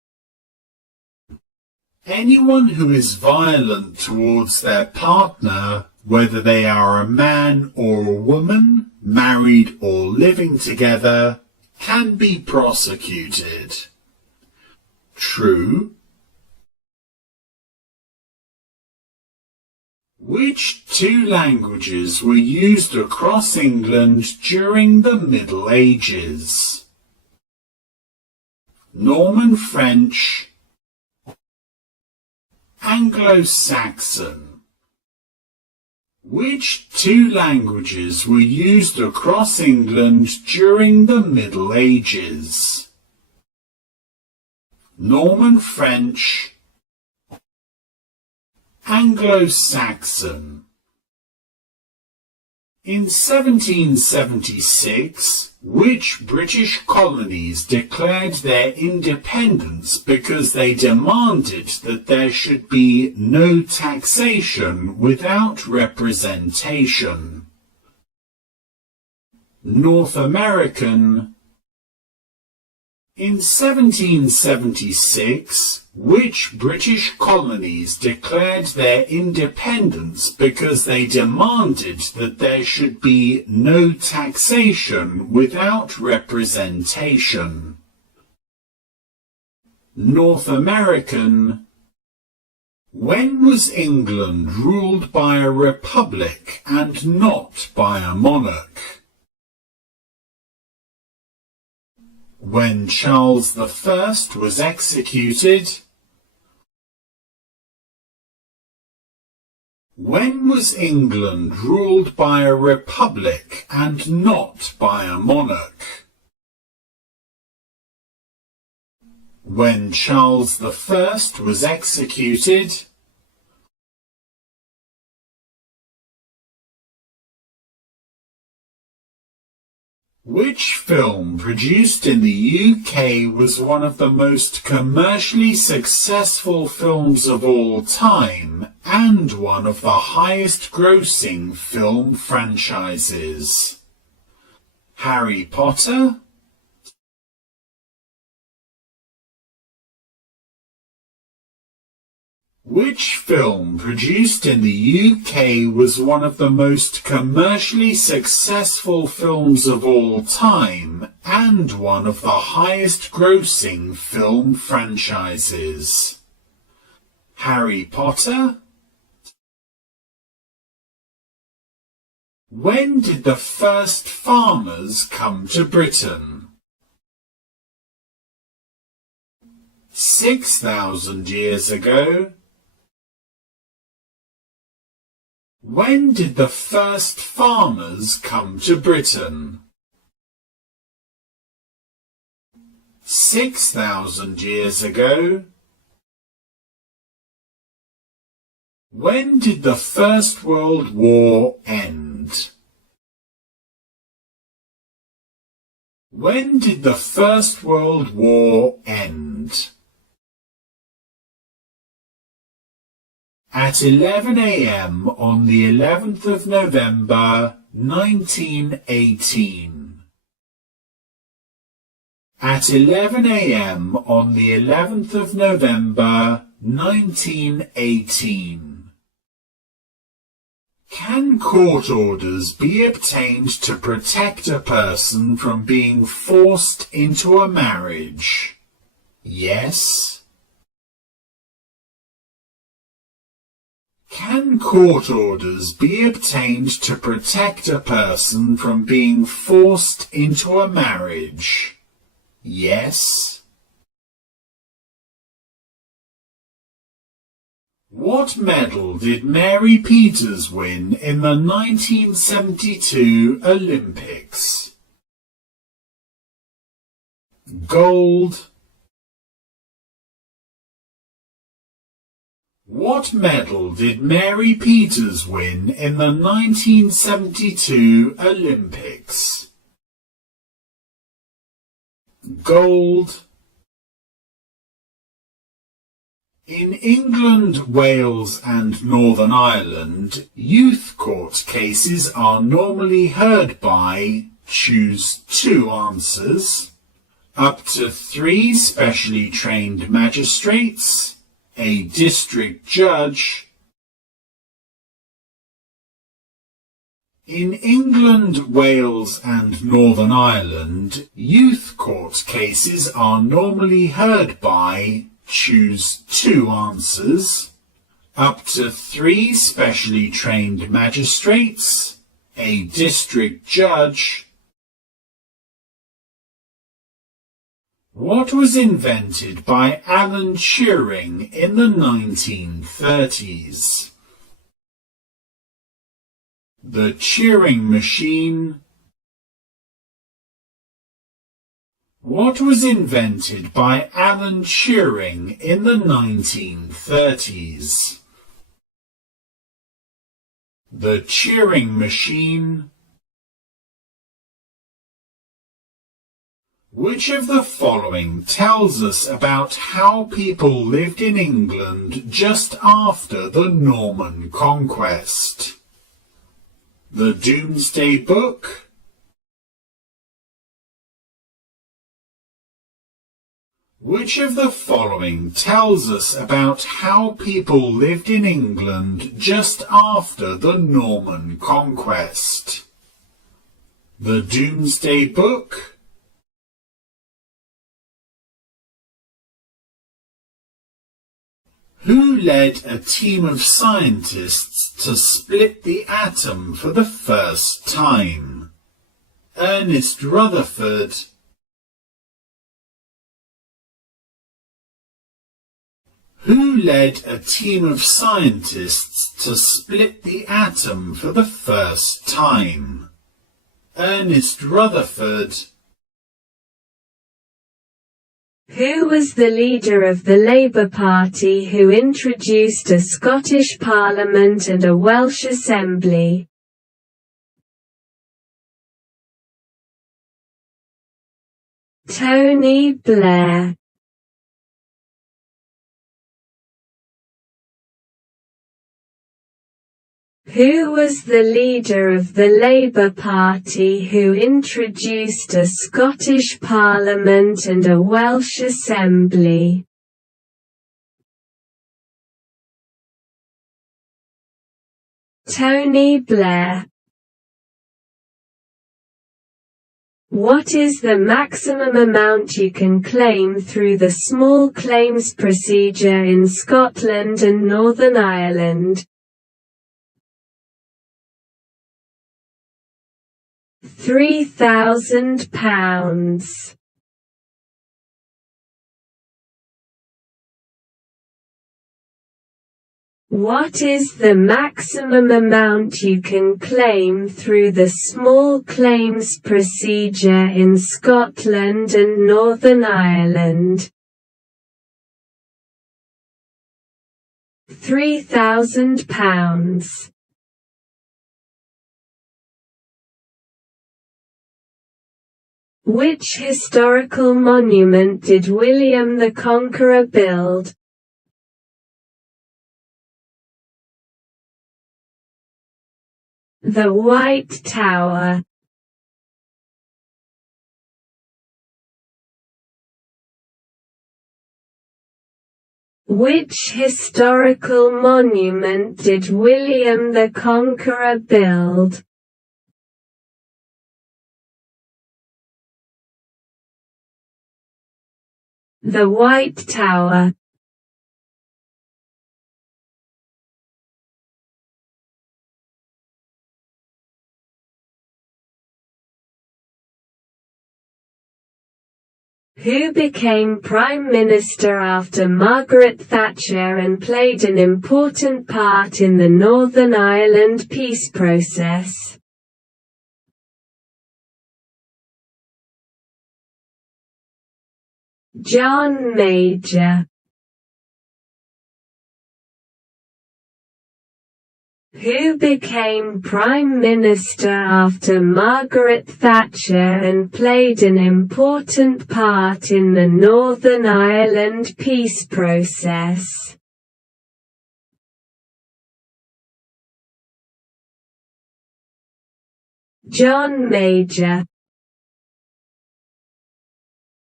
Anyone who is violent towards their partner, whether they are a man or a woman, married or living together, can be prosecuted. True. Which two languages were used across England during the Middle Ages? Norman French, Anglo-Saxon. Which two languages were used across England during the Middle Ages? Norman French, Anglo-Saxon. In 1776, which British colonies declared their independence because they demanded that there should be no taxation without representation? North American. In 1776, which British colonies declared their independence because they demanded that there should be no taxation without representation? North American. When was England ruled by a republic and not by a monarch? When Charles I was executed? When was England ruled by a republic and not by a monarch? When Charles I was executed? Which film produced in the UK was one of the most commercially successful films of all time and one of the highest-grossing film franchises? Harry Potter? Which film produced in the UK was one of the most commercially successful films of all time and one of the highest-grossing film franchises? Harry Potter? When did the first farmers come to Britain? 6,000 years ago. When did the first farmers come to Britain? 6,000 years ago. When did the First World War end? When did the First World War end? At 11 a.m. on the 11th of November, 1918. At 11 a.m. on the 11th of November, 1918. Can court orders be obtained to protect a person from being forced into a marriage? Yes. Can court orders be obtained to protect a person from being forced into a marriage? Yes. What medal did Mary Peters win in the 1972 Olympics? Gold. What medal did Mary Peters win in the 1972 Olympics? Gold. In England, Wales and Northern Ireland, youth court cases are normally heard by, choose two answers, up to 3 specially trained magistrates, a district judge. In England, Wales and Northern Ireland, youth court cases are normally heard by choose 2 answers, up to 3 specially trained magistrates, a district judge. What was invented by Alan Turing in the 1930s? The Turing machine. What was invented by Alan Turing in the 1930s? The Turing machine. Which of the following tells us about how people lived in England just after the Norman Conquest? The Domesday Book. Which of the following tells us about how people lived in England just after the Norman Conquest? The Domesday Book. Who led a team of scientists to split the atom for the first time? Ernest Rutherford. Who led a team of scientists to split the atom for the first time? Ernest Rutherford. Who was the leader of the Labour Party who introduced a Scottish Parliament and a Welsh Assembly? Tony Blair. Who was the leader of the Labour Party who introduced a Scottish Parliament and a Welsh Assembly? Tony Blair. What is the maximum amount you can claim through the small claims procedure in Scotland and Northern Ireland? £3,000. What is the maximum amount you can claim through the small claims procedure in Scotland and Northern Ireland? £3,000. Which historical monument did William the Conqueror build? The White Tower. Which historical monument did William the Conqueror build? The White Tower. Who became Prime Minister after Margaret Thatcher and played an important part in the Northern Ireland peace process? John Major. Who became Prime Minister after Margaret Thatcher and played an important part in the Northern Ireland peace process? John Major.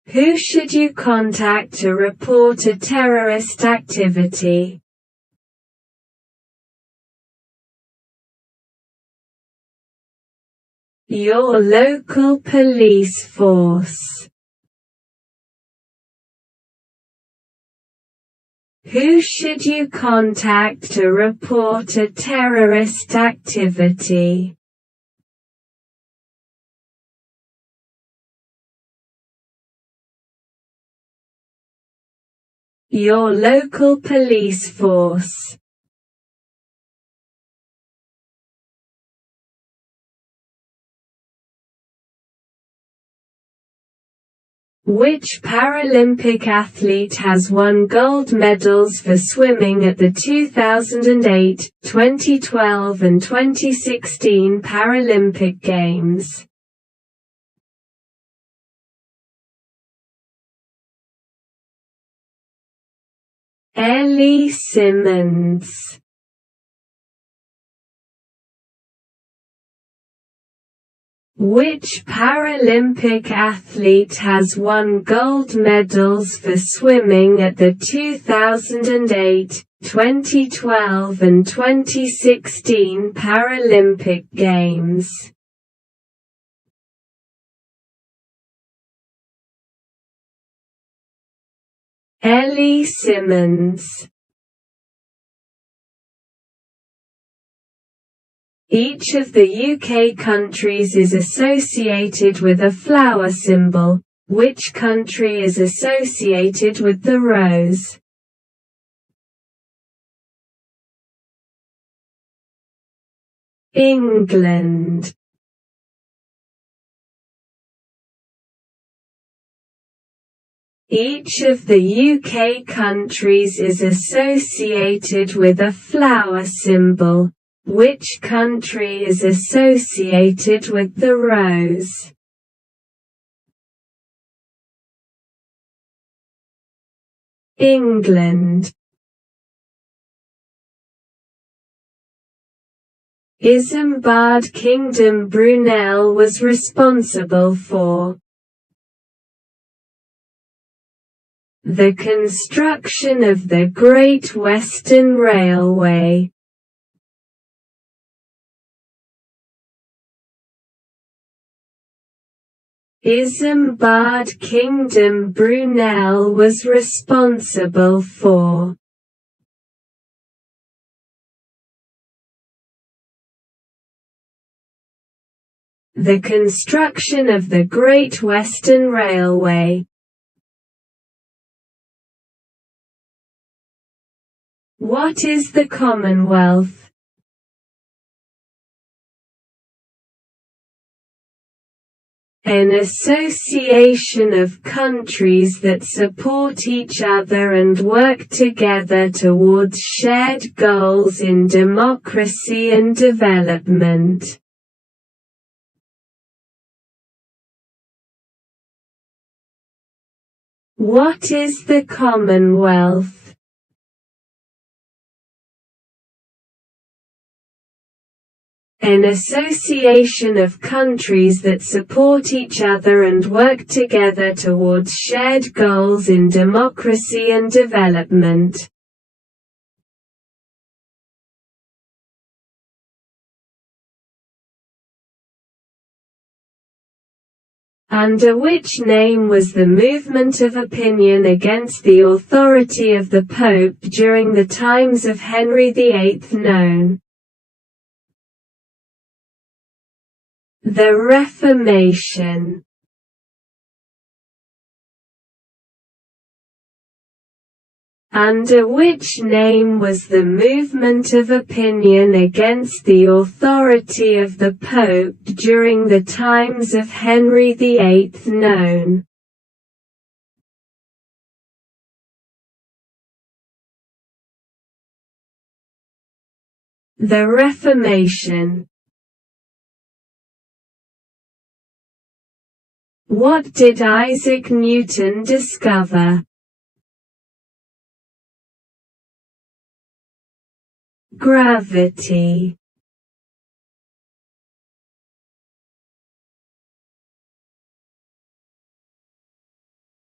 Who should you contact to report a terrorist activity? Your local police force. Who should you contact to report a terrorist activity? Your local police force. Which Paralympic athlete has won gold medals for swimming at the 2008, 2012 and 2016 Paralympic Games? Ellie Simmons. Which Paralympic athlete has won gold medals for swimming at the 2008, 2012 and 2016 Paralympic Games? Ellie Simmons. Each of the UK countries is associated with a flower symbol. Which country is associated with the rose? England. Each of the UK countries is associated with a flower symbol. Which country is associated with the rose? England. Isambard Kingdom Brunel was responsible for the construction of the Great Western Railway. Isambard Kingdom Brunel was responsible for the construction of the Great Western Railway. What is the Commonwealth? An association of countries that support each other and work together towards shared goals in democracy and development. What is the Commonwealth? An association of countries that support each other and work together towards shared goals in democracy and development. Under which name was the movement of opinion against the authority of the Pope during the times of Henry VIII known? The Reformation. Under which name was the movement of opinion against the authority of the Pope during the times of Henry VIII known? The Reformation. What did Isaac Newton discover? Gravity.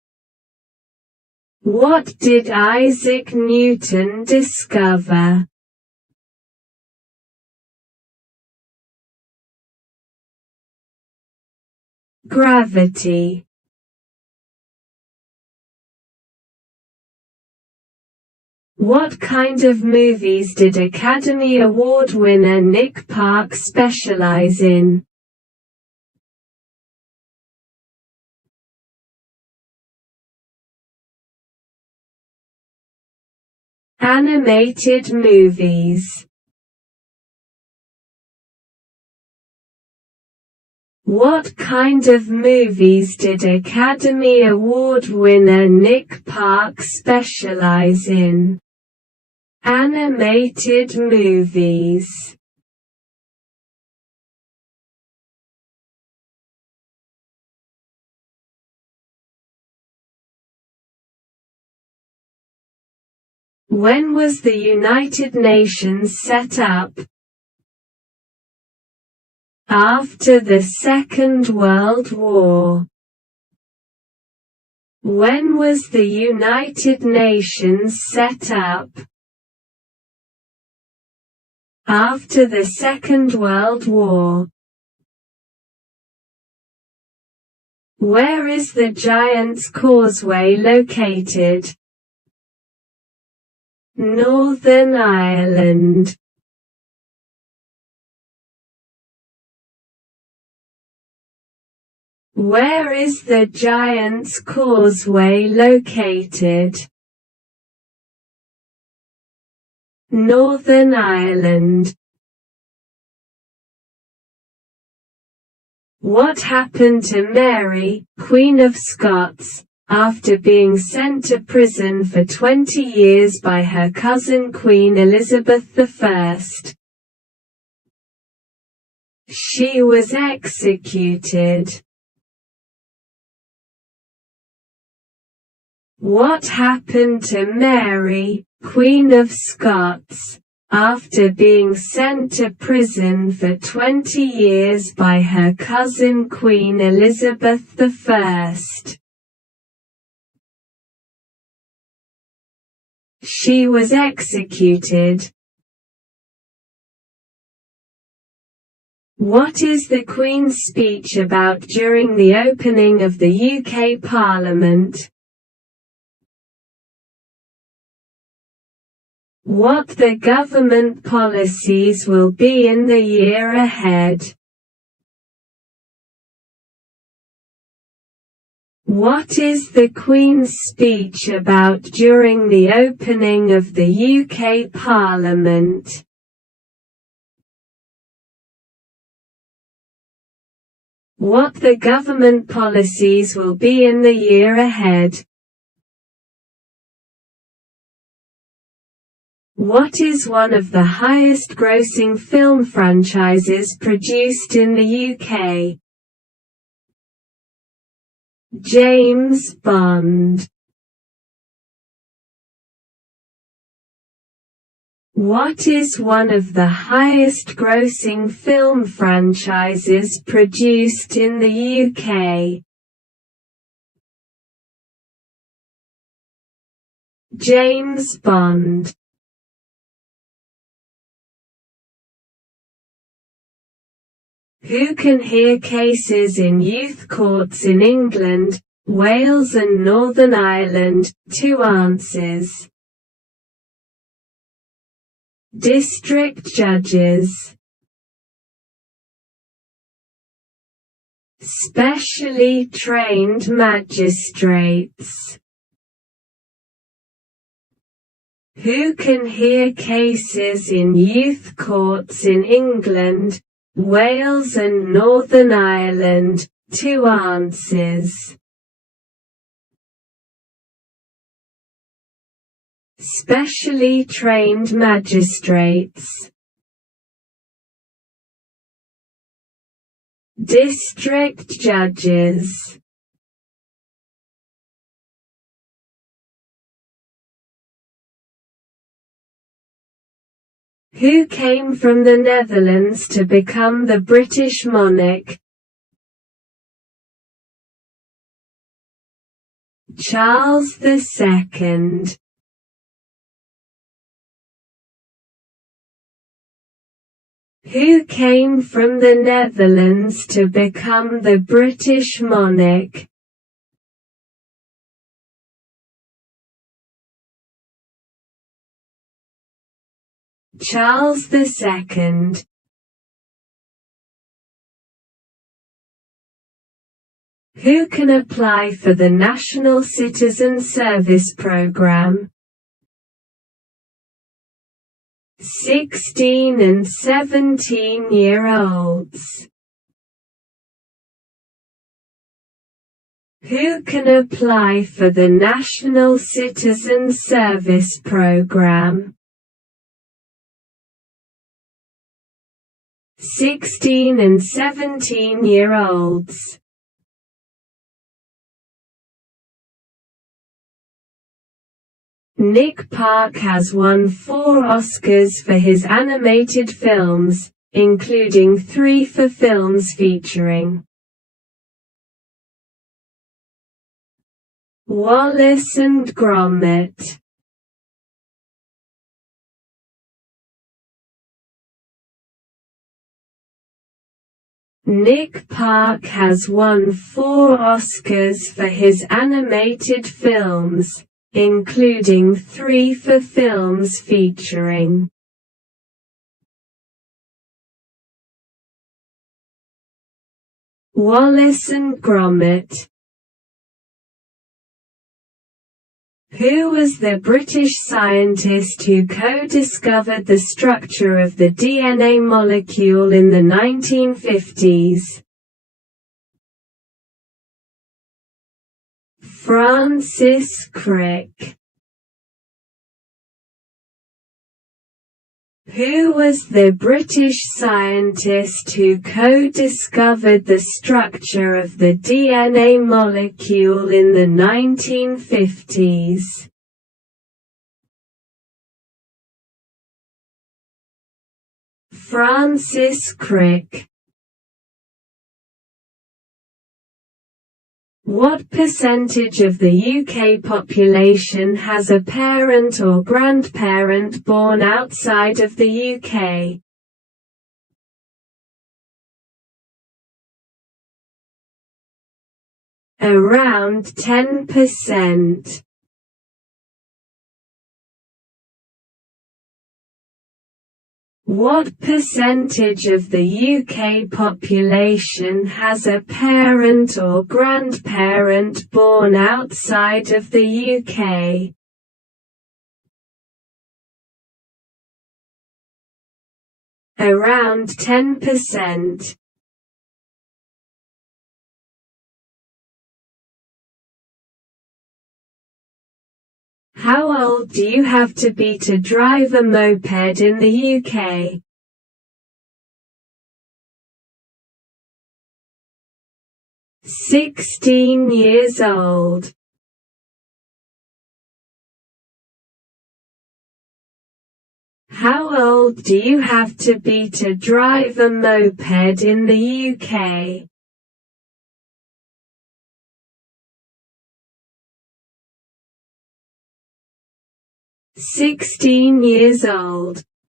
What did Isaac Newton discover? Gravity. What kind of movies did Academy Award winner Nick Park specialize in? Animated movies. What kind of movies did Academy Award winner Nick Park specialize in? Animated movies. When was the United Nations set up? After the Second World War. When was the United Nations set up? After the Second World War. Where is the Giant's Causeway located? Northern Ireland. Where is the Giant's Causeway located? Northern Ireland. What happened to Mary, Queen of Scots, after being sent to prison for 20 years by her cousin Queen Elizabeth I? She was executed. What happened to Mary, Queen of Scots, after being sent to prison for 20 years by her cousin Queen Elizabeth I? She was executed. What is the Queen's speech about during the opening of the UK Parliament? What the government policies will be in the year ahead. What is the Queen's speech about during the opening of the UK Parliament? What the government policies will be in the year ahead. What is one of the highest-grossing film franchises produced in the UK? James Bond. What is one of the highest-grossing film franchises produced in the UK? James Bond. Who can hear cases in youth courts in England, Wales and Northern Ireland? 2 answers. District judges. Specially trained magistrates. Who can hear cases in youth courts in England, Wales and Northern Ireland? 2 answers. Specially trained magistrates. District judges. Who came from the Netherlands to become the British monarch? Charles II. Who came from the Netherlands to become the British monarch? Charles II. Who can apply for the National Citizen Service Programme? 16 and 17-year-olds. Who can apply for the National Citizen Service Programme? 16 and 17-year-olds. Nick Park has won 4 Oscars for his animated films, including 3 for films featuring Wallace and Gromit. Nick Park has won 4 Oscars for his animated films, including 3 for films featuring Wallace and Gromit. Who was the British scientist who co-discovered the structure of the DNA molecule in the 1950s? Francis Crick. Who was the British scientist who co-discovered the structure of the DNA molecule in the 1950s? Francis Crick. What percentage of the UK population has a parent or grandparent born outside of the UK? Around 10%. What percentage of the UK population has a parent or grandparent born outside of the UK? Around 10%. How old do you have to be to drive a moped in the UK? 16 years old. How old do you have to be to drive a moped in the UK? 16 years old.